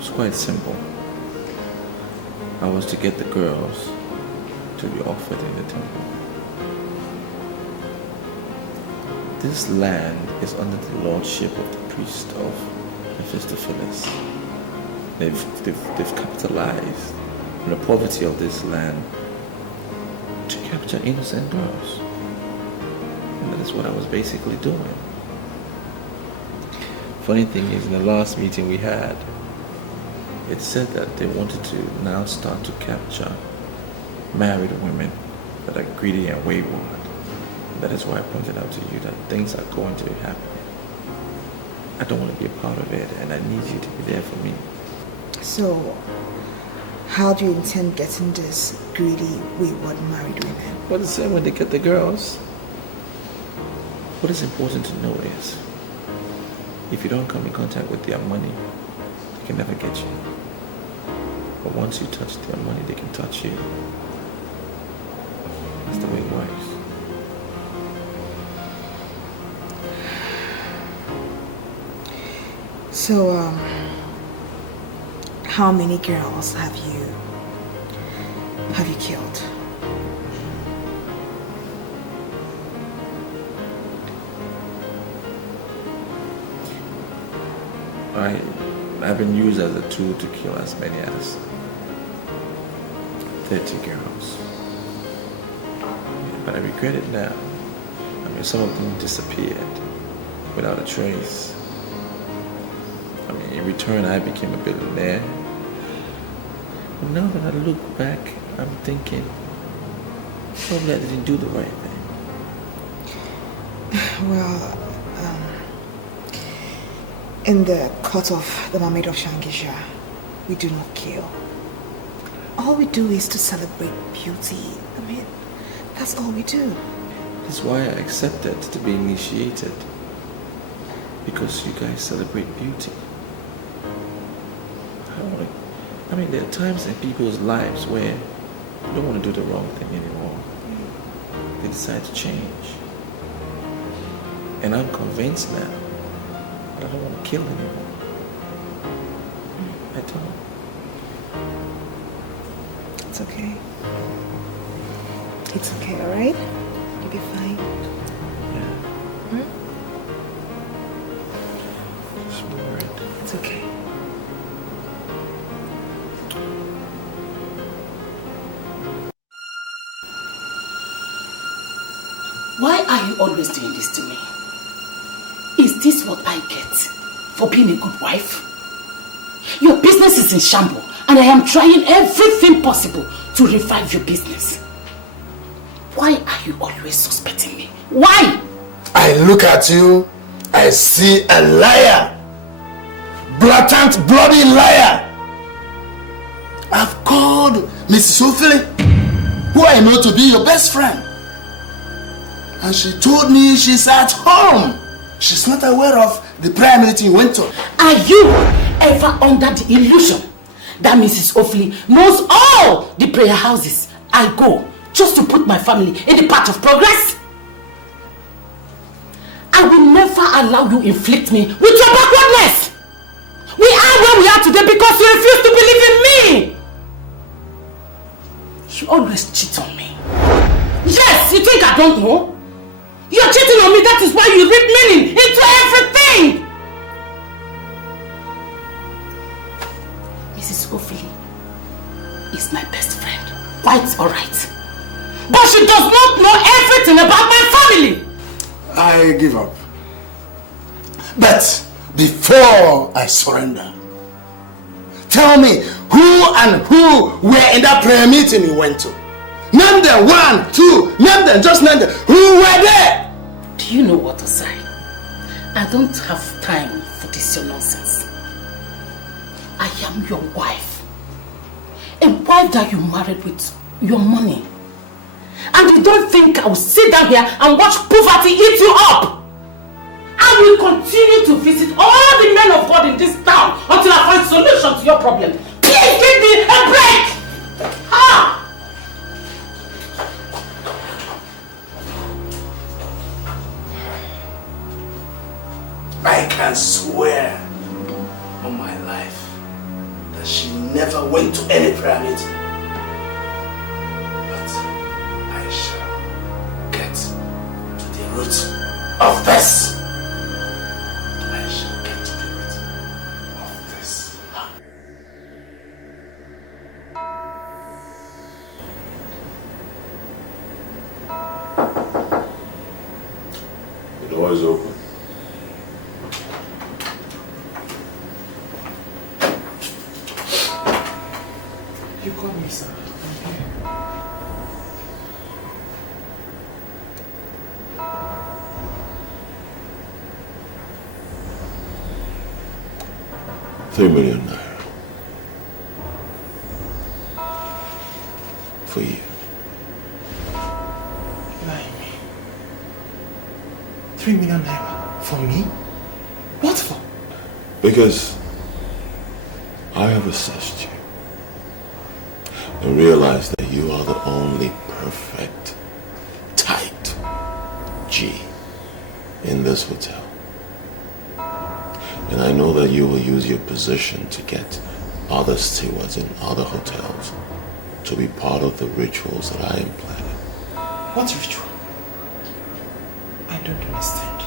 It's quite simple. I was to get the girls to be offered in the temple. This land is under the lordship of the priest of Mephistopheles. They've capitalized on the poverty of this land to capture innocent girls. And that is what I was basically doing. Funny thing is, in the last meeting we had, it said that they wanted to now start to capture married women that are greedy and wayward. That is why I pointed out to you that things are going to be happening. I don't want to be a part of it, and I need you to be there for me. So, how do you intend getting this greedy, wayward married women? Well, the same when they get the girls. What is important to know is, if you don't come in contact with their money, they can never get you. But once you touch their money, they can touch you. That's the way it works. So, how many girls have you killed? I've been used as a tool to kill as many as 30 girls. But I regret it now. I mean, some of them disappeared. without a trace. I mean, in return, I became a billionaire. But now that I look back, I'm thinking, probably I didn't do the right thing. Well, in the court of the Mermaid of Shangisha, we do not kill. All we do is to celebrate beauty. I mean, that's all we do. That's why I accepted to be initiated. Because you guys celebrate beauty. I mean, there are times in people's lives where they don't want to do the wrong thing anymore. They decide to change. And I'm convinced now that I don't want to kill anymore. I don't. It's okay. It's okay, alright? You'll be fine. Yeah. Hmm? Just worried. It's okay. Why are you always doing this to me? Is this what I get for being a good wife? Your business is in shambles, and I am trying everything possible to revive your business. Why are you always suspecting me? Why? I look at you, I see a liar. Blatant, bloody liar. I've called Mrs. Ophili, who I know to be your best friend. And she told me she's at home. She's not aware of the prayer meeting you went to. Are you ever under the illusion that Mrs. Ophili knows all the prayer houses I go just to put my family in the path of progress? I will never allow you inflict me with your backwardness. We are where we are today because you refuse to believe in me. You always cheat on me. Yes, you think I don't know? You're cheating on me, that is why you read meaning into everything. Mrs. Ophili is my best friend. Quite alright. But she does not know everything about my family. I give up. But before I surrender, tell me who were in that prayer meeting you went to. Name them, 1, 2, name them, just name them. Who were there? Do you know what to say? I don't have time for this your nonsense. I am your wife. A wife that you married with your money. And you don't think I will sit down here and watch poverty eat you up? I will continue to visit all the men of God in this town until I find solution to your problem. Please give me a break! Ha! I can swear on my life that she never went to any prayer meeting. But I shall get to the root of this. I shall get to the root of this. The door is open. You call me, sir. I'm here. $3 million for you. Lie me. 3 million naira for me? What for? Because I have assessed you and realized that you are the only perfect, tight G in this hotel. And I know that you will use your position to get other stewards in other hotels to be part of the rituals that I am planning. What ritual? I don't understand.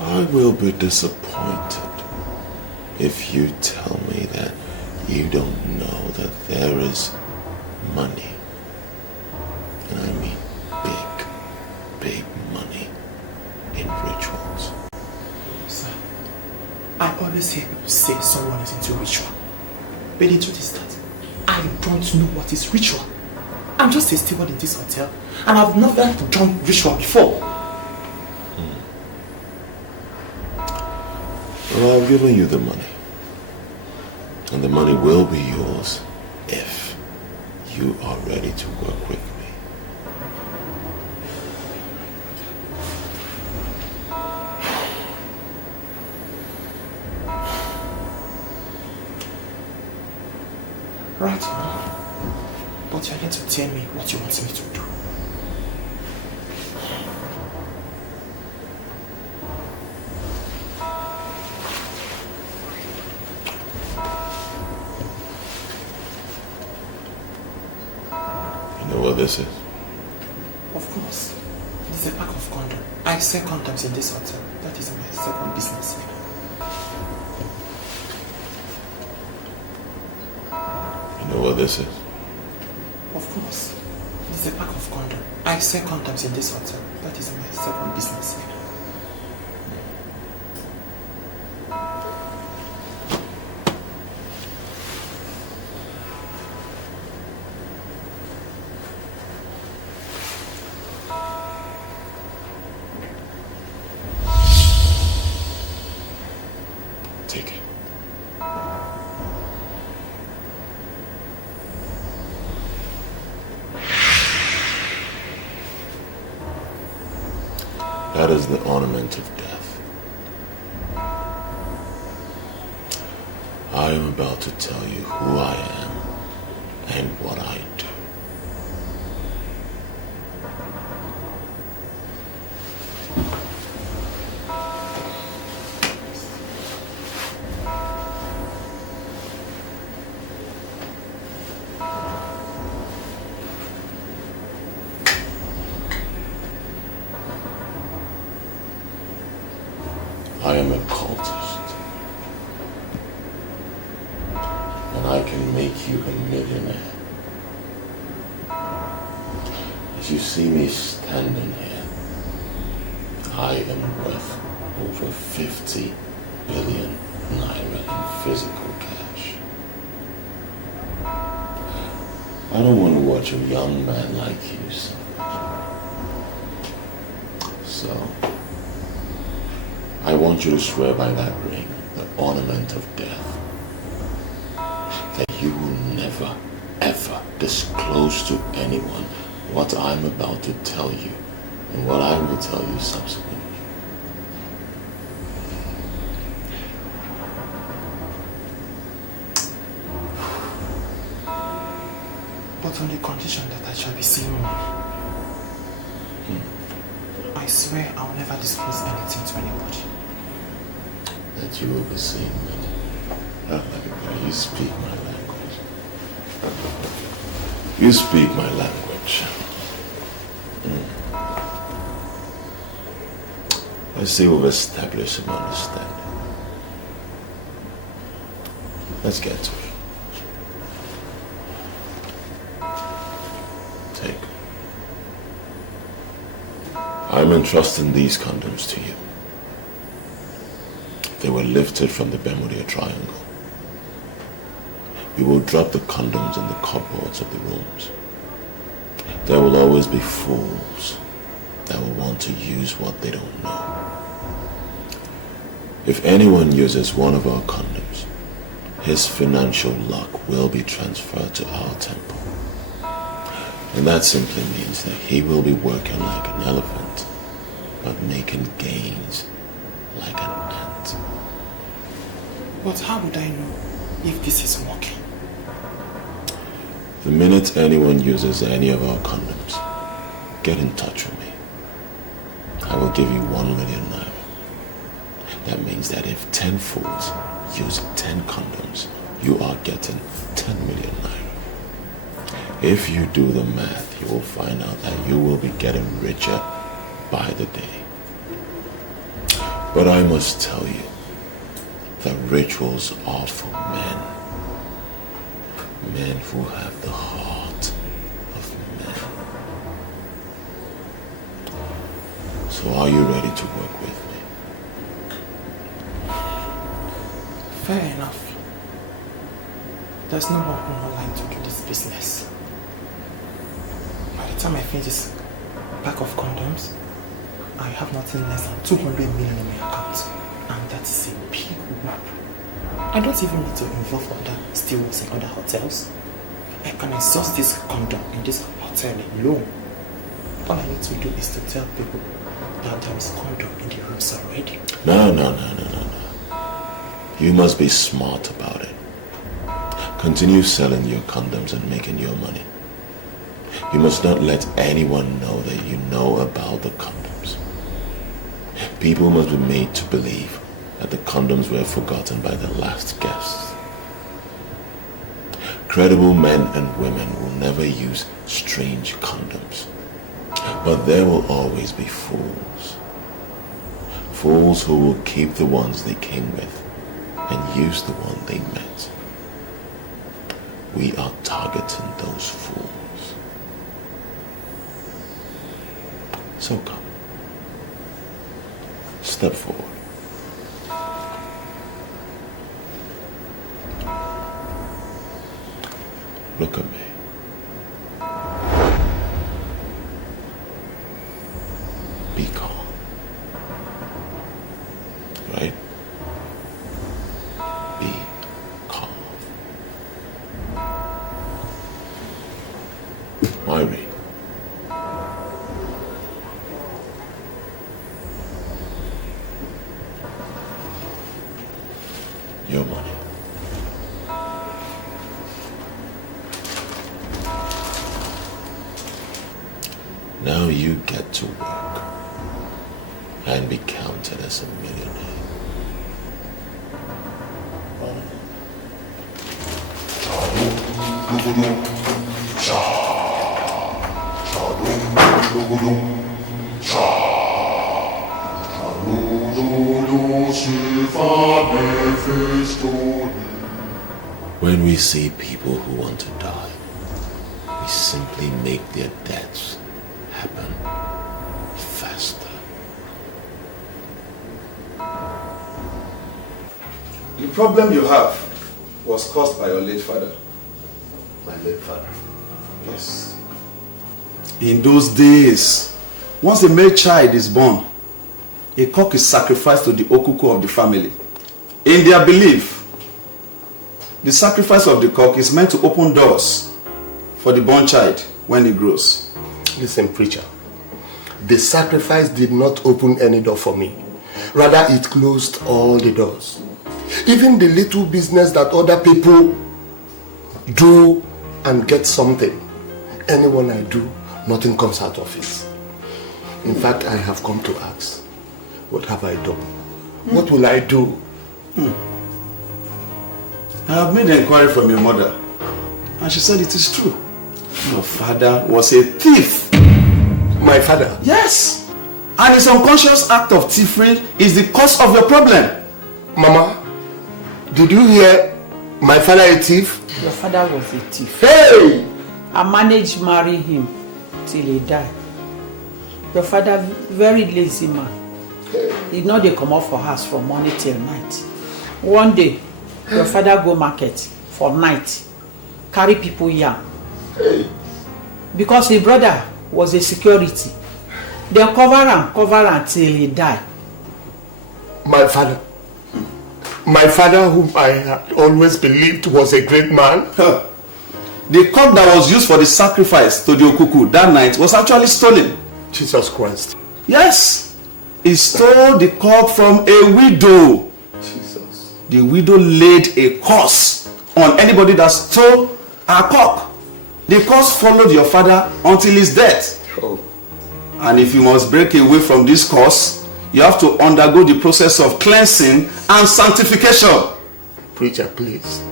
I will be disappointed if you tell me that you don't know that there is money. And I mean big, big money in I always hear people say someone is into ritual. But the truth is that I don't know what is ritual. I'm just a steward in this hotel and I've never done ritual before. Well, I've given you the money. And the money will be yours if you are ready to work with me. Right. But you're here to tell me what you want me to do. You know what this is? Of course. It's a pack of condoms. I sell condoms in this hotel. That is my second business here. You know what this is? Of course. It's a pack of condoms. I sell condoms in this hotel. That is my second business here. Take it. That is the ornament of death. I am about to tell you who I am and what I do. I am a cultist, and I can make you a millionaire. As you see me standing here, I am worth over 50 billion naira in physical cash. I don't want to watch a young man like you suffer. So, I want you to swear by that ring, the ornament of death, that you will never, ever disclose to anyone what I'm about to tell you and what I will tell you subsequently. But on the condition that I shall be seeing money. I swear I'll never disclose anything to anybody. That you will be seeing money. You speak my language. You speak my language. I see we've established some understanding. Let's get to it. Take. I'm entrusting these condoms to you. They were lifted from the Bermuda Triangle. You will drop the condoms in the cupboards of the rooms. There will always be fools that will want to use what they don't know. If anyone uses one of our condoms, his financial luck will be transferred to our temple. And that simply means that he will be working like an elephant, but making gains like an ant. But how would I know if this is working? The minute anyone uses any of our condoms, get in touch with me. I will give you 1 million naira. That means that if 10 fools use 10 condoms, you are getting 10 million naira. If you do the math, you will find out that you will be getting richer by the day. But I must tell you that rituals are for men. Men who have the heart of men. So are you ready to work with me? Fair enough. There's no more room online to do this business. By the time I finish this pack of condoms, I have nothing less than 200 million in my account. And that is a big whop. I don't even need to involve other stewards in other hotels. I can exhaust this condom in this hotel alone. All I need to do is to tell people that there is condom in the rooms already. No. You must be smart about it. Continue selling your condoms and making your money. You must not let anyone know that you know about the condoms. People must be made to believe that the condoms were forgotten by the last guests. Credible men and women will never use strange condoms. But there will always be fools. Fools who will keep the ones they came with and use the one they met. We are targeting those fools. So come. Step forward. Look at me. Be calm. Right? Be calm. Myri. Your money. Now you get to work and be counted as a millionaire. When we see people who want to die, we simply make their deaths happen faster. The problem you have was caused by your late father. My late father? Yes. In those days, once a male child is born, a cock is sacrificed to the okuku of the family. In their belief, the sacrifice of the cock is meant to open doors for the born child when he grows. Listen, preacher. The sacrifice did not open any door for me. Rather, it closed all the doors. Even the little business that other people do and get something, anyone I do, nothing comes out of it. In fact, I have come to ask, what have I done? What will I do? I have made an inquiry from your mother, and she said it is true. Your father was a thief. My father? Yes. And his unconscious act of thievery is the cause of your problem. Mama, did you hear my father a thief? Your father was a thief. Hey! I managed to marry him till he died. Your father, very lazy man. He know they come out for house from morning till night. One day, your father go market for night, carry people yam. Because his brother was a security. They cover him till he died. My father? My father, whom I had always believed was a great man? The cock that was used for the sacrifice to the okuku that night was actually stolen. Jesus Christ. Yes. He stole the cock from a widow. Jesus. The widow laid a curse on anybody that stole her cock. The curse followed your father until his death. And if you must break away from this curse, you have to undergo the process of cleansing and sanctification. Preacher, please.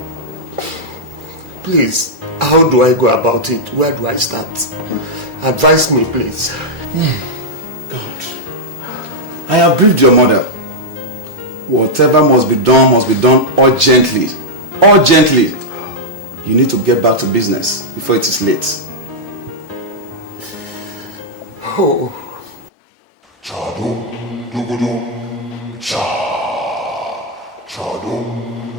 Please, how do I go about it? Where do I start? Advise me, please. God, I have briefed your mother. Whatever must be done urgently. Urgently. You need to get back to business before it is late. Oh. Chadum, dugudum, cha. Chadum,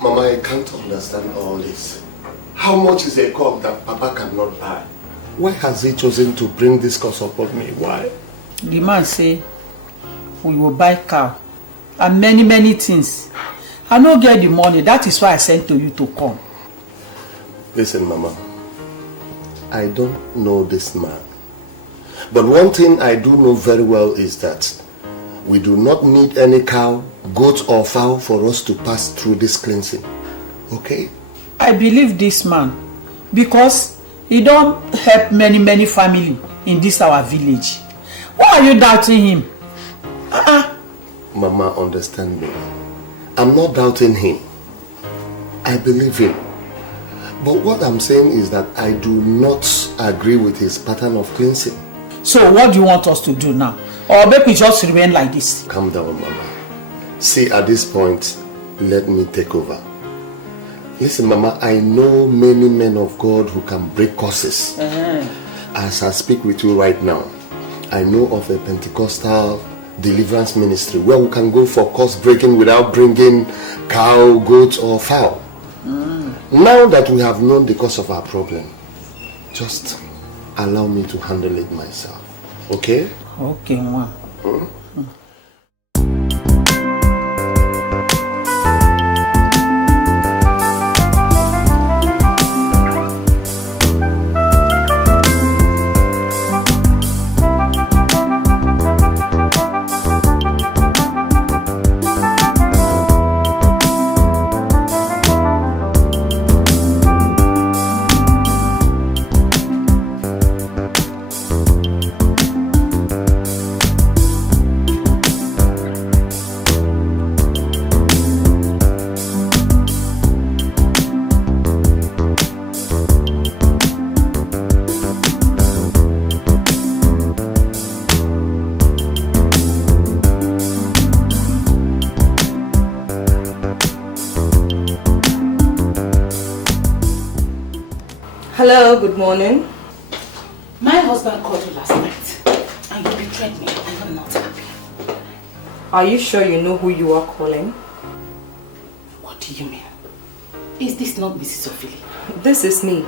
Mama, I can't understand all this. How much is a cup that Papa cannot buy? Why has he chosen to bring this curse upon me? Why? The man say, we will buy cow and many things. I don't get the money. That is why I sent to you to come. Listen, Mama. I don't know this man. But one thing I do know very well is that we do not need any cow, goat or fowl for us to pass through this cleansing. Okay? I believe this man because he don't help many family in this our village. Why are you doubting him? Mama, understand me. I'm not doubting him. I believe him. But what I'm saying is that I do not agree with his pattern of cleansing. So what do you want us to do now? Or make we just remain like this? Calm down, Mama. See, at this point, let me take over. Listen, Mama, I know many men of God who can break curses. As I speak with you right now, I know of a Pentecostal deliverance ministry where we can go for curse breaking without bringing cow, goat or fowl. Now that we have known the cause of our problem, just allow me to handle it myself. Okay? Okay, Ma. Hello, good morning. My husband called you last night and you betrayed me and I'm not happy. Are you sure you know who you are calling? What do you mean? Is this not Mrs. Ophelia? This is me.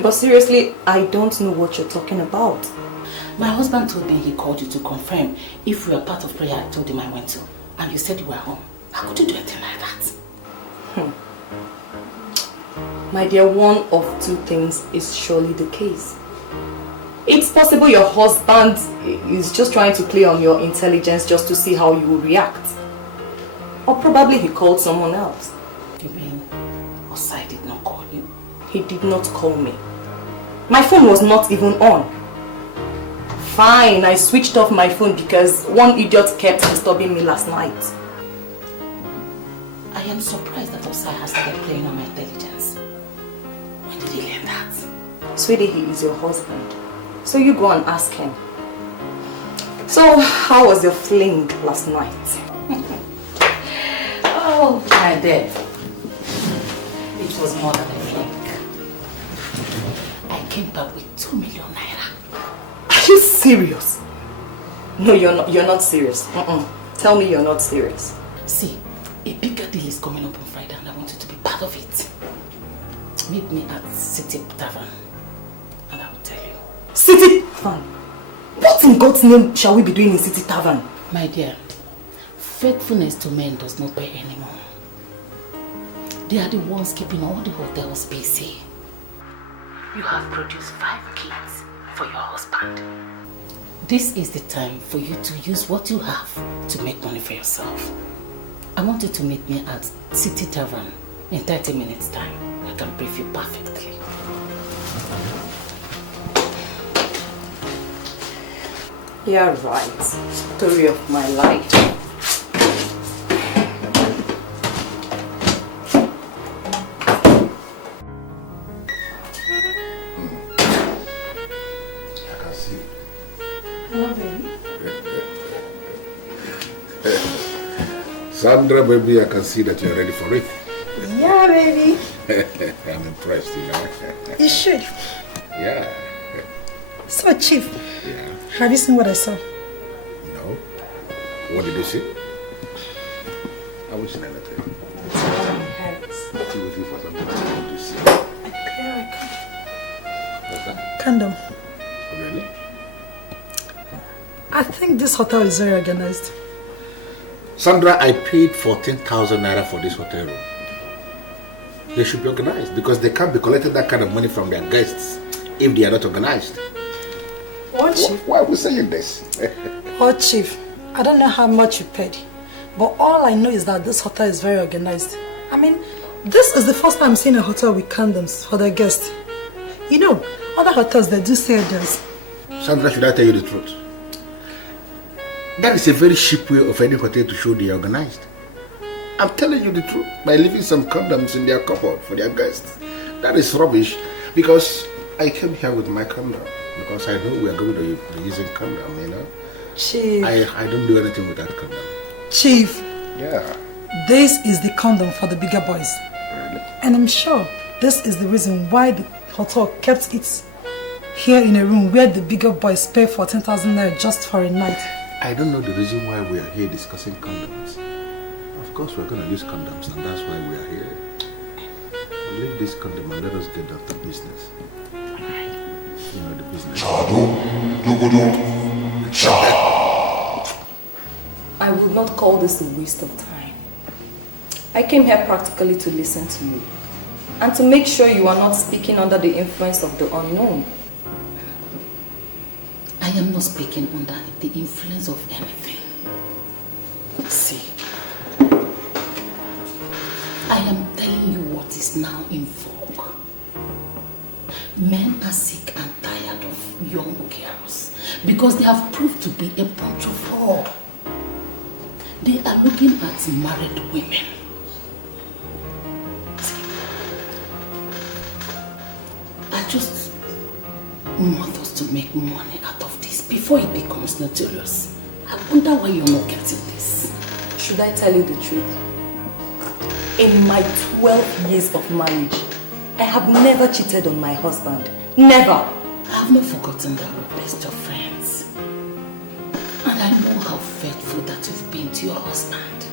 But seriously, I don't know what you're talking about. My husband told me he called you to confirm if we were part of prayer I told him I went to. And you said you were home. How could you do a thing like that? My dear, one of two things is surely the case. It's possible your husband is just trying to play on your intelligence just to see how you will react. Or probably he called someone else. You mean Osai did not call you? He did not call me. My phone was not even on. Fine, I switched off my phone because one idiot kept disturbing me last night. I am surprised that Osai has started playing on my intelligence. When did he learn that? Sweetie, he is your husband. So you go and ask him. So, how was your fling last night? Oh, my dear. It was more than a fling. I came back with 2 million naira. Are you serious? No, you're not serious. Tell me you're not serious. See, a bigger deal is coming up on Friday and I want you to be part of it. Meet me at City Tavern and City Tavern? What in God's name shall we be doing in City Tavern? My dear, faithfulness to men does not pay anymore. They are the ones keeping all the hotels busy. You have produced 5 kids for your husband. This is the time for you to use what you have to make money for yourself. I want you to meet me at City Tavern in 30 minutes time. I can brief you perfectly. You're right. Story of my life. Sandra, baby, I can see that you're ready for it. Yeah, baby. I'm impressed, you know. You should. Yeah. So, Chief, Yeah. have you seen what I saw? No. What did you see? I wish I never tell you. What you looking for something to see? What's that? Condom. Really? I think this hotel is very organized. Sandra, I paid 14,000 naira for this hotel room. They should be organized because they can't be collecting that kind of money from their guests if they are not organized. What, Chief? Why are we saying this? What, Chief? I don't know how much you paid, but all I know is that this hotel is very organized. I mean, this is the first time I'm seeing a hotel with condoms for their guests. You know, other hotels, they do say this. Sandra, should I tell you the truth? That is a very cheap way of any hotel to show they are organized. I'm telling you the truth by leaving some condoms in their cupboard for their guests. That is rubbish because I came here with my condom because I know we are going to be using condom, you know. Chief. I don't do anything with that condom. Chief. Yeah. This is the condom for the bigger boys. Really? And I'm sure this is the reason why the hotel kept it here in a room where the bigger boys pay 14,000 naira just for a night. I don't know the reason why we are here discussing condoms. Of course we're going to use condoms and that's why we are here. Leave this condom and let us get down to business. You know the business. I would not call this a waste of time. I came here practically to listen to you and to make sure you are not speaking under the influence of the unknown. I am not speaking under the influence of anything. See, I am telling you what is now in vogue. Men are sick and tired of young girls because they have proved to be a bunch of whore. They are looking at married women. See, I just want us to make money out of this before it becomes notorious. I wonder why you're not getting this. Should I tell you the truth? In my 12 years of marriage, I have never cheated on my husband. Never. I have not forgotten that we're best of friends. And I know how faithful that you've been to your husband.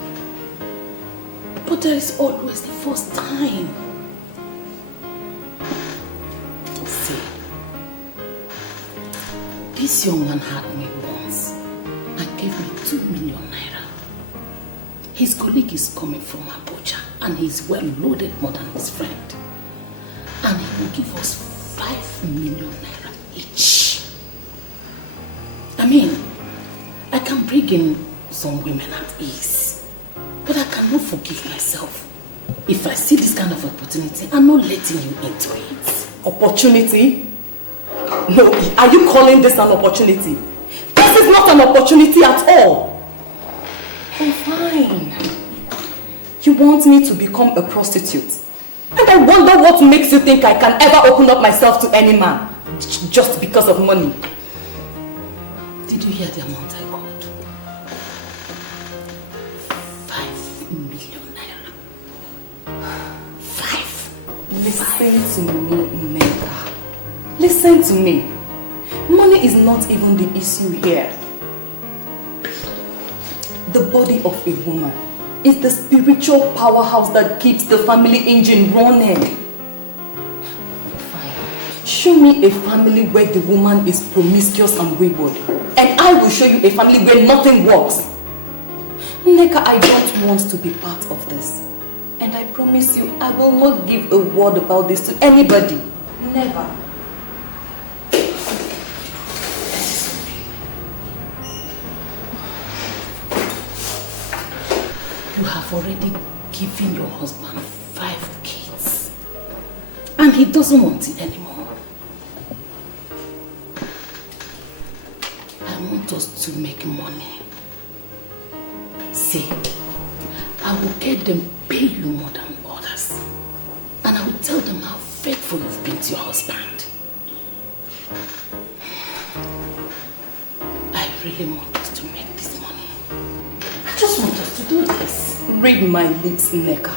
But there is always the first time. See, this young man had me once and gave me 2 million naira. His colleague is coming from Abuja and he's well loaded more than his friend. And he will give us 5 million naira each. I mean, I can bring in some women at ease, but I cannot forgive myself if I see this kind of opportunity. I'm not letting you into it. Opportunity? No, are you calling this an opportunity? This is not an opportunity at all. Oh, fine. You want me to become a prostitute? And I wonder what makes you think I can ever open up myself to any man just because of money. Did you hear the amount I got? 5 million naira. 5. Listen to me, Neka. Listen to me. Money is not even the issue here. The body of a woman is the spiritual powerhouse that keeps the family engine running. Fine. Show me a family where the woman is promiscuous and wayward, and I will show you a family where nothing works. Nneka, I don't want to be part of this. And I promise you, I will not give a word about this to anybody. Never. You have already given your husband 5 kids. And he doesn't want it anymore. I want us to make money. See, I will get them pay you more than others. And I will tell them how faithful you've been to your husband. I really want us to make this money. I just want us to do this. Read my lips, Nneka.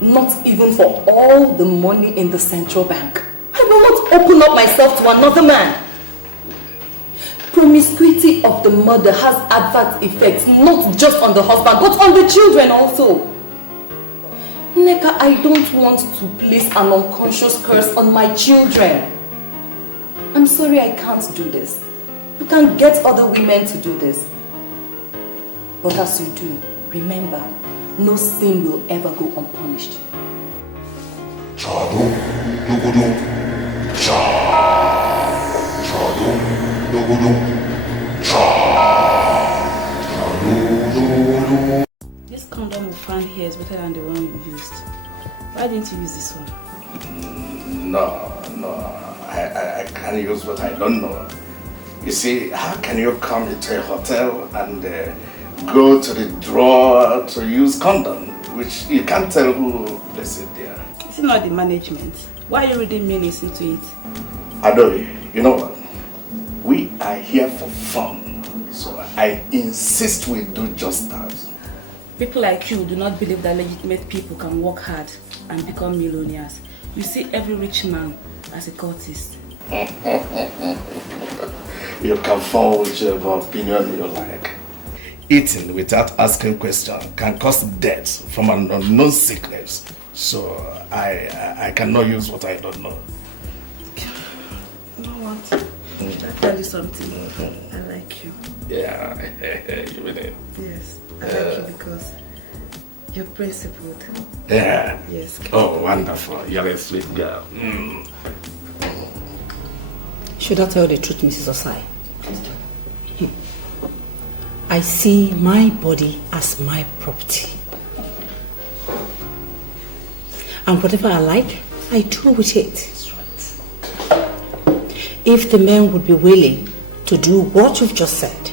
Not even for all the money in the central bank. I will not open up myself to another man. Promiscuity of the mother has adverse effects, not just on the husband, but on the children also. Nneka, I don't want to place an unconscious curse on my children. I'm sorry I can't do this. You can get other women to do this. But as you do, remember, no sin will ever go unpunished. This condom we found here is better than the one you used. Why didn't you use this one? No. I can't use what I don't know. You see, how can you come into a hotel and go to the drawer to use condom, which you can't tell who placed it there? It's not the management. Why are you reading meanings into it? Adobe, you know what? We are here for fun, so I insist we do just that. People like you do not believe that legitimate people can work hard and become millionaires. You see every rich man as a cultist. You can form whichever opinion you like. Eating without asking questions can cause death from an unknown sickness. So I cannot use what I don't know. You know what? I'll tell you something. I like you. Yeah, you mean it? Yes, I like you because you're principled. Yeah. Yes. Oh, wonderful. You're a sweet girl. Should I tell the truth, Mrs. Osai? I see my body as my property. And whatever I like, I do with it. If the men would be willing to do what you've just said,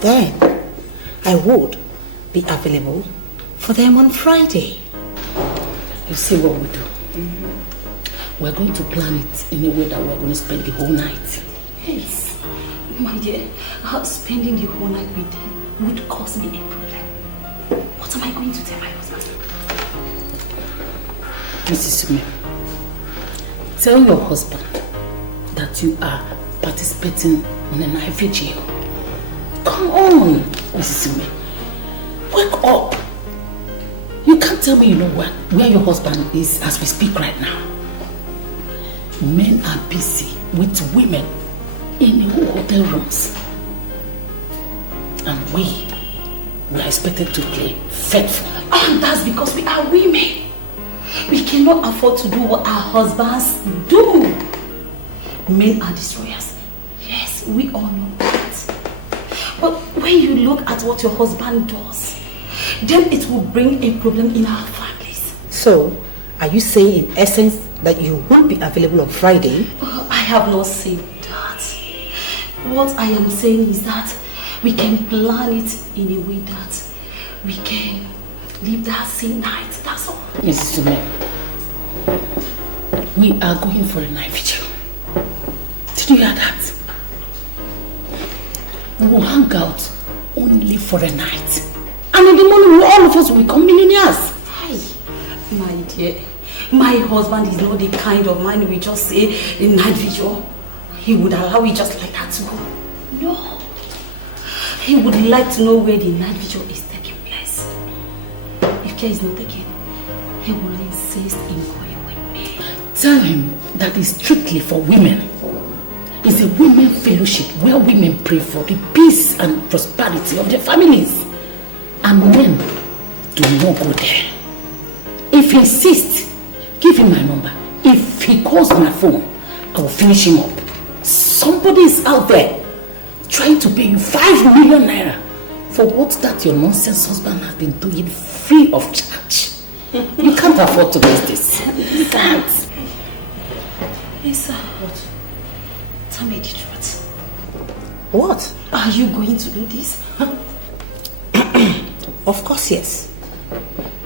then I would be available for them on Friday. You see what we do? We're going to plan it in a way that we're going to spend the whole night. Yes. My dear, spending the whole night with them would cause me a problem. What am I going to tell my husband? Mrs. Sume, tell your husband that you are participating in a night vigil. Come on, Mrs. Sume. Wake up. You can't tell me you know where your husband is as we speak right now. Men are busy with women in the hotel rooms. And we are expected to play faithful. And that's because we are women. We cannot afford to do what our husbands do. Men are destroyers. Yes, we all know that. But when you look at what your husband does, then it will bring a problem in our families. So, are you saying in essence that you won't be available on Friday? Oh, I have not said that. What I am saying is that we can plan it in a way that we can live that same night. That's all. Mrs. Sume, we are going for a night vigil. Did you hear that? We will hang out only for a night. And in the morning, all of us will become millionaires. Hi, my dear. My husband is not the kind of man we just say a night vigil. He would allow it just like that to go. No. He would like to know where the night vigil is taking place. If care is not taken, he will insist in going with me. Tell him that it's strictly for women. It's a women fellowship where women pray for the peace and prosperity of their families. And men do not go there. If he insists, give him my number. If he calls my phone, I will finish him up. Somebody is out there trying to pay you 5 million naira for what that your nonsense husband has been doing free of charge. You can't afford to lose this. You can't. Lisa, what? Tell me the truth. What? Are you going to do this? Of course, yes.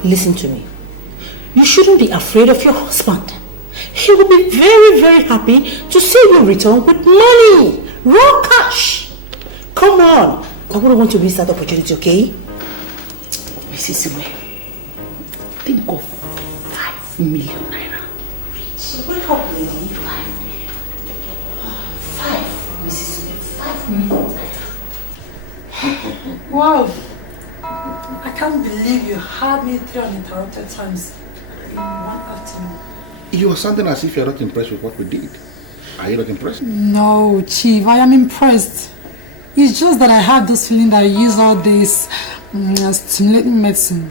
Listen to me. You shouldn't be afraid of your husband. He will be very, very happy to see you return with money. Raw cash. Come on. I wouldn't want to miss that opportunity, okay? Mrs. Ume, think of 5 million naira. Wake up, lady. 5 million. 5, Mrs. Ume, 5 million naira. Wow. I can't believe you had me 3 uninterrupted times in one afternoon. You are sounding as if you're not impressed with what we did. Are you not impressed? No, Chief, I am impressed. It's just that I have this feeling that I use all this stimulating medicine.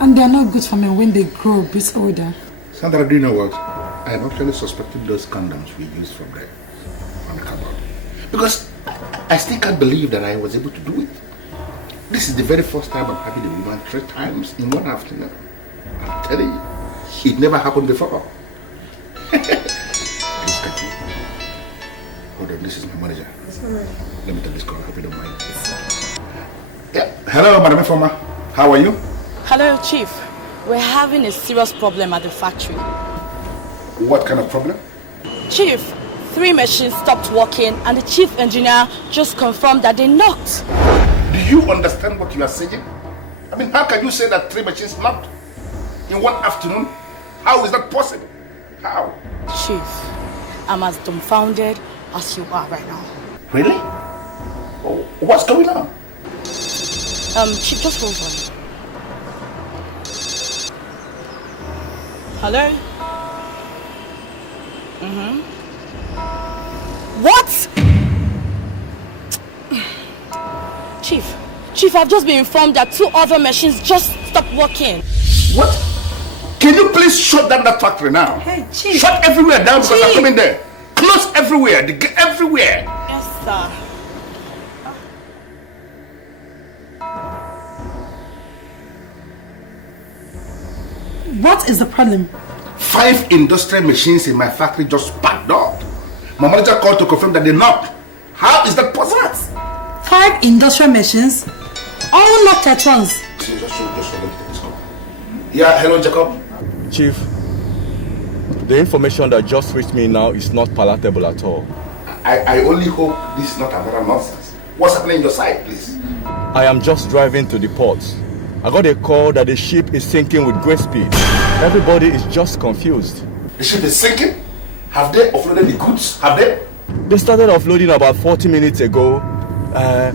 And they are not good for me when they grow a bit older. Sandra, do you know what? I have actually suspected those condoms we used from there, from the cupboard. Because I still can't believe that I was able to do it. This is the very first time I'm having a woman 3 times in one afternoon. I'm telling you, it never happened before. Please take me. Hold on, this is my manager. Let me take this call, I hope you don't mind. Yeah. Hello, Madam Informer. How are you? Hello, Chief. We're having a serious problem at the factory. What kind of problem? Chief, 3 machines stopped working and the chief engineer just confirmed that they knocked. Do you understand what you are saying? I mean, how can you say that 3 machines knocked in one afternoon? How is that possible? How? Chief, I'm as dumbfounded as you are right now. Really? Oh, what's going on? Chief, just hold on. Hello? What? Chief, I've just been informed that 2 other machines just stopped working. What? Can you please shut down that factory now? Hey, Chief. Shut everywhere down because I'm coming there. Close everywhere, everywhere. Yes, sir. What is the problem? 5 industrial machines in my factory just packed up. My manager called to confirm that they knocked. How is that possible? What? 5 industrial machines? All knocked at once. Yeah, hello, Jacob. Chief, the information that just reached me now is not palatable at all. I only hope this is not another nonsense. What's happening on your side, please? I am just driving to the port. I got a call that the ship is sinking with great speed. Everybody is just confused. The ship is sinking? Have they offloaded the goods? Have they? They started offloading about 40 minutes ago.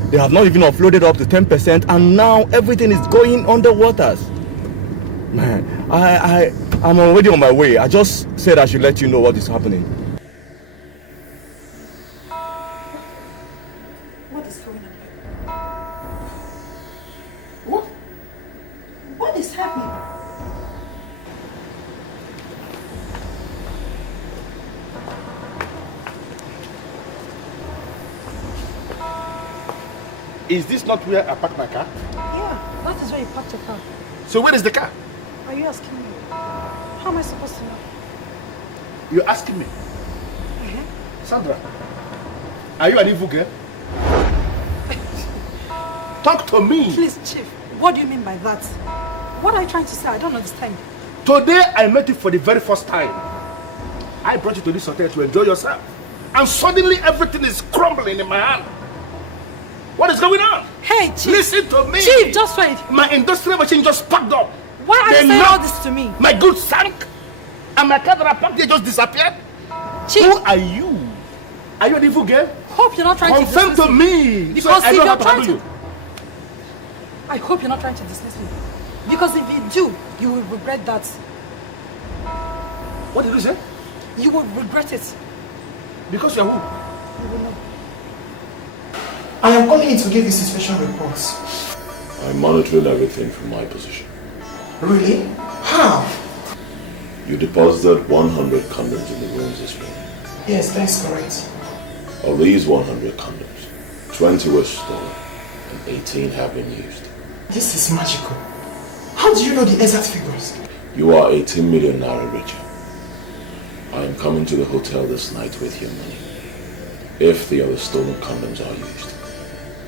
They have not even offloaded up to 10%, and now everything is going underwater. Man, I'm already on my way. I just said I should let you know what is happening. What is going on here? What? What is happening? Is this not where I parked my car? Yeah, that is where you parked your car. So where is the car? Are you asking me? How am I supposed to know? You're asking me? Sandra, are you an evil girl? Talk to me. Please, Chief, what do you mean by that? What are you trying to say? I don't understand. Today I met you for the very first time. I brought you to this hotel to enjoy yourself. And suddenly everything is crumbling in my hand. What is going on? Hey, Chief. Listen to me. Chief, just wait. My industrial machine just packed up. Why are you saying all this to me? My goods sank. And my car that I packed here just disappeared. Chief. Who are you? Are you an evil girl? Hope you're not trying to confirm to me. Because if you're trying to... I hope you're not trying to dismiss me. Because if you do, you will regret that. What did you say? You will regret it. Because you're who? You will know. I am calling in to give you situation reports. I'm monitoring everything from my position. Really? How? You deposited 100 condoms in the rooms this morning. Yes, that's correct. Of these 100 condoms, 20 were stolen and 18 have been used. This is magical. How do you know the exact figures? You are 18 million naira richer. I am coming to the hotel this night with your money. If the other stolen condoms are used,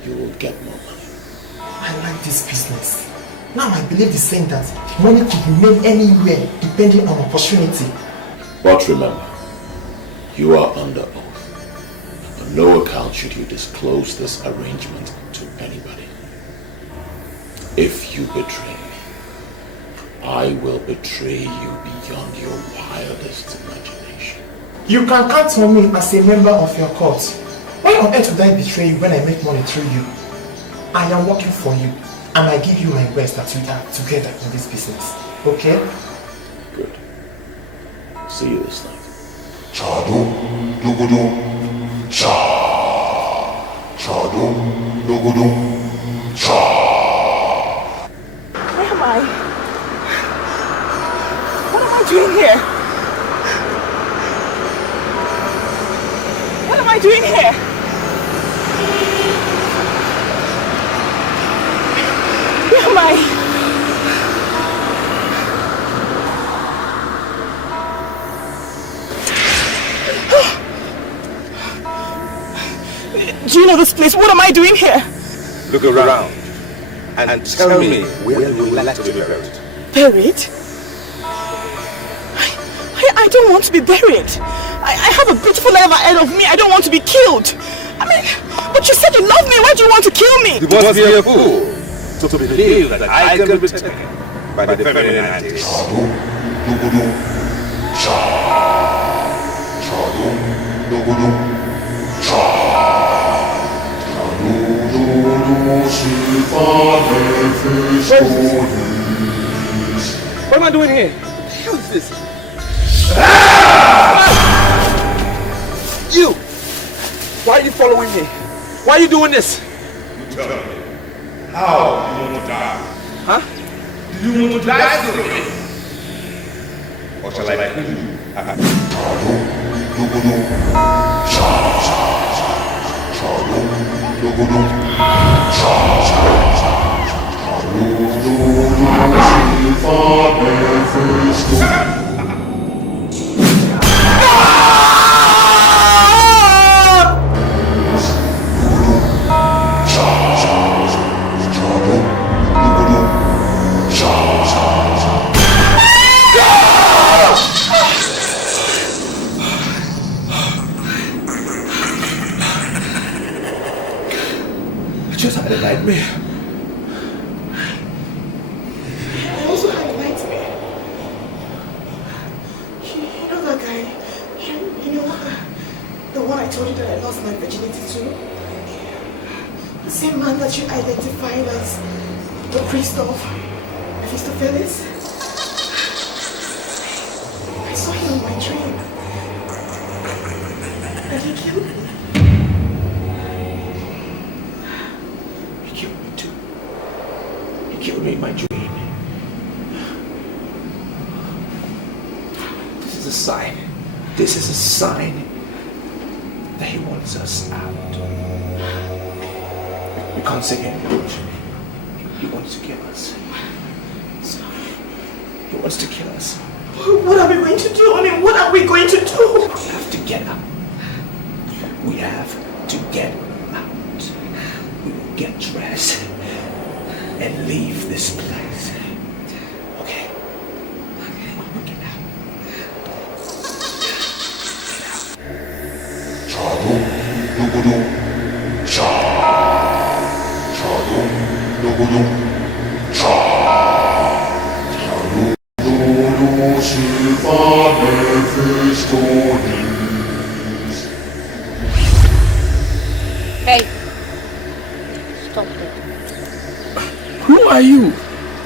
you will get more money. I like this business. Now I believe the saying that money could be made anywhere depending on opportunity. But remember, you are under oath. On no account should you disclose this arrangement to anybody. If you betray me, I will betray you beyond your wildest imagination. You can count on me as a member of your court. Why on earth would I betray you when I make money through you? I am working for you, and I give you my best that we are together in this business. Okay? Good. See you this night. Chadum, dugudum, cha. Chadum, dugudum, cha. Where am I? What am I doing here? What am I doing here? Where am I? Do you know this place? What am I doing here? Look around and tell me where you would like to be buried. Buried? I don't want to be buried. I have a beautiful life ahead of me. I don't want to be killed. I mean, but you said you love me. Why do you want to kill me? You must be a fool to believe that I can be taken by the feminine antics. What am I doing here? What the hell is this? You! Why are you following me? Why are you doing this? You tell me, how do you want to die? Huh? Do you want to die slowly? Or shall I kill you? I just had a nightmare. I also had a nightmare. You know that guy? You know the one I told you that I lost my virginity to? The same man that you identified as the priest of Mephistopheles? I saw him in my dream. And he killed me. He killed me too. He killed me in my dream. This is a sign. This is a sign that he wants us out. We can't say anything. He wants to kill us. He wants to kill us. What are we going to do? I mean, what are we going to do? We have to get out. We have to get out. We will get dressed and leave this place. Okay? We get out. Chadum, dugudum, cha. Chadum, dugudum, cha. Chadum, dugudum, silva, Mephistopheles. Hey, stop it. Who are you?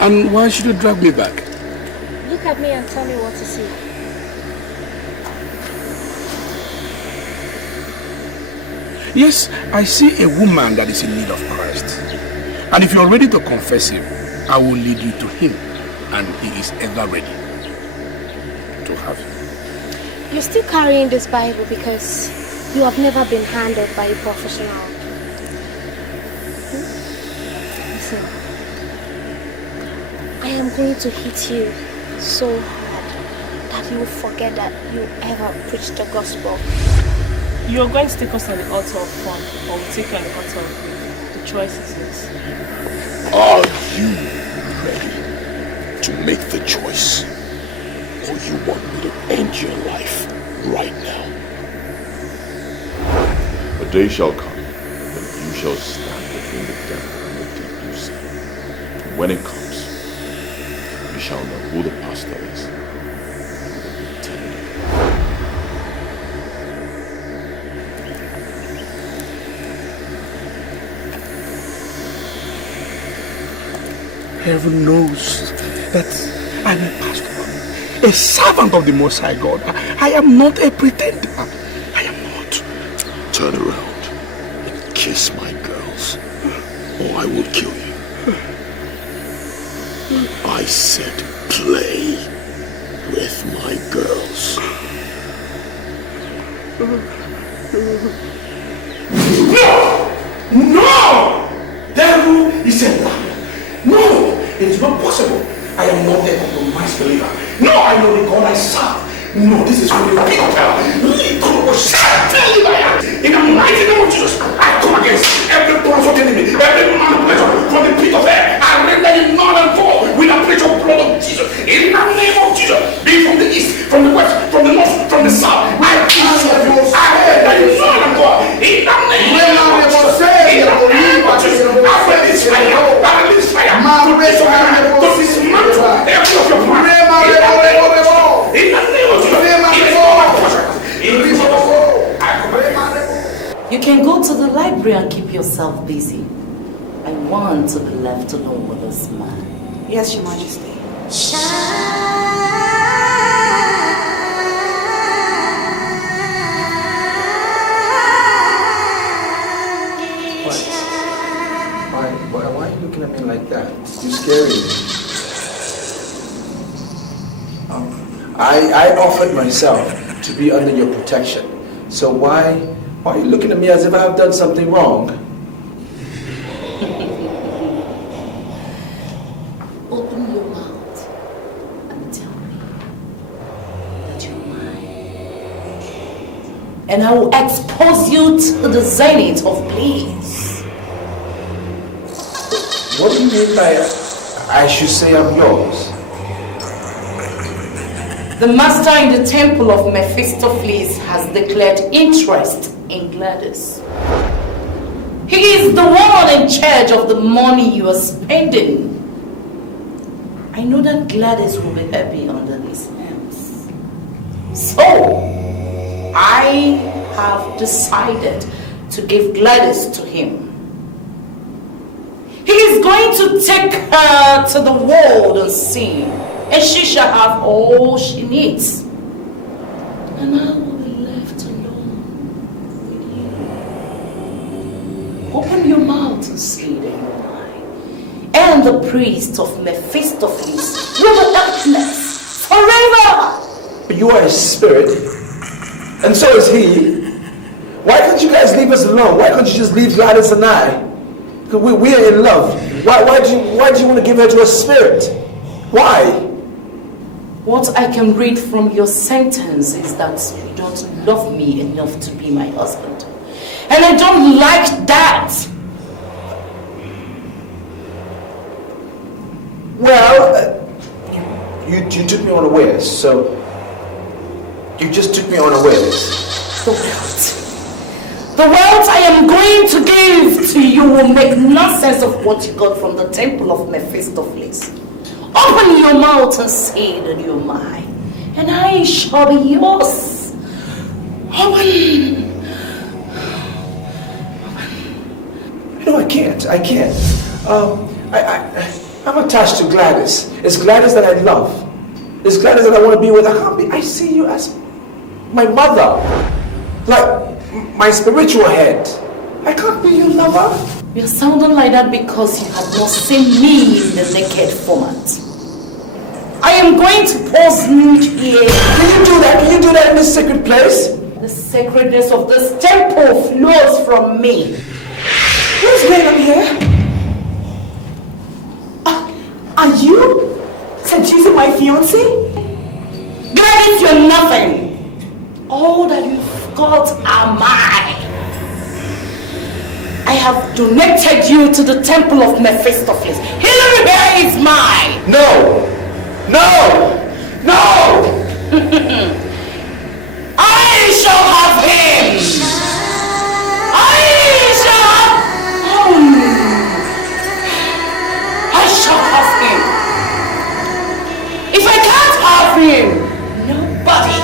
And why should you drag me back? Look at me and tell me what to see. Yes, I see a woman that is in need of Christ. And if you're ready to confess him, I will lead you to him. And he is ever ready to have you. You're still carrying this Bible because you have never been handled by a professional. Listen, I am going to hit you so hard that you will forget that you ever preached the gospel. You're going to take us on the altar of fun, or we'll take you on the altar of faith. The choice is yours. Are you ready to make the choice? Or you want me to end your life right now? A day shall come when you shall stand between the devil and the deep blue sea. And when it comes, you shall know who the pastor is. Heaven knows that I'm a pastor, a servant of the Most High God. I am not a pretender. I am not. Turn around and kiss my girls, or I will kill you. I said play with my girls. No! No! Devil is a liar. No! It is not possible. I am not a compromised believer. No, I know the God I serve. No, this is really people. In the mighty name of Jesus, I come against every plot of the enemy, every manipulation from the pit of hell. I render you null and void with the precious blood of Jesus. In the name of Jesus, be from the east, from the west, from the north, from the south. I render you null and void. In the name of Jesus. In the name of Jesus. I release fire. I release fire. To dismantle every of your plans. In the name of Jesus. You can go to the library and keep yourself busy. I want to be left alone with this man. Yes, Your Majesty. Why are you looking at me like that? You're scaring me. I offered myself to be under your protection. So why are you looking at me as if I've done something wrong? Open your mouth and tell me that you're mine. And I will expose you to the zenith of bliss. What do you mean by I should say I'm yours? The master in the temple of Mephistopheles has declared interest in Gladys. He is the one in charge of the money you are spending. I know that Gladys will be happy under his hands. So, I have decided to give Gladys to him. He is going to take her to the world and see, and she shall have all she needs. And I will be left alone with you. Open your mouth and say that you're mine. And the priest of Mephistopheles will be helpless forever. You are his spirit, and so is he. Why can't you guys leave us alone? Why can't you just leave Gladys and I? We are in love. Why do you want to give her to a spirit? Why? What I can read from your sentence is that you don't love me enough to be my husband. And I don't like that. Well, you took me unawares, so you just took me unawares. The wealth I am going to give to you will make nonsense of what you got from the temple of Mephistopheles. Open your mouth and say that you're mine, and I shall be yours. Open. No, I can't. I'm attached to Gladys. It's Gladys that I love. It's Gladys that I want to be with. I see you as my mother. Like, my spiritual head. I can't be your lover. You're sounding like that because you have not seen me in the naked format. I am going to pose nude here. Can you do that? Can you do that in this sacred place? The sacredness of this temple flows from me. Who's going here? Are you seducing my fiancé? Gladys, you're nothing. All that you've got are mine. I have donated you to the temple of Mephistopheles. Hillary Bear is mine. No! No! No! I shall have him. I shall have I shall have him. If I can't have him, nobody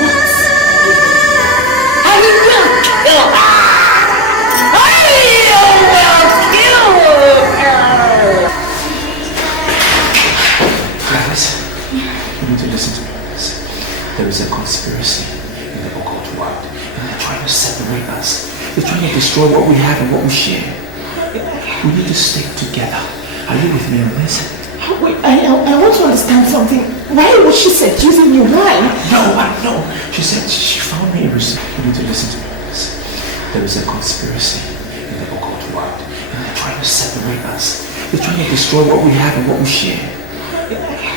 wants him. I will kill her. I will kill her. Gladys, you need to listen to me. There is a conspiracy in the occult world, and they're trying to separate us. They're trying to destroy what we have and what we share. We need to stick together. Are you with me on this? Wait, I want to understand something. Why was she seducing you? Why? No. She said she found me a receipt. You need to listen to me on this. There is a conspiracy in the occult world, and they're trying to separate us. They're trying to destroy what we have and what we share.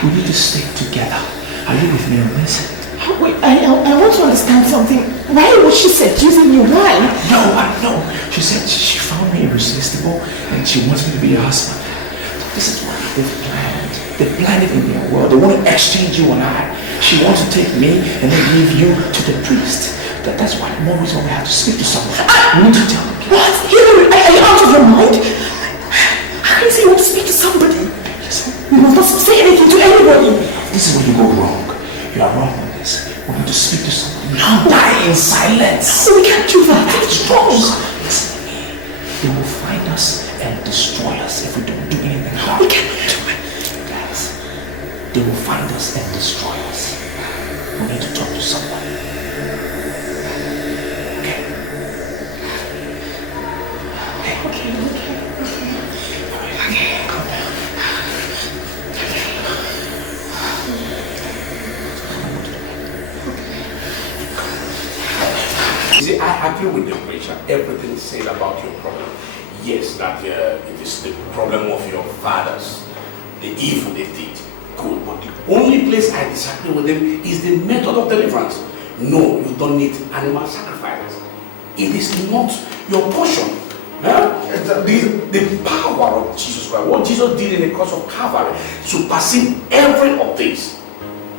We need to stick together. Are you with me on this? Wait, I want to understand something. Why was she seducing you? Why? No. She said she found me irresistible and she wants me to be her husband. This is what they've planned. They've planned it in their world. They want to exchange you and I. She wants to take me and then give you to the priest. That's why more reason we have to speak to someone. We need to tell them. What? Hillary, are you out of your mind? How can you say you want to speak to somebody? You must not say anything to anybody. This is where you go wrong. You are wrong on this. We need to speak to someone. Now die in silence. So we can't do that. It's wrong. Listen to me. They will find us and destroy us if we don't do anything about it. We can't do it. Guys, they will find us and destroy us. We need to talk to someone. Okay. Calm down. See, I agree with the preacher. Everything said about your problem. Yes, that it is the problem of your fathers, the evil they did. Good, but the only place I disagree with them is the method of deliverance. No, you don't need animal sacrifices. It is not your portion. The power of Jesus Christ, what Jesus did in the cross of Calvary, surpassing every of this.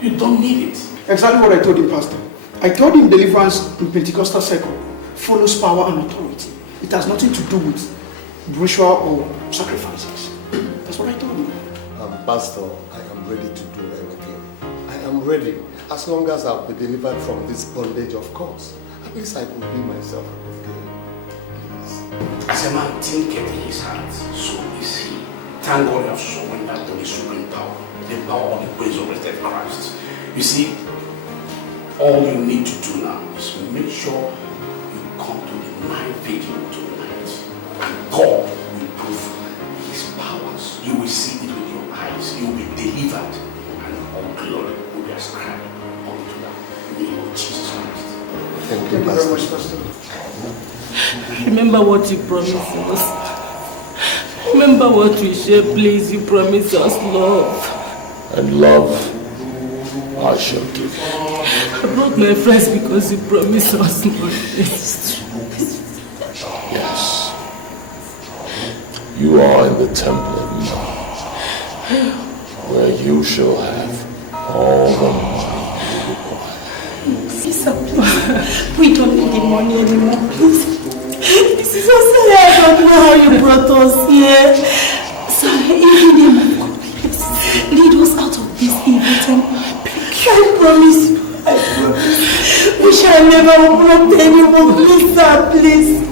You don't need it. Exactly what I told him, Pastor. I told him deliverance in Pentecostal circle follows power and authority. It has nothing to do with ritual or sacrifices. That's what I told him. Pastor, I am ready to do anything. I am ready. As long as I'll be delivered from this bondage, of course. At least I could be myself again. Please. As a man thinketh in his heart, so is he. Thank God you have surrendered to the supreme power, the power of the resurrected Christ. You see, all you need to do now is make sure you come to the night vigil tonight. And God will prove his powers. You will see it with your eyes. You will be delivered. And all glory will be ascribed unto the name of Jesus Christ. Thank you very much, Pastor. Remember what you promised us. Remember what we share, please. You promised us love. And love I shall give. I brought my friends because you promised us love. Yes. You are in the temple now, where you shall have all the money you require. Sister, please. We don't need the money anymore, please. This is so sad. I don't know how you brought us here. So, in the name of God, please, lead us out of this evil temple. I promise you. I promise. We shall never open up anymore, please, sir, please.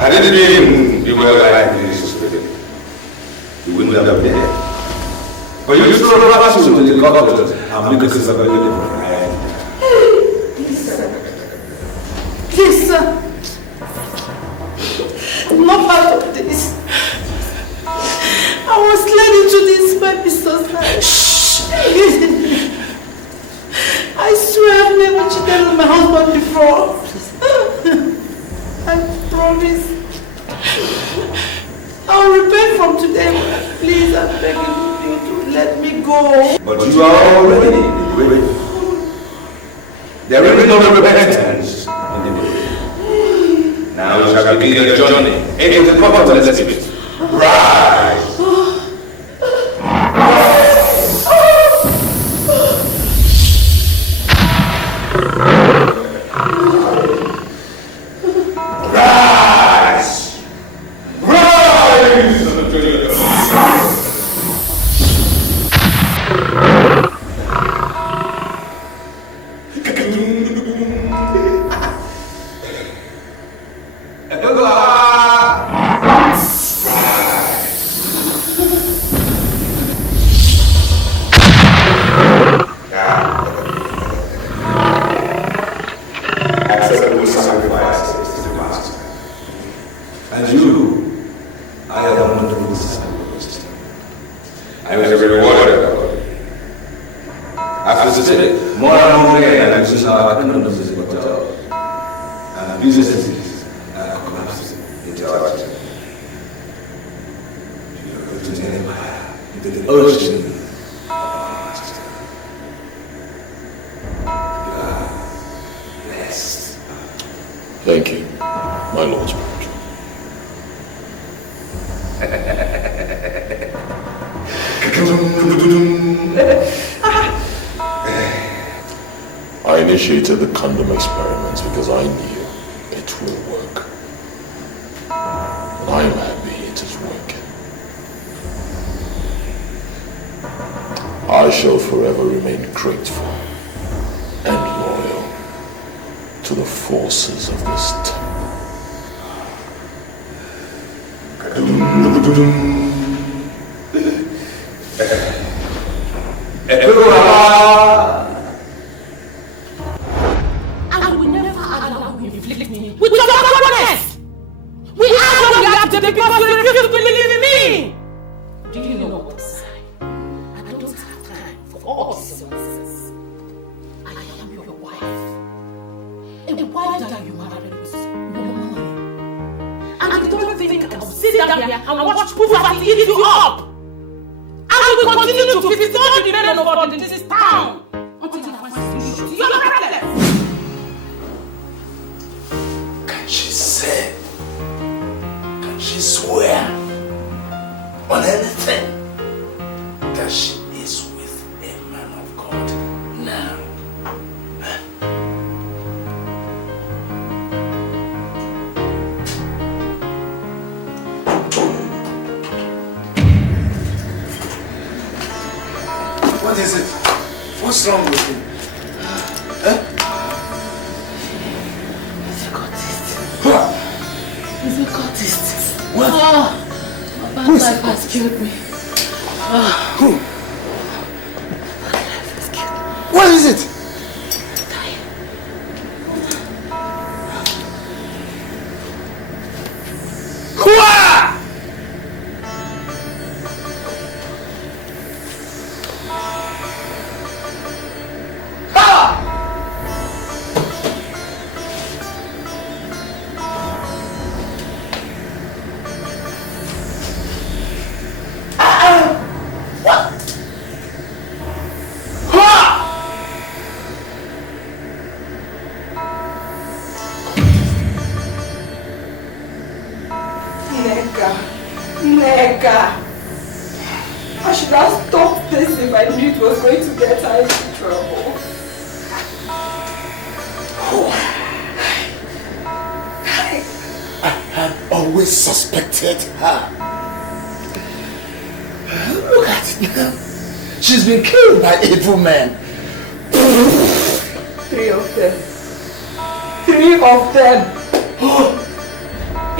Had it been you were like this, you wouldn't have been there. But you used to run to the government and make us available for my Please, sir. I'm not part of this. I was led into this by Mr. Shh! I swear I've never cheated on my husband before. I promise. I'll repent from today. Please, I'm begging you to let me go. But you are already ready. There is no repentance in the way. Now you shall begin your journey into the proper spirit. Rise! Thank you, my Lord Spiritual. I initiated the condom experiments because I knew it will work. And I am happy it is working. I shall forever remain grateful and loyal to the forces of this temple. I will never allow you to inflict me with your awkwardness! We are what we have to because you refuse to believe in me! Do you know what to say? I don't have time for all this nonsense. I am your wife. And why that you married with no money? And you don't think I will sit down here and watch poverty eat you up? I will continue to feast all the men of God in this town until I find a solution to your problem. Can she say? Can she swear on anything that she is with a man of God now? What is it? What's wrong with him? He's a cultist. What? He's a cultist. What? My bad life has killed me. Who? What is it? Nega! I should have stopped this if I knew it was going to get her into trouble. I had always suspected her. Look at it now. She's been killed by evil men. 3 of them. 3 of them.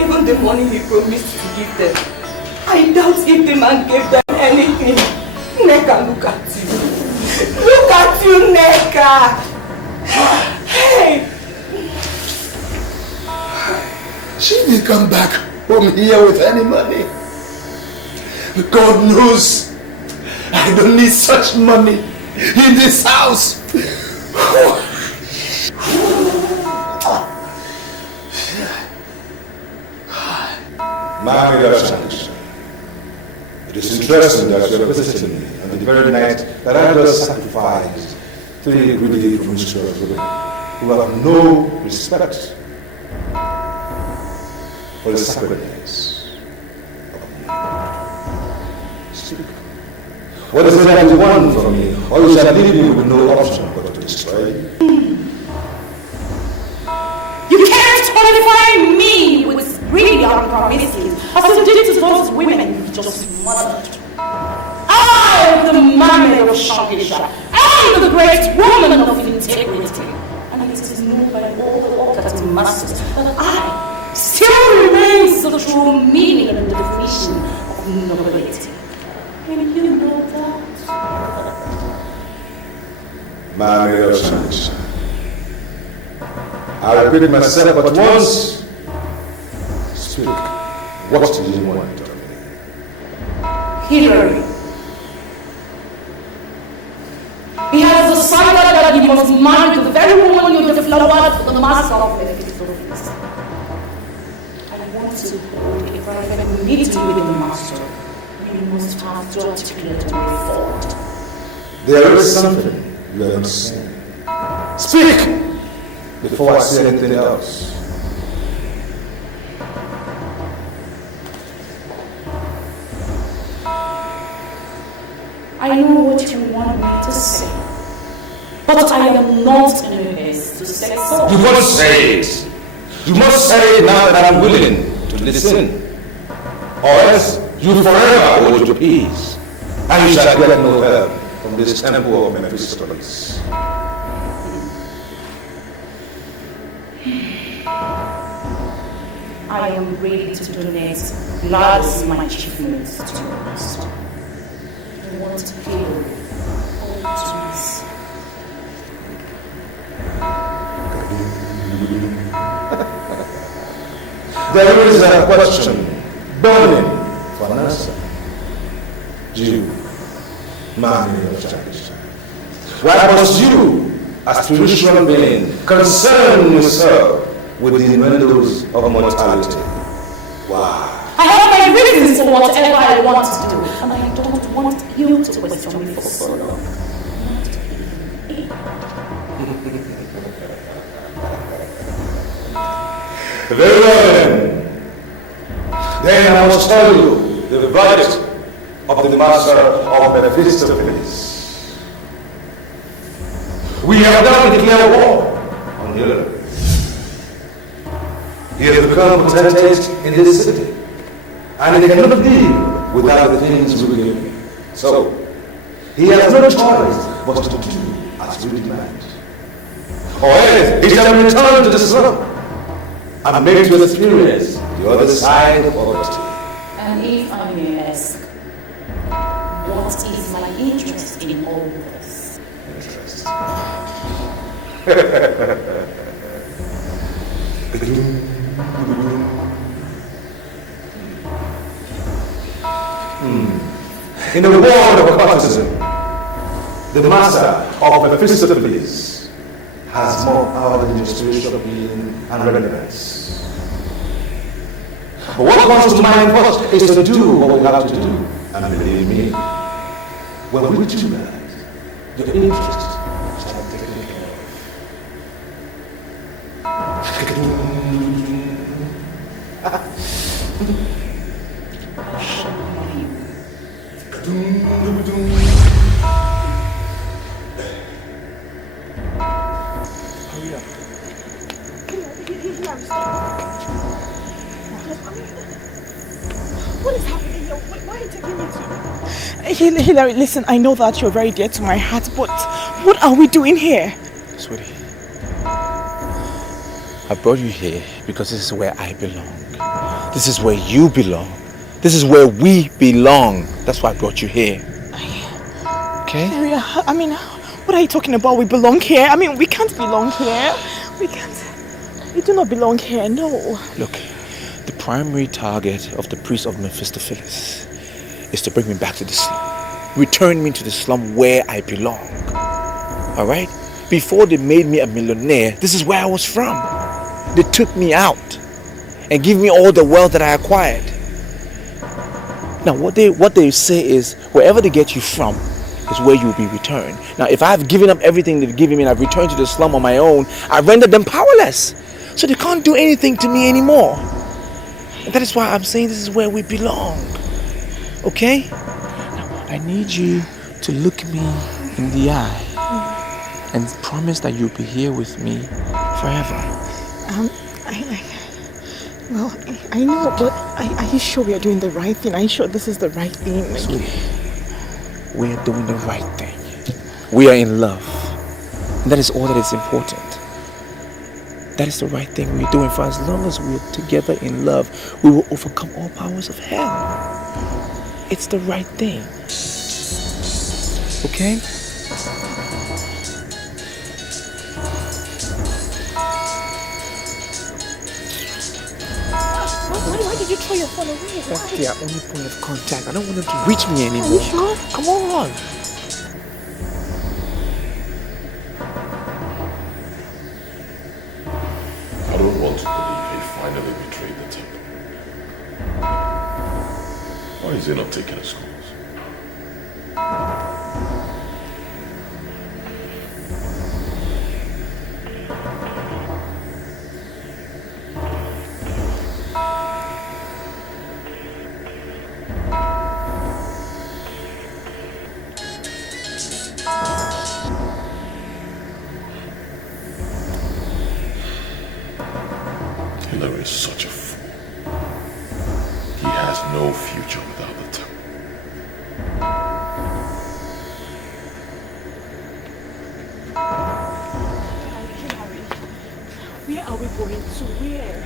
Even the money he promised to give them. I doubt if the man gave them anything. Neka, look at you. Look at you, Neka. Hey. She didn't come back home here with any money. God knows I don't need such money in this house. My Shanisha, it is interesting that you are visiting me on the very night that I just sacrificed 3 greedy promiscuous women who have no respect for the sacredness of me. Speak. What is it that you want from me, or you shall leave me with no option but to destroy you? You can't qualify me with greedy promises as you did to those women you just murdered. I am the man of Shanisha. I am the great woman of integrity. And it is known by all the Okati masters that I still remains the true meaning and definition of nobility. And you know that. My Shanisha, I repeat myself but once. Speak. What do you want of me? Hillary. He has decided that he must marry the very woman you deflowered for the master of the office. I want to hold a private meeting with the master. We must have to articulate a way forward. There is something you have not seen. Speak before I say anything else. I know what you want me to say, but I am not in a haste to say so. You must say it. You must say it now that I'm willing to listen. Or else you forever hold your peace, and you shall get no help from this temple of Mephistopheles. I am ready to donate blood as my achievements to your master. I want to feel all to myself. There is a question burning for an answer. You, man of Shanisha, why must you, as spiritual being, concern yourself with the innuendos of mortality? Why? I have my reasons for whatever I want to do, and I don't want you to question me for so long. Very well then I must tell you the verdict of the master of Mephistopheles. We have now declared war on Hillary. He has become potentate in this city, and he cannot live without the things we give him. So, he has no choice but to do as we demand. Or else, he shall return to the slum and make to experience the other side of poverty. And if I may ask, what is my interest in all this? Interest. In the world of occultism, the master of Mephistopheles has more power than the spiritual being and relevance. But what comes to mind first is to do what we have to do. And believe me, when we do that, your interest shall be taken care of. What is happening here? Why are you taking me to? Hilary, listen, I know that you're very dear to my heart, but what are we doing here? Sweetie, I brought you here because this is where I belong. This is where you belong. This is where we belong. That's why I brought you here. Okay? Hilary, I mean, what are you talking about? We belong here? I mean, we can't belong here. We can't. We do not belong here, no. Look, the primary target of the priest of Mephistopheles is to bring me back to the slum. Return me to the slum where I belong. Alright? Before they made me a millionaire, this is where I was from. They took me out and gave me all the wealth that I acquired. Now what they say is, wherever they get you from is where you will be returned. Now if I've given up everything they've given me and I've returned to the slum on my own, I've rendered them powerless. So they can't do anything to me anymore. And that is why I'm saying this is where we belong. Okay? Now, I need you to look me in the eye and promise that you'll be here with me forever. Well, I know, but are you sure we are doing the right thing? Are you sure this is the right thing? Sweetie, we are doing the right thing. We are in love. And that is all that is important. That is the right thing we're doing. For as long as we're together in love, we will overcome all powers of hell. It's the right thing. Okay? Why did you throw your phone away? That's their only point of contact. I don't want them to reach me anymore. Are you sure? Come on. I don't want to believe he finally betrayed the temple. Why is he not taking the schools? Hilary is such a fool. He has no future without the temple. Where are we going to? Where?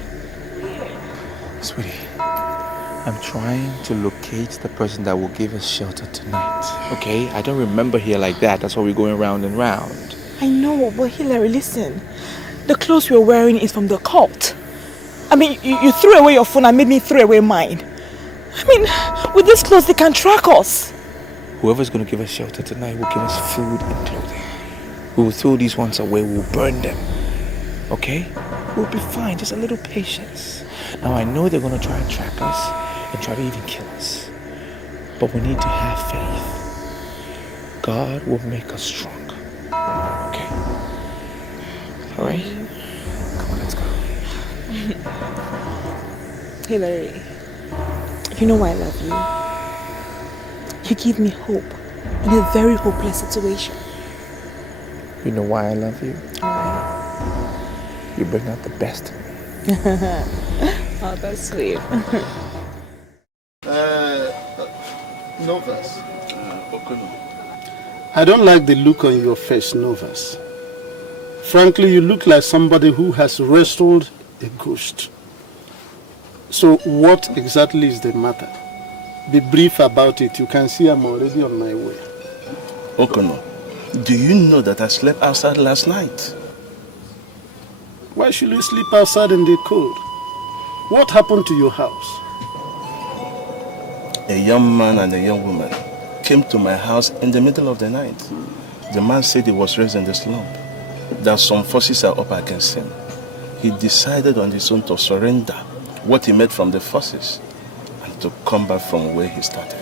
Sweetie, I'm trying to locate the person that will give us shelter tonight. Okay? I don't remember here like that. That's why we're going round and round. I know, but Hilary, listen. The clothes we're wearing is from the cult. I mean, you threw away your phone and made me throw away mine. I mean, with these clothes, they can track us. Whoever's going to give us shelter tonight will give us food and clothing. We will throw these ones away. We will burn them. Okay? We'll be fine. Just a little patience. Now, I know they're going to try and track us and try to even kill us. But we need to have faith. God will make us strong. Okay? Alright? Come on, let's go. Hilary, you know I love you. You give me hope in a very hopeless situation. You know why I love you? You bring out the best in me. Oh, that's sweet. Novas. I don't like the look on your face, Novas. Frankly, you look like somebody who has wrestled a ghost. So what exactly is the matter? Be brief about it. You can see I'm already on my way. Okono, do you know that I slept outside last night? Why should you sleep outside in the cold? What happened to your house? A young man and a young woman came to my house in the middle of the night. The man said he was raised in the slum, that some forces are up against him. He decided on his own to surrender what he made from the forces and to come back from where he started.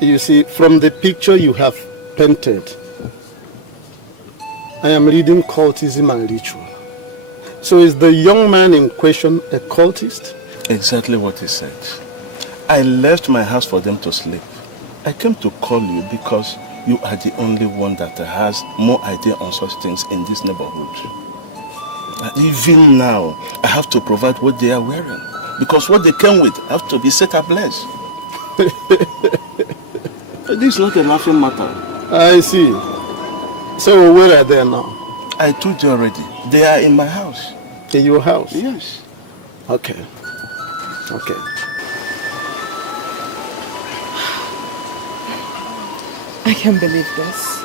You see, from the picture you have painted, I am reading cultism and ritual. So is the young man in question a cultist? Exactly what he said. I left my house for them to sleep. I came to call you because you are the only one that has more idea on such things in this neighborhood. Even now, I have to provide what they are wearing. Because what they came with have to be set ablaze. This is not a laughing matter. I see. So where are they now? I told you already. They are in my house. In your house? Yes. Okay. Okay. I can't believe this.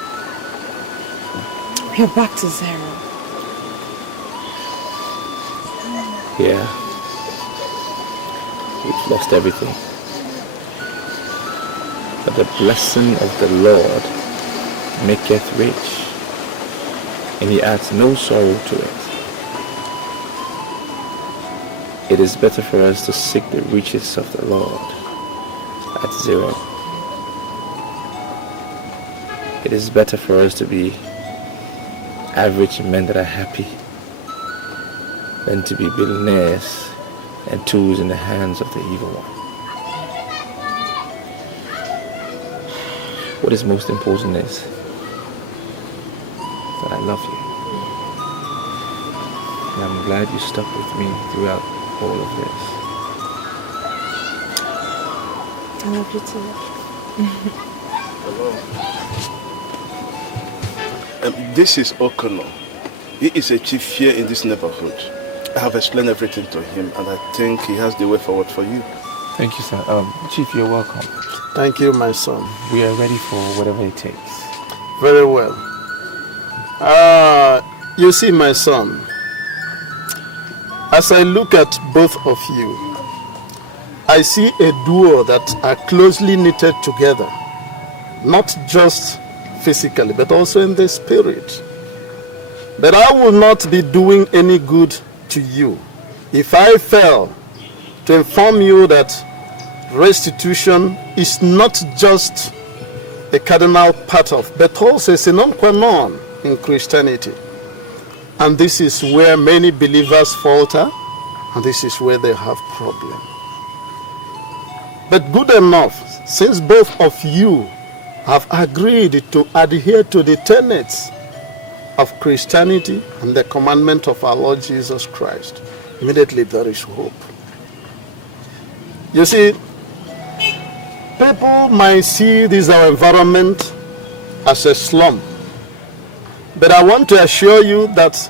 We are back to zero. Yeah. We've lost everything. But the blessing of the Lord maketh rich, and he adds no sorrow to it. It is better for us to seek the riches of the Lord at zero. It is better for us to be average men that are happy than to be billionaires and tools in the hands of the evil one. What is most important is that I love you. And I'm glad you stuck with me throughout all of this. I love you too. This is Okono. He is a chief here in this neighborhood. I have explained everything to him, and I think he has the way forward for you. Thank you, sir. Chief, you're welcome. Thank you, my son. We are ready for whatever it takes. Very well. You see, my son, as I look at both of you, I see a duo that are closely knitted together, not just physically, but also in the spirit. But I will not be doing any good to you if I fail to inform you that restitution is not just a cardinal part of, but also a sine qua non in Christianity. And this is where many believers falter, and this is where they have problems. But good enough, since both of you have agreed to adhere to the tenets of Christianity and the commandment of our Lord Jesus Christ, immediately there is hope. You see, people might see this our environment as a slum. But I want to assure you that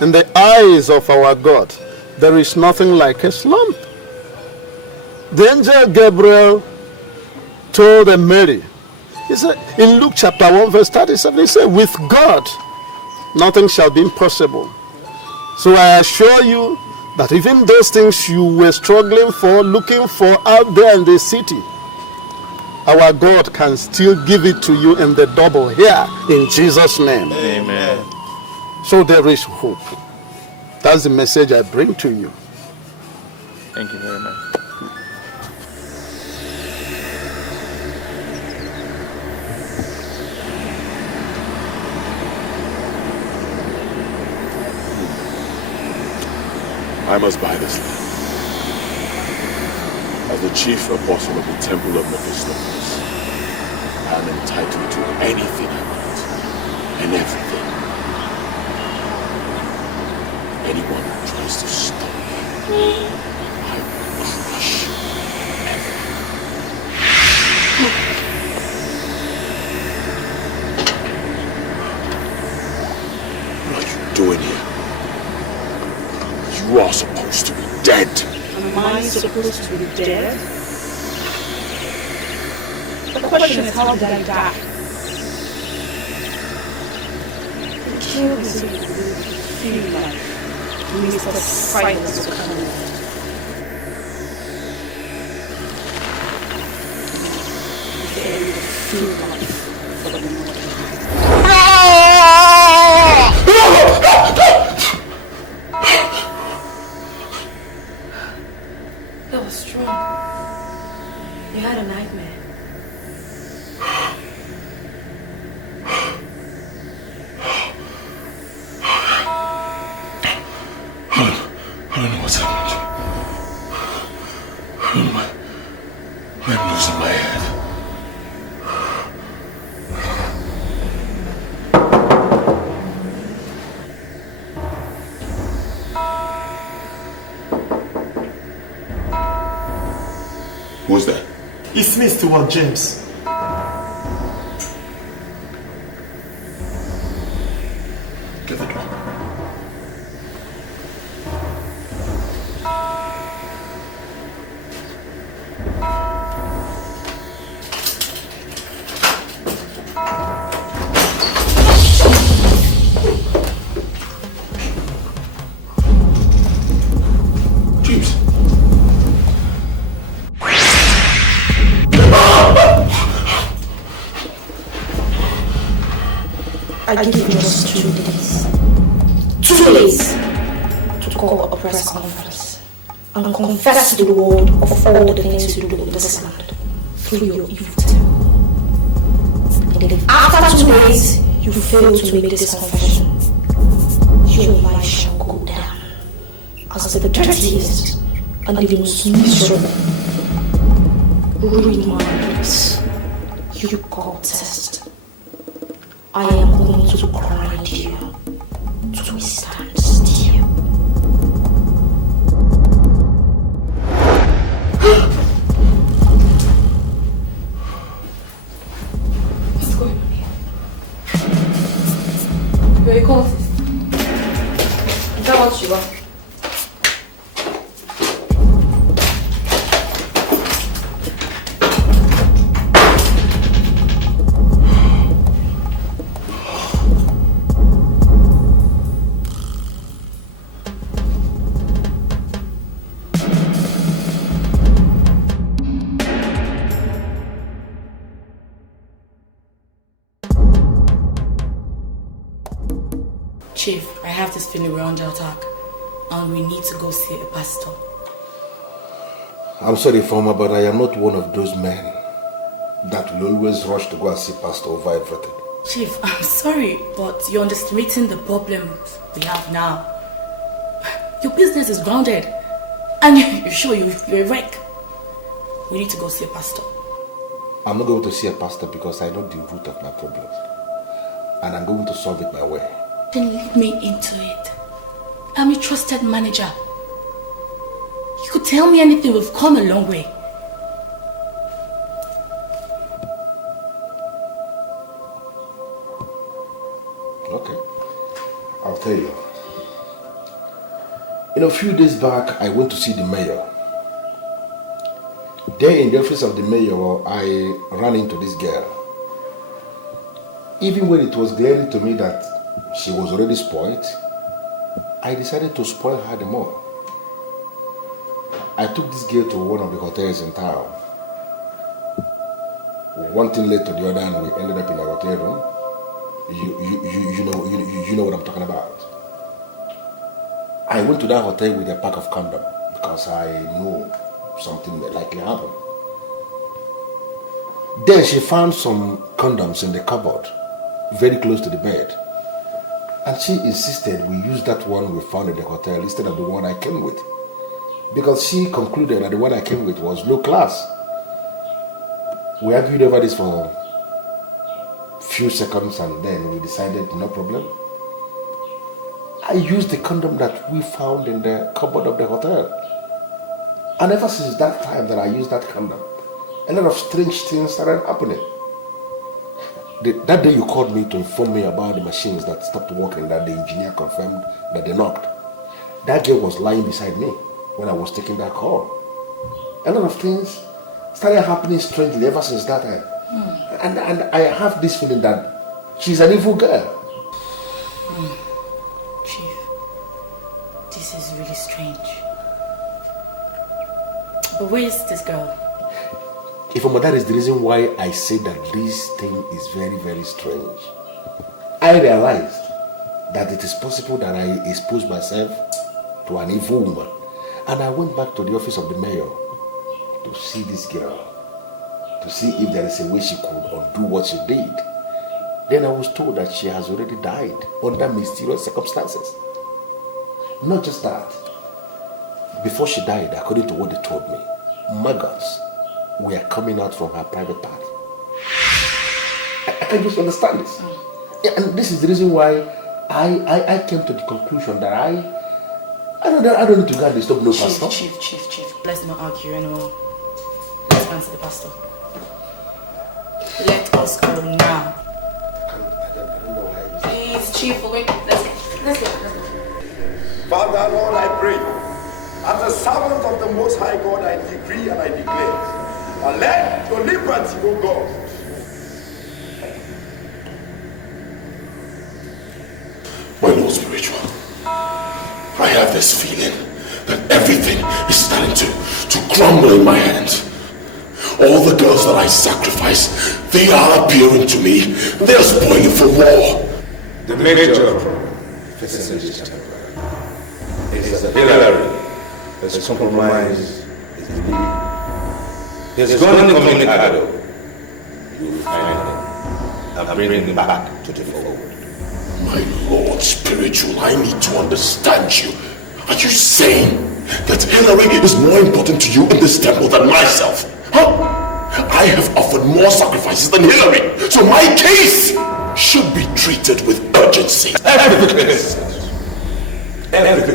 in the eyes of our God, there is nothing like a slum. The angel Gabriel told Mary, he said, in Luke chapter 1 verse 37, he said, with God, nothing shall be impossible. So I assure you that even those things you were struggling for, looking for out there in the city, our God can still give it to you in the double here in Jesus' name. Amen. So there is hope. That's the message I bring to you. Thank you very much. I must buy this land. As the chief apostle of the temple of Mephistopheles, I am entitled to anything I want and everything. Anyone who tries to stop me, I will crush What are you doing here? You are supposed to be dead. Am I supposed to be dead? The question is, how did I die? The kill is a feel like Mr. Silence will come in. That was strong. You had a nightmare. I don't know what's happened. I'm losing my head. Who's there? It's me, Stewart James. Get the door. I give you just 2 days. 2 days to call a press conference and confess to the world of all the things you do in this land through your evil tongue. And if after 2 days you fail to make this confession, your life shall go down as the dirtiest and the most miserable, ruined lives you call test. I am going to grind you to a standstill. What's going on here? Very cold. Is that what you want? Chief, I have this feeling we're under attack and we need to go see a pastor. I'm sorry, Farmer, but I am not one of those men that will always rush to go and see pastor over everything. Chief, I'm sorry, but you're underestimating the problem we have now. Your business is grounded and you're sure you're a wreck. We need to go see a pastor. I'm not going to see a pastor because I know the root of my problems. And I'm going to solve it my way. Then lead me into it. I'm a trusted manager. You could tell me anything, we've come a long way. Okay, I'll tell you. A few days back, I went to see the mayor. There in the office of the mayor, I ran into this girl. Even when it was glaring to me that she was already spoiled, I decided to spoil her the more. I took this girl to one of the hotels in town. One thing led to the other and we ended up in a hotel room. You know what I'm talking about. I went to that hotel with a pack of condoms because I knew something may likely happen. Then she found some condoms in the cupboard, very close to the bed. And she insisted we use that one we found in the hotel instead of the one I came with. Because she concluded that the one I came with was low class. We argued over this for a few seconds and then we decided no problem. I used the condom that we found in the cupboard of the hotel. And ever since that time that I used that condom, a lot of strange things started happening. That day you called me to inform me about the machines that stopped working, that the engineer confirmed that they knocked. That girl was lying beside me when I was taking that call. A lot of things started happening strangely ever since that time. And I have this feeling that she's an evil girl. Chief, this is really strange. But where is this girl? That is the reason why I say that this thing is very, very strange. I realized that it is possible that I exposed myself to an evil woman. And I went back to the office of the mayor to see this girl, to see if there is a way she could undo what she did. Then I was told that she has already died under mysterious circumstances. Not just that. Before she died, according to what they told me, maggots were coming out from her private part. I can just understand this. Yeah, and this is the reason why I came to the conclusion that I don't need to go and disturb no pastor. Chief, let's not argue anymore. Let's fancy the pastor. Let us go now. Please, Chief, let's go. Father, Lord, I pray, as a servant of the Most High God, I decree and I declare, and let your liberty, O God. My Lord Spiritual, I have this feeling that everything is starting to crumble in my hands. All the girls that I sacrifice, they are appearing to me. They are spoiling for war. The major facility is that Hillary has compromised his belief. He has gone to Ini Edo. You will find him and bring him back to the fold. My Lord Spiritual, I need to understand you. Are you saying that Hillary is more important to you in this temple than myself? Huh? I have offered more sacrifices than Hillary, so my case should be treated with urgency. Every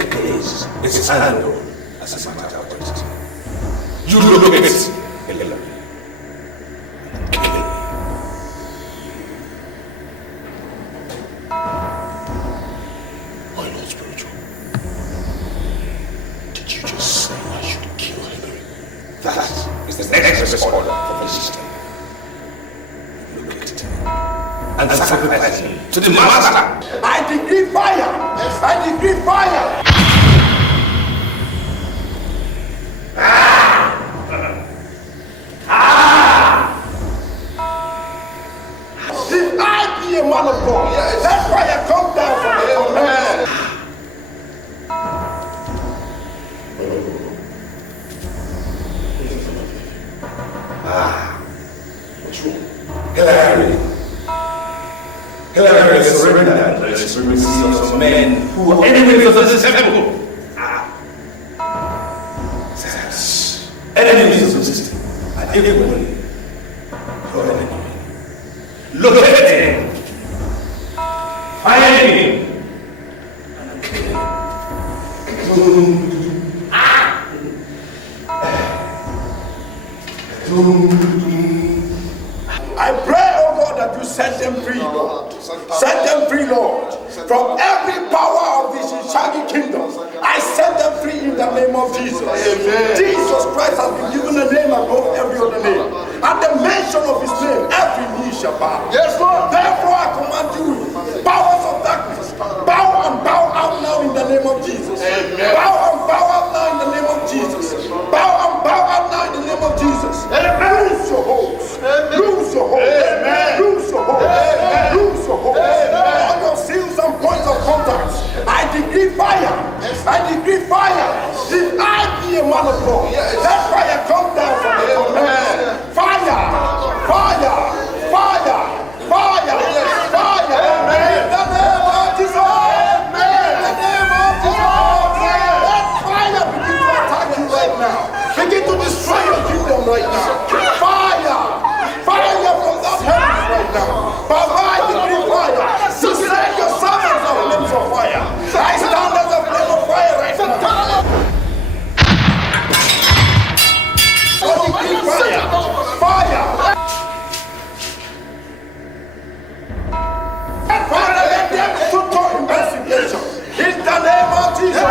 case is handled as a matter of urgency. You look at Hillary. My Lord Spiritual, did you just say I should kill Hillary? That is the next order from the system. Look at it and sacrifice him to the master. I decree fire! I decree fire! If I be a man of God, let fire come down from heaven. What's wrong? Hillary has surrendered to the supremacy of some men who are enemies of this temple. Enemies of the system are equally your enemy. Look at him! Find him! And kill him. I pray, oh God, that you set them free, Lord. Set them free, Lord. From every power of this shaggy kingdom, I set them free in the name of Jesus. Amen. Jesus Christ has been given a name above every other name. At the mention of his name, every knee shall bow. Yes, Lord. Therefore, I command you, powers of darkness, bow and bow out now in the name of Jesus. Amen. Bow and bow out now in the name of Jesus. Bow and bow out now in the name of Jesus. Amen. Lose your hopes. Lose your hopes. Amen. Lose your hopes. Amen. Lose your hopes. All your seals and points of contact, I decree fire. I decree fire. If I be a man of God, let fire come down from heaven. Fire. Fire. Fire. Fire. Fire. In the name of Jesus. In the name of Jesus. Let fire begin to attack you right now. Begin to destroy your kingdom right now. Fire. Fire from that heavens right now. But I decree fire. To set your servants of flames of fire. I stand as a flame of fire right now. I decree fire. Fire. Father, let them tonto investigation. In the name of Jesus.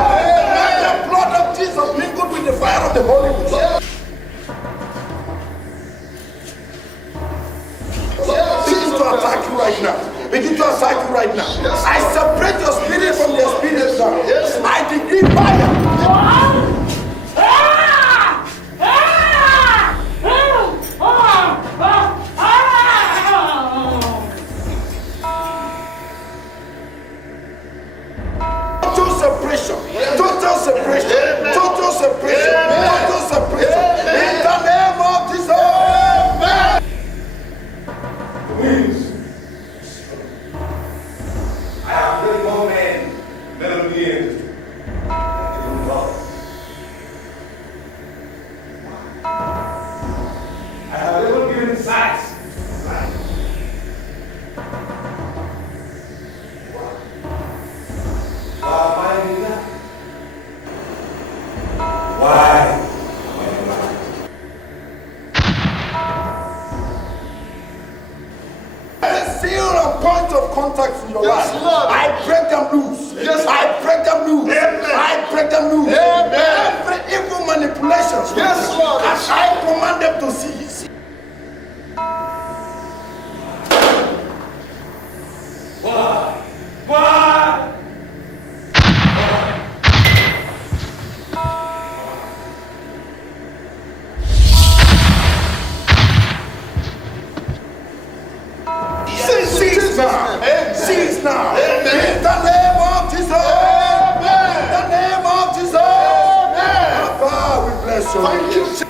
Let the blood of Jesus mingle with the fire of the Holy Ghost. Begin to attack you right now. Begin to attack you right now. I separate your spirit from their spirit now. I decree fire. Total separation. Total separation. Total separation. Total separation. contracts in your Yes, life, Lord. I break them loose. Yes. I break them loose. Amen. I break them loose. Amen. Every evil manipulations. Yes, Lord. As I command them to cease. Why? Cease now. Cease now. In the name of Jesus. In the name of Jesus. God, we bless you. Thank you.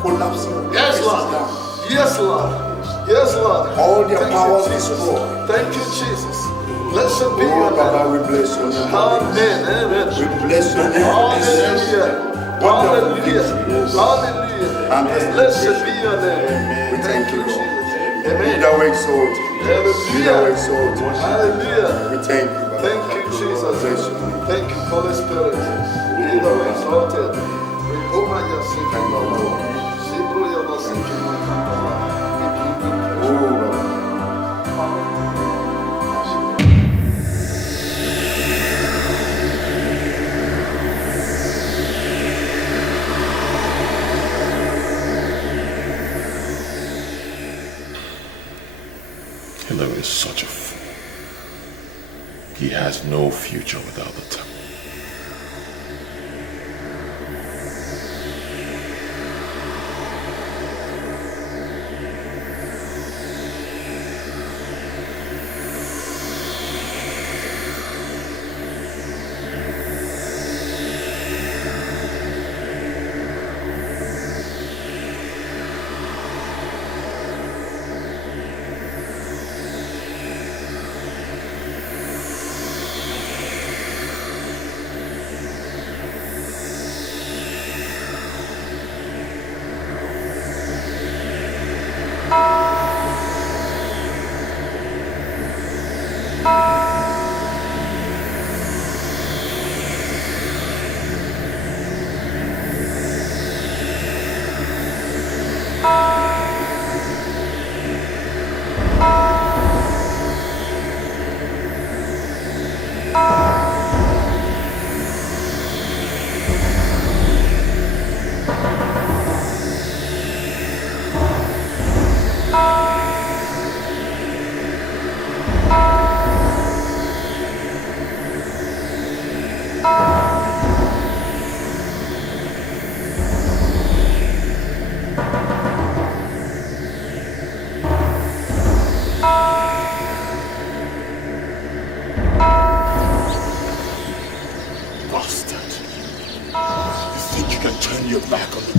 Collapsing. Yes, Lord. Yes, Lord. Yes, Lord. All their Thank powers you, Jesus. destroyed. Thank you, Jesus. Blessed be your Baba, name. we bless your name. Amen. Amen. We bless your name. Hallelujah. Hallelujah. Hallelujah. Blessed be your name. We thank you, Jesus. Lord. Amen. Be thou exalted. Be thou exalted. Hallelujah. We thank you, Baba. Thank you, Jesus. Bless your name. Thank you, Holy Spirit. Be thou exalted. Recover your second, Lord. Sibro your second, Hillary is such a fool. He has no future without the temple.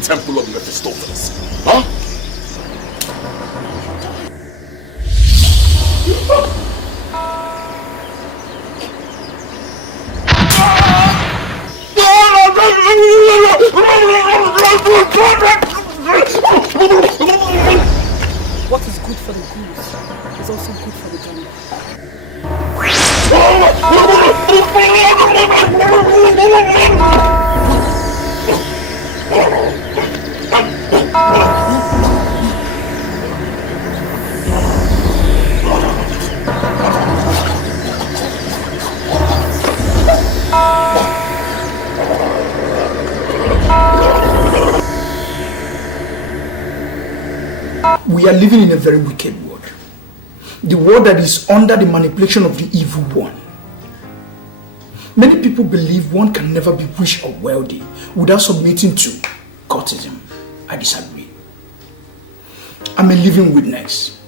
Temple of Mephistopheles. Huh? What is good for the goose is also good for the gander. We are living in a very wicked world. The world that is under the manipulation of the evil one. Many people believe one can never be rich or wealthy without submitting to cultism. I disagree. I'm a living witness.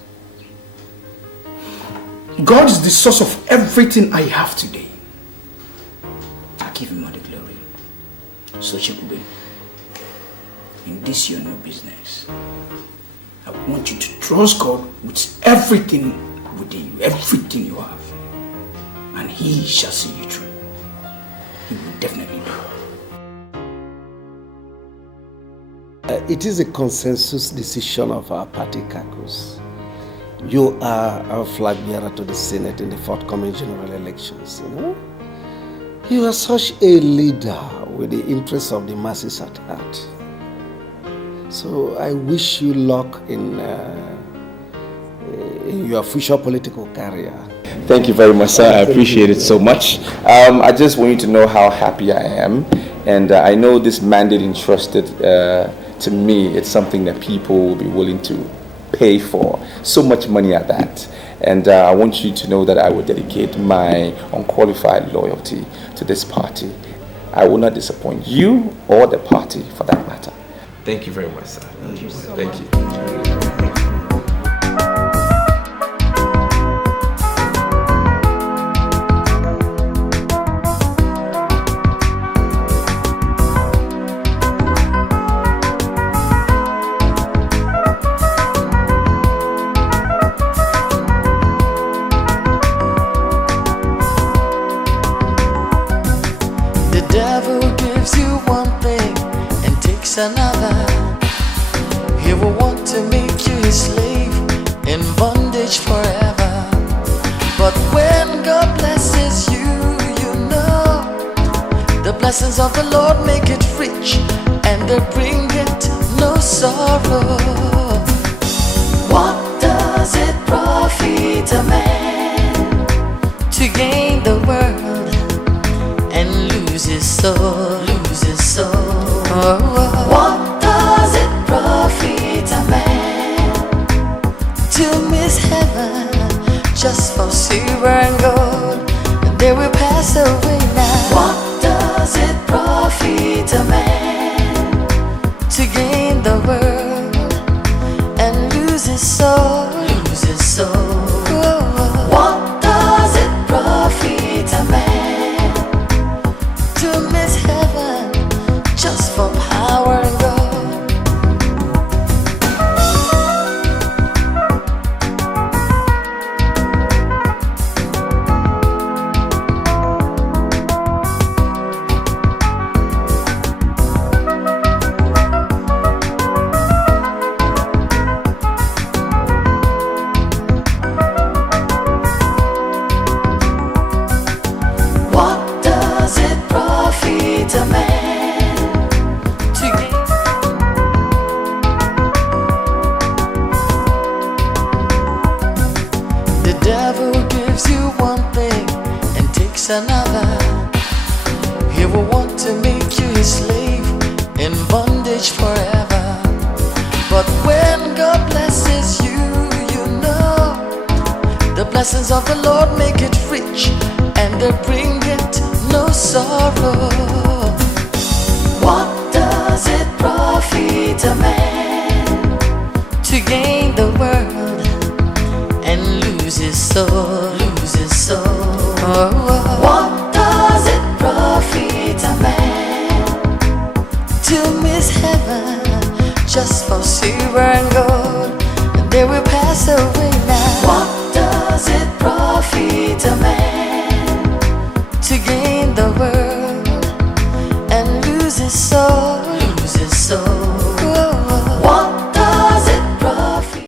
God is the source of everything I have today. I give him all the glory. So Chikube, in this your new business, I want you to trust God with everything within you, everything you have. And he shall see you through. He will definitely do. It is a consensus decision of our party caucus You are our flag bearer to the Senate in the forthcoming general elections, you know? You are such a leader with the interests of the masses at heart. So I wish you luck in your future political career. Thank you very much, sir. I appreciate it so much. I just want you to know how happy I am. And I know this mandate entrusted to me, it's something that people will be willing to pay for. So much money at that. And I want you to know that I will dedicate my unqualified loyalty to this party. I will not disappoint you or the party for that matter. Thank you very much, sir. Thank you. Thank you. Another, he will want to make you his slave in bondage forever. But when God blesses you, you know the blessings of the Lord make it rich and they bring it no sorrow. What does it profit a man to gain the world and lose his soul? Lose his soul. What does it profit a man to miss heaven just for silver and gold? They will pass away now. What does it profit a man to gain the world and lose his soul? Lose his soul. What does it profit a man to miss heaven just for power and gold? What does it profit a man? Another, he will want to make you his slave in bondage forever. But when God blesses you, you know the blessings of the Lord make it rich and they bring it no sorrow. What does it profit a man to gain the world and lose his soul? Lose his soul. What does it profit a man to miss heaven just for silver and gold? They will pass away now. What does it profit a man to gain the world and lose his soul? Lose his soul.